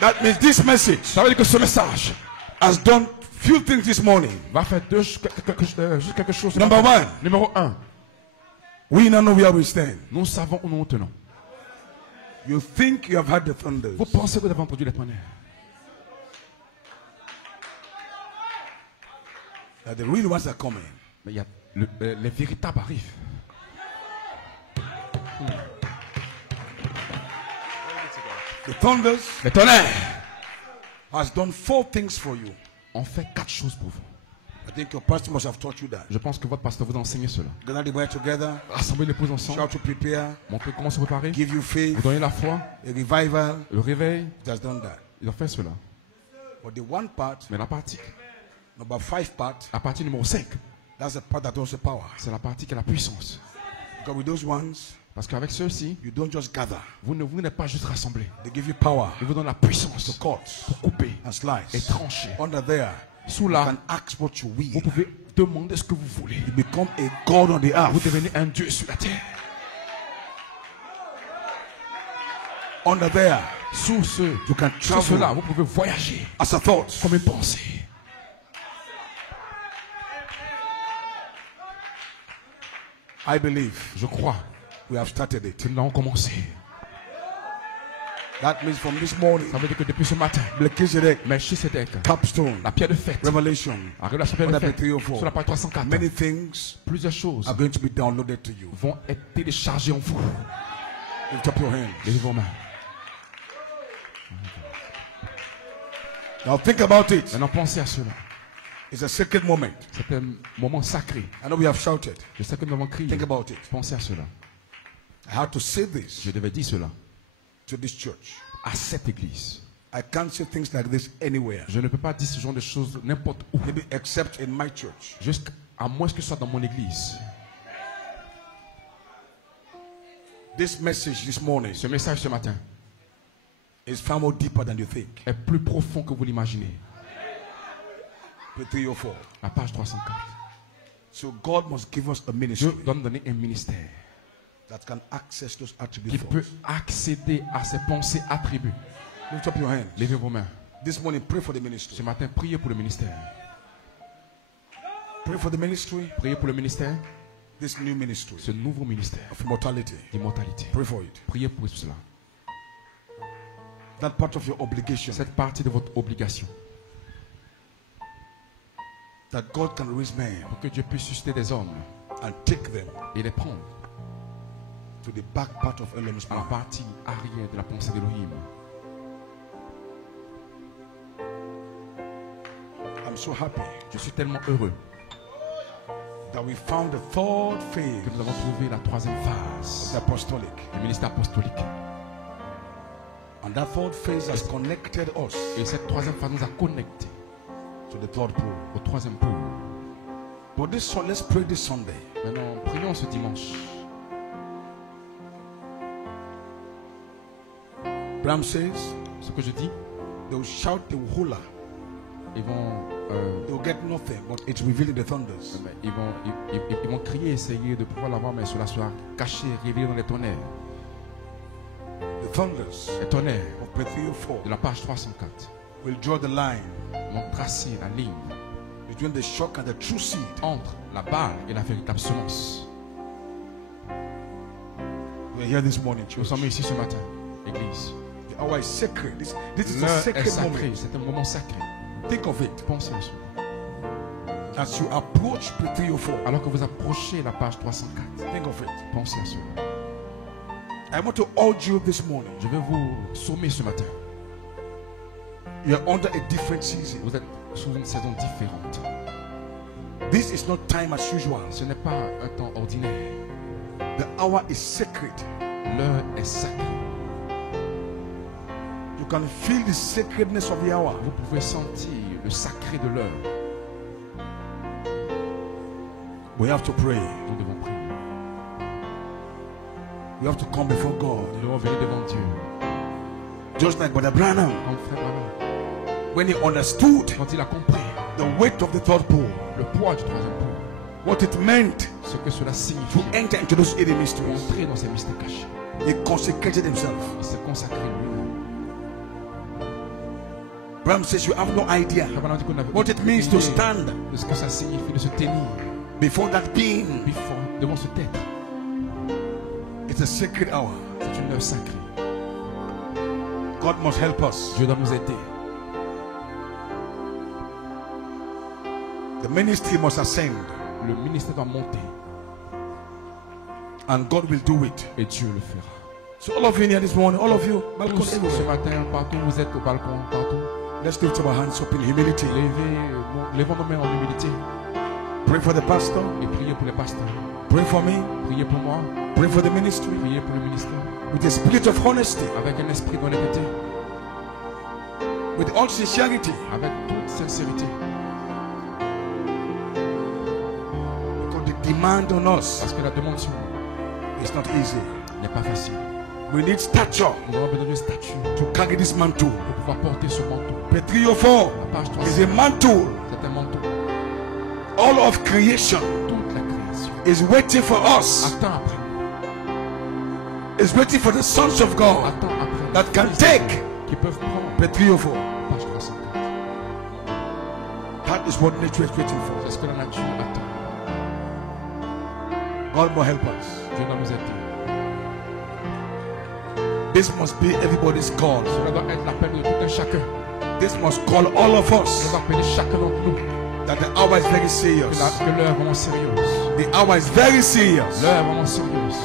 That means this message Ça veut dire que ce message has done few things this morning. va faire juste quelque chose. Number one, Numéro 1, we now know where we stand. nous savons où nous nous tenons. You think you have had the thunders. Vous pensez que vous avez entendu les tonnerres. That the real ones are coming. Mais il y a les véritables arrivent. The thunders Les tonnerres has done 4 things for you. ont fait 4 choses pour vous. I think your pastor must have taught you that. Je pense que votre pasteur vous a enseigné cela. Gather the way together, Rassemblez l'épouse ensemble, shout to prepare, montrer comment se préparer, give you faith, vous donner la foi, a revival. le réveil. It has done that. Ils ont fait cela. But the one part, Mais la partie number 5 part, numéro 5, that's the part that also power. c'est la partie qui a la puissance. Because with those ones, Parce qu'avec ceux-ci, you don't just gather. vous n'êtes pas juste rassemblés. They give you power Ils vous donnent la puissance to cut pour couper and et slice. trancher. Under there, Sous you là, can ask what you vous will. pouvez demander ce que vous voulez. You become a God on the Vous earth. devenez un Dieu sur la terre. Under there, Sous you can sur cela, travel vous pouvez voyager as a thought. comme une pensée. I believe Je crois we have started que it. nous avons commencé. That means from this morning, Ça veut dire que depuis ce matin, Melchizedek, Melchisedec, capstone, la pierre de fête, revelation, la révélation pierre de Chapter fête, 3 or 4. sur la page 304, many things plusieurs choses are going to be downloaded to you. vont être téléchargées en vous. Lift up your hands. Levez vos mains. Now think about it. Maintenant, pensez à cela. It's a sacred moment. C'est un moment sacré. I know we have shouted. Je sais que nous avons crié. Think about it. Pensez à cela. I had to say this Je devais dire cela to this church. à cette église. I can't say things like this anywhere, Je ne peux pas dire ce genre de choses n'importe où. maybe except in my church. Juste à moins que ce soit dans mon église. This message this morning Ce message ce matin is far more deeper than you think. est plus profond que vous l'imaginez. Page 3 or 4. La page 304. So God must give us a Dieu ministry doit nous donner un ministère that can access those qui attributes. for peut us. accéder à ces pensées attribuées. Lift up your hands. Levez vos mains. This morning, pray for the Ce ministry. matin, priez pour le ministère. Pray for the ministry, Priez pour le ministère, this new ministry ce nouveau ministère of immortality. d'immortalité. Pray for it. Priez pour cela. That part of your obligation Cette partie de votre obligation. that God can raise men Pour que Dieu puisse susciter des hommes and take them et les prendre to the back part of Elohim's à la plan. partie arrière de la pensée d'Elohim. I'm so happy Je suis tellement heureux that we found the third que phase nous avons trouvé la troisième of phase the apostolic. du ministère apostolique. And that third phase has connected us Et cette troisième phase nous a connectés to the third pole. au troisième pôle. But let's pray this Sunday. Maintenant, prions ce dimanche. Bram says Ce que je dis, they will shout, they will holler, ils vont, they will get nothing, but it's revealing the thunders. ils vont crier, essayer de pouvoir l'avoir, mais cela sera caché, révélé dans les tonnerres. The thunders Les tonnerres of Page 3 or 4 de la page 304. will draw the line vont tracer la ligne between the shock and the true seed. entre la balle et la véritable semence. We're here this morning, Nous church. sommes ici ce matin, Église. The hour is sacred. This is a L'heure est sacred sacrée, moment. c'est un moment sacré. Think of it. Pensez à cela. As you approach page 304, Alors que vous approchez la page 304, think of it. pensez à cela. I want to urge you this morning. Je vais vous sommer ce matin. You're under a different season. Vous êtes sous une saison différente. This is not time as usual. Ce n'est pas un temps ordinaire. The hour is sacred. L'heure est sacrée. You can feel the sacredness of the hour. Vous pouvez sentir le sacré de l'heure. We have to pray. Nous devons prier. We have to come before God. Nous devons venir devant Dieu. Just like Brother Branham, Comme frère Branham, when he understood quand il a compris the weight of the third pole, le poids du troisième pôle, what it meant ce que cela to signifie, enter into those hidden pour mysteries, entrer dans ces mystères cachés, he consecrated himself. il s'est consacré lui-même. Branham says you have no idea Frère Branham dit qu'on n'avait what it aucune means to idée stand de ce que ça signifie de se tenir before that being. devant ce être. It's a sacred hour. C'est une heure sacrée. God must help us. Dieu doit nous aider. The ministry must ascend, Le ministère doit monter and God will do it. et Dieu le fera. So all of you here this morning, all of you, balcony Tous ce everywhere, matin, partout où vous êtes, au balcon, partout, let's lift our hands up in humility. levons nos mains en humilité Pray for the pastor. et priez pour les pasteurs. Pray for me. Priez pour moi, Pray for the ministry. priez pour le ministère. With a spirit of honesty, Avec un esprit d'honnêteté, with all sincerity, avec toute sincérité. because the demand on us Parce que la demande sur nous is not easy. n'est pas facile. We need stature Nous avons besoin d'une statue to carry this mantle. pour pouvoir porter ce manteau. Page 304 La page 3, is a mantle. c'est un manteau. All of creation Toute la création is waiting for us. attend après nous. Is waiting for the sons of God Attend après nous. that can take. Qui peuvent prendre Page 304. page 304. That is what nature is waiting for. C'est ce que la nature attend. God will help us. Dieu doit nous aider. This must be everybody's call. Cela doit être l'appel de tout un chacun. This must call all of Cela us doit appeler chacun d'entre nous that the hour is very serious. que l'heure est vraiment sérieuse. The hour is very serious. L'heure est vraiment sérieuse.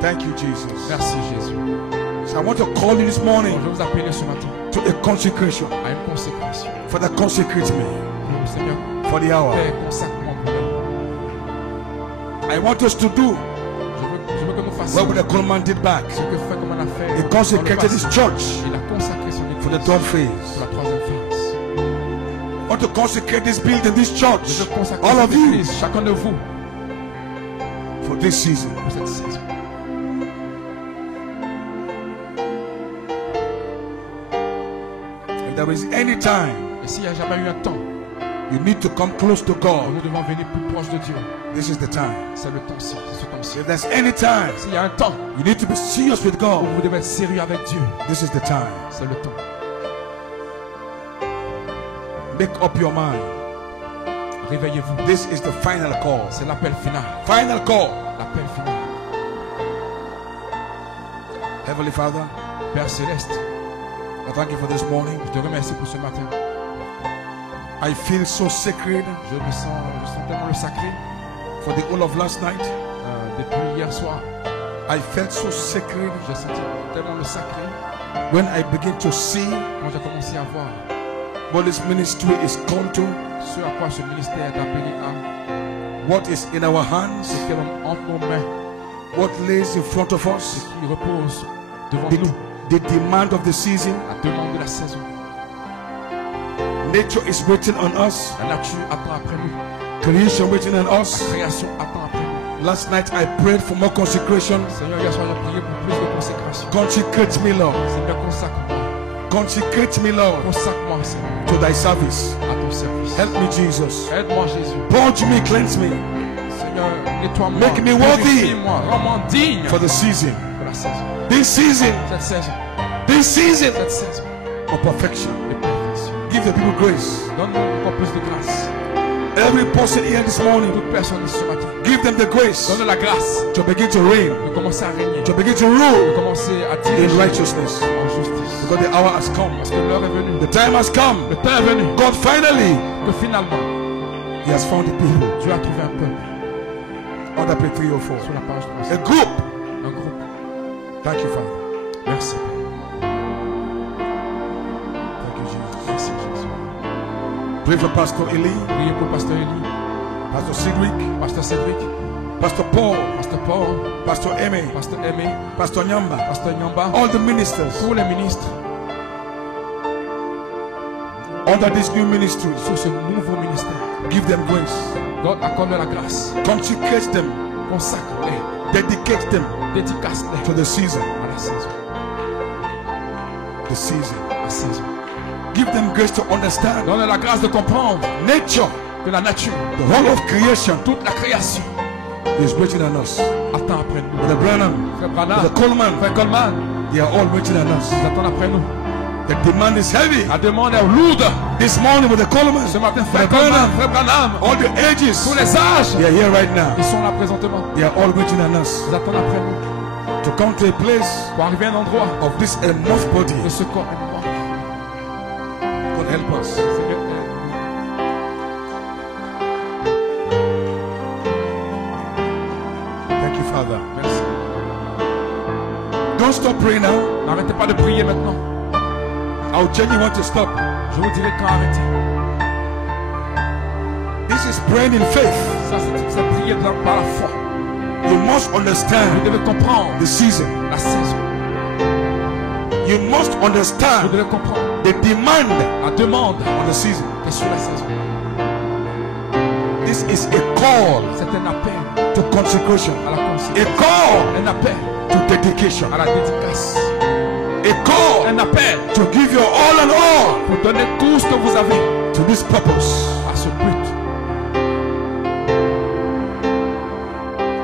Thank you, Jesus. Merci Jésus. So I want to call you this morning Donc, je vais vous appeler ce matin to a consecration. à une consécration. Father, consecrate me Pour le Seigneur, for the hour. Père, consacre-moi pour l'heure. I want us to do Je veux que nous what fassions Brother Coleman did back. ce que fait comme on a fait. He consecrated his church Il a consacré son for the église third pour phase. la troisième phase. I want to consecrate this building, this Je church, veux consacrer all cette of you, église, chacun de vous, for this season. pour cette saison. If there is any time Et s'il n'y a jamais eu un temps you need to come close to où God, nous devons venir plus proche de Dieu, this is the time. c'est le temps-ci, c'est ce temps-ci. If there's any time S'il y a un temps you need to be serious with où God, vous devez être sérieux avec Dieu, this is the time. c'est le temps. Make up your mind. Réveillez-vous. This is the final call. C'est l'appel final. Final call. L'appel final. Heavenly Father, Père Céleste, I thank you for this morning. je te remercie pour ce matin. I feel so sacred Je sens tellement le sacré for the whole of last night. depuis hier soir. I felt so sacred J'ai senti tellement le sacré when I begin to see quand j'ai commencé à voir what this ministry is called to, ce à quoi ce ministère est appelé à, what is in our ce hands, qu'elle a entre nos mains, what lays in front of ce us, qui repose devant nous, the demand of the season. la demande de la saison. Nature is waiting on us, La nature attend après nous. creation waiting on La us. création attend après nous. Last night I prayed for more consecration. Seigneur, hier soir, j'ai prié pour plus de consécration. Consecrate me, Lord. Seigneur, consacre-moi. Consecrate me, Lord, Consacre-moi, Seigneur, to thy service. à ton service. Help me, Jesus. Aide-moi, Jésus. Purge me, cleanse me Seigneur, nettoie-moi. Make me worthy Purifie-moi. Rends-moi digne for the season. pour la saison. This season, Cette saison. this season, Cette saison. of perfection. de perfection. Give the people grace. Donne-nous encore plus de grâce. Every person here this morning, Toute personne ici ce matin, give them the grace donne la grâce to begin to reign, de commencer à régner, to begin to de rule commencer à in diriger righteousness. en justice. Because the hour has come. Parce que l'heure est venue, The time has come. le temps est venu, God finally, que finalement, He has found the people. Dieu a trouvé un peuple On that page 3 or 4. sur la page A 300, group. un groupe. Thank you, Father. Merci. Thank you, Jesus. Merci Jésus. Pray for Pastor Eli, Priez pour Pasteur Eli, Pastor Cedric, Pasteur Cédric, Pastor Paul, Pasteur Paul, Pastor Eme, Pasteur Aimé, Pastor Nyamba, Pasteur Nyamba, all the ministers tous les ministres under this new ministry. sur ce nouveau ministère. Give them grace. God accorde la grâce, Consecrate them. consacre-les, Dedicate them dédicace-les to the season. à la saison, The season. la saison. Give them grace to understand Donne la grâce de comprendre nature, que la nature, the whole of creation toute la création is waiting on us. attend après nous. Brother Branham, Frère Brother Branham, Coleman, Frère Coleman, they are all waiting on us. ils attendent après nous. The demand is heavy. La demande est lourde. This morning with the Coleman, Ce matin, Brother Frère Coleman, Branham, Frère Branham, all the ages, tous les âges, they are here right now. ils sont là présentement. They are all waiting on us Ils attendent après nous to come to a place pour arriver à un endroit of this enough body. de ce corps est mort. God help us. Seigneur, Thank you, Father. merci. Don't stop praying now. N'arrêtez pas de prier maintenant. I'll tell you when to stop. Je vous dirai quand arrêter. This is praying in faith. Ça, c'est prier par la foi. You must Vous understand devez comprendre the season. la saison. You must Vous understand devez comprendre the demand la demande on the season. qui est sur la saison. This is a call C'est un appel to consecration, à la a consécration. call Un appel to dedication, à la dédicace. a call Un appel to give your all and all pour donner tout ce que vous avez to this purpose. à ce but.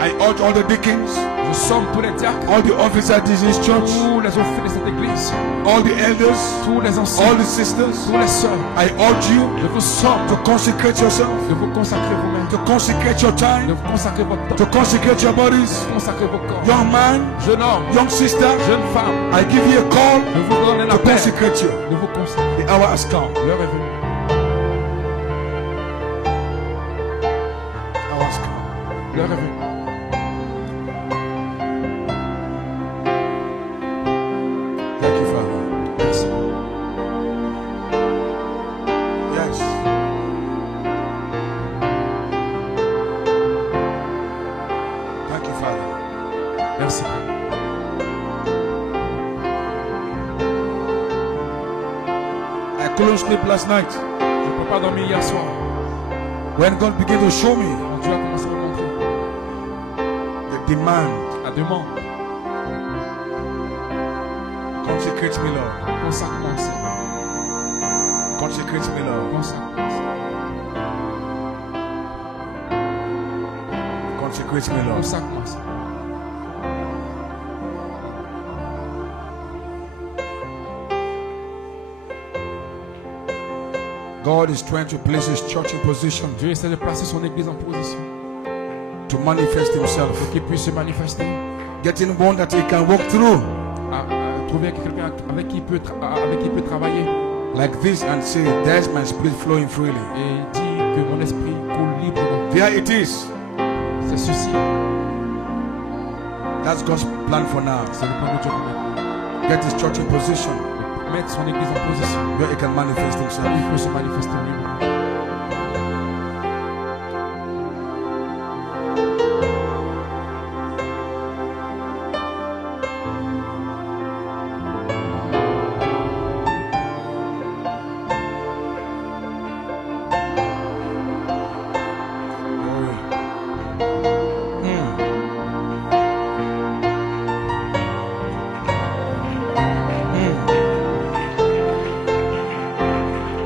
I urge all the deacons, Je somme tous les diacres, all the officers in this church, tous les officiers de cette église, all the elders, tous les all anciens, the sisters. tous les sœurs. I urge you Je vous somme to consecrate yourself, de vous consacrer vous-même, to consecrate your de time, vous consacrer votre temps, to consecrate your bodies. de consacrer vos corps. Young man, Jeune homme, young sister, jeune femme, I give you a call je vous donne un to appel consecrate you. de vous consacrer. The hour has come. L'heure est venue. Hour has come. L'heure est venue. Thank you, Father. Merci. Yes. Thank you, Father. Merci. I couldn't sleep last night. Je ne peux pas dormir hier soir. When God began to show me Quand Dieu a commencé à me montrer the demand, la demande, consecrate me, Lord. consacre-moi, Seigneur. Consecrate me, Lord. Consacre-moi, Seigneur. Consecrate me, Lord. Consacre-moi, Seigneur. God is trying to place His church in position Dieu essaie de placer son église en position to manifest Himself. pour qu'il puisse se manifester, Getting one that He can walk through à trouver quelqu'un avec qui il peut travailler like this and say, there's my spirit flowing freely. et dire que mon esprit coule librement. There it is. C'est ceci, That's God's plan for now. c'est le plan de Dieu pour maintenant. Get His church in position Mettre son église en position, where He can manifest Himself. il peut se manifester lui-même. Glory.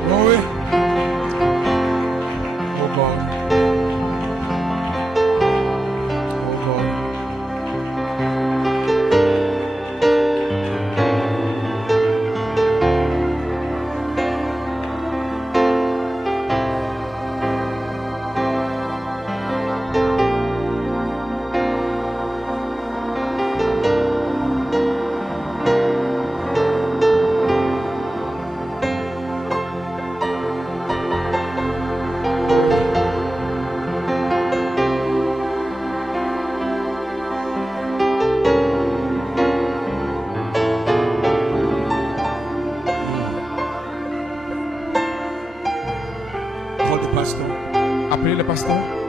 Glory. Call the pastor. Appelez le pasteur.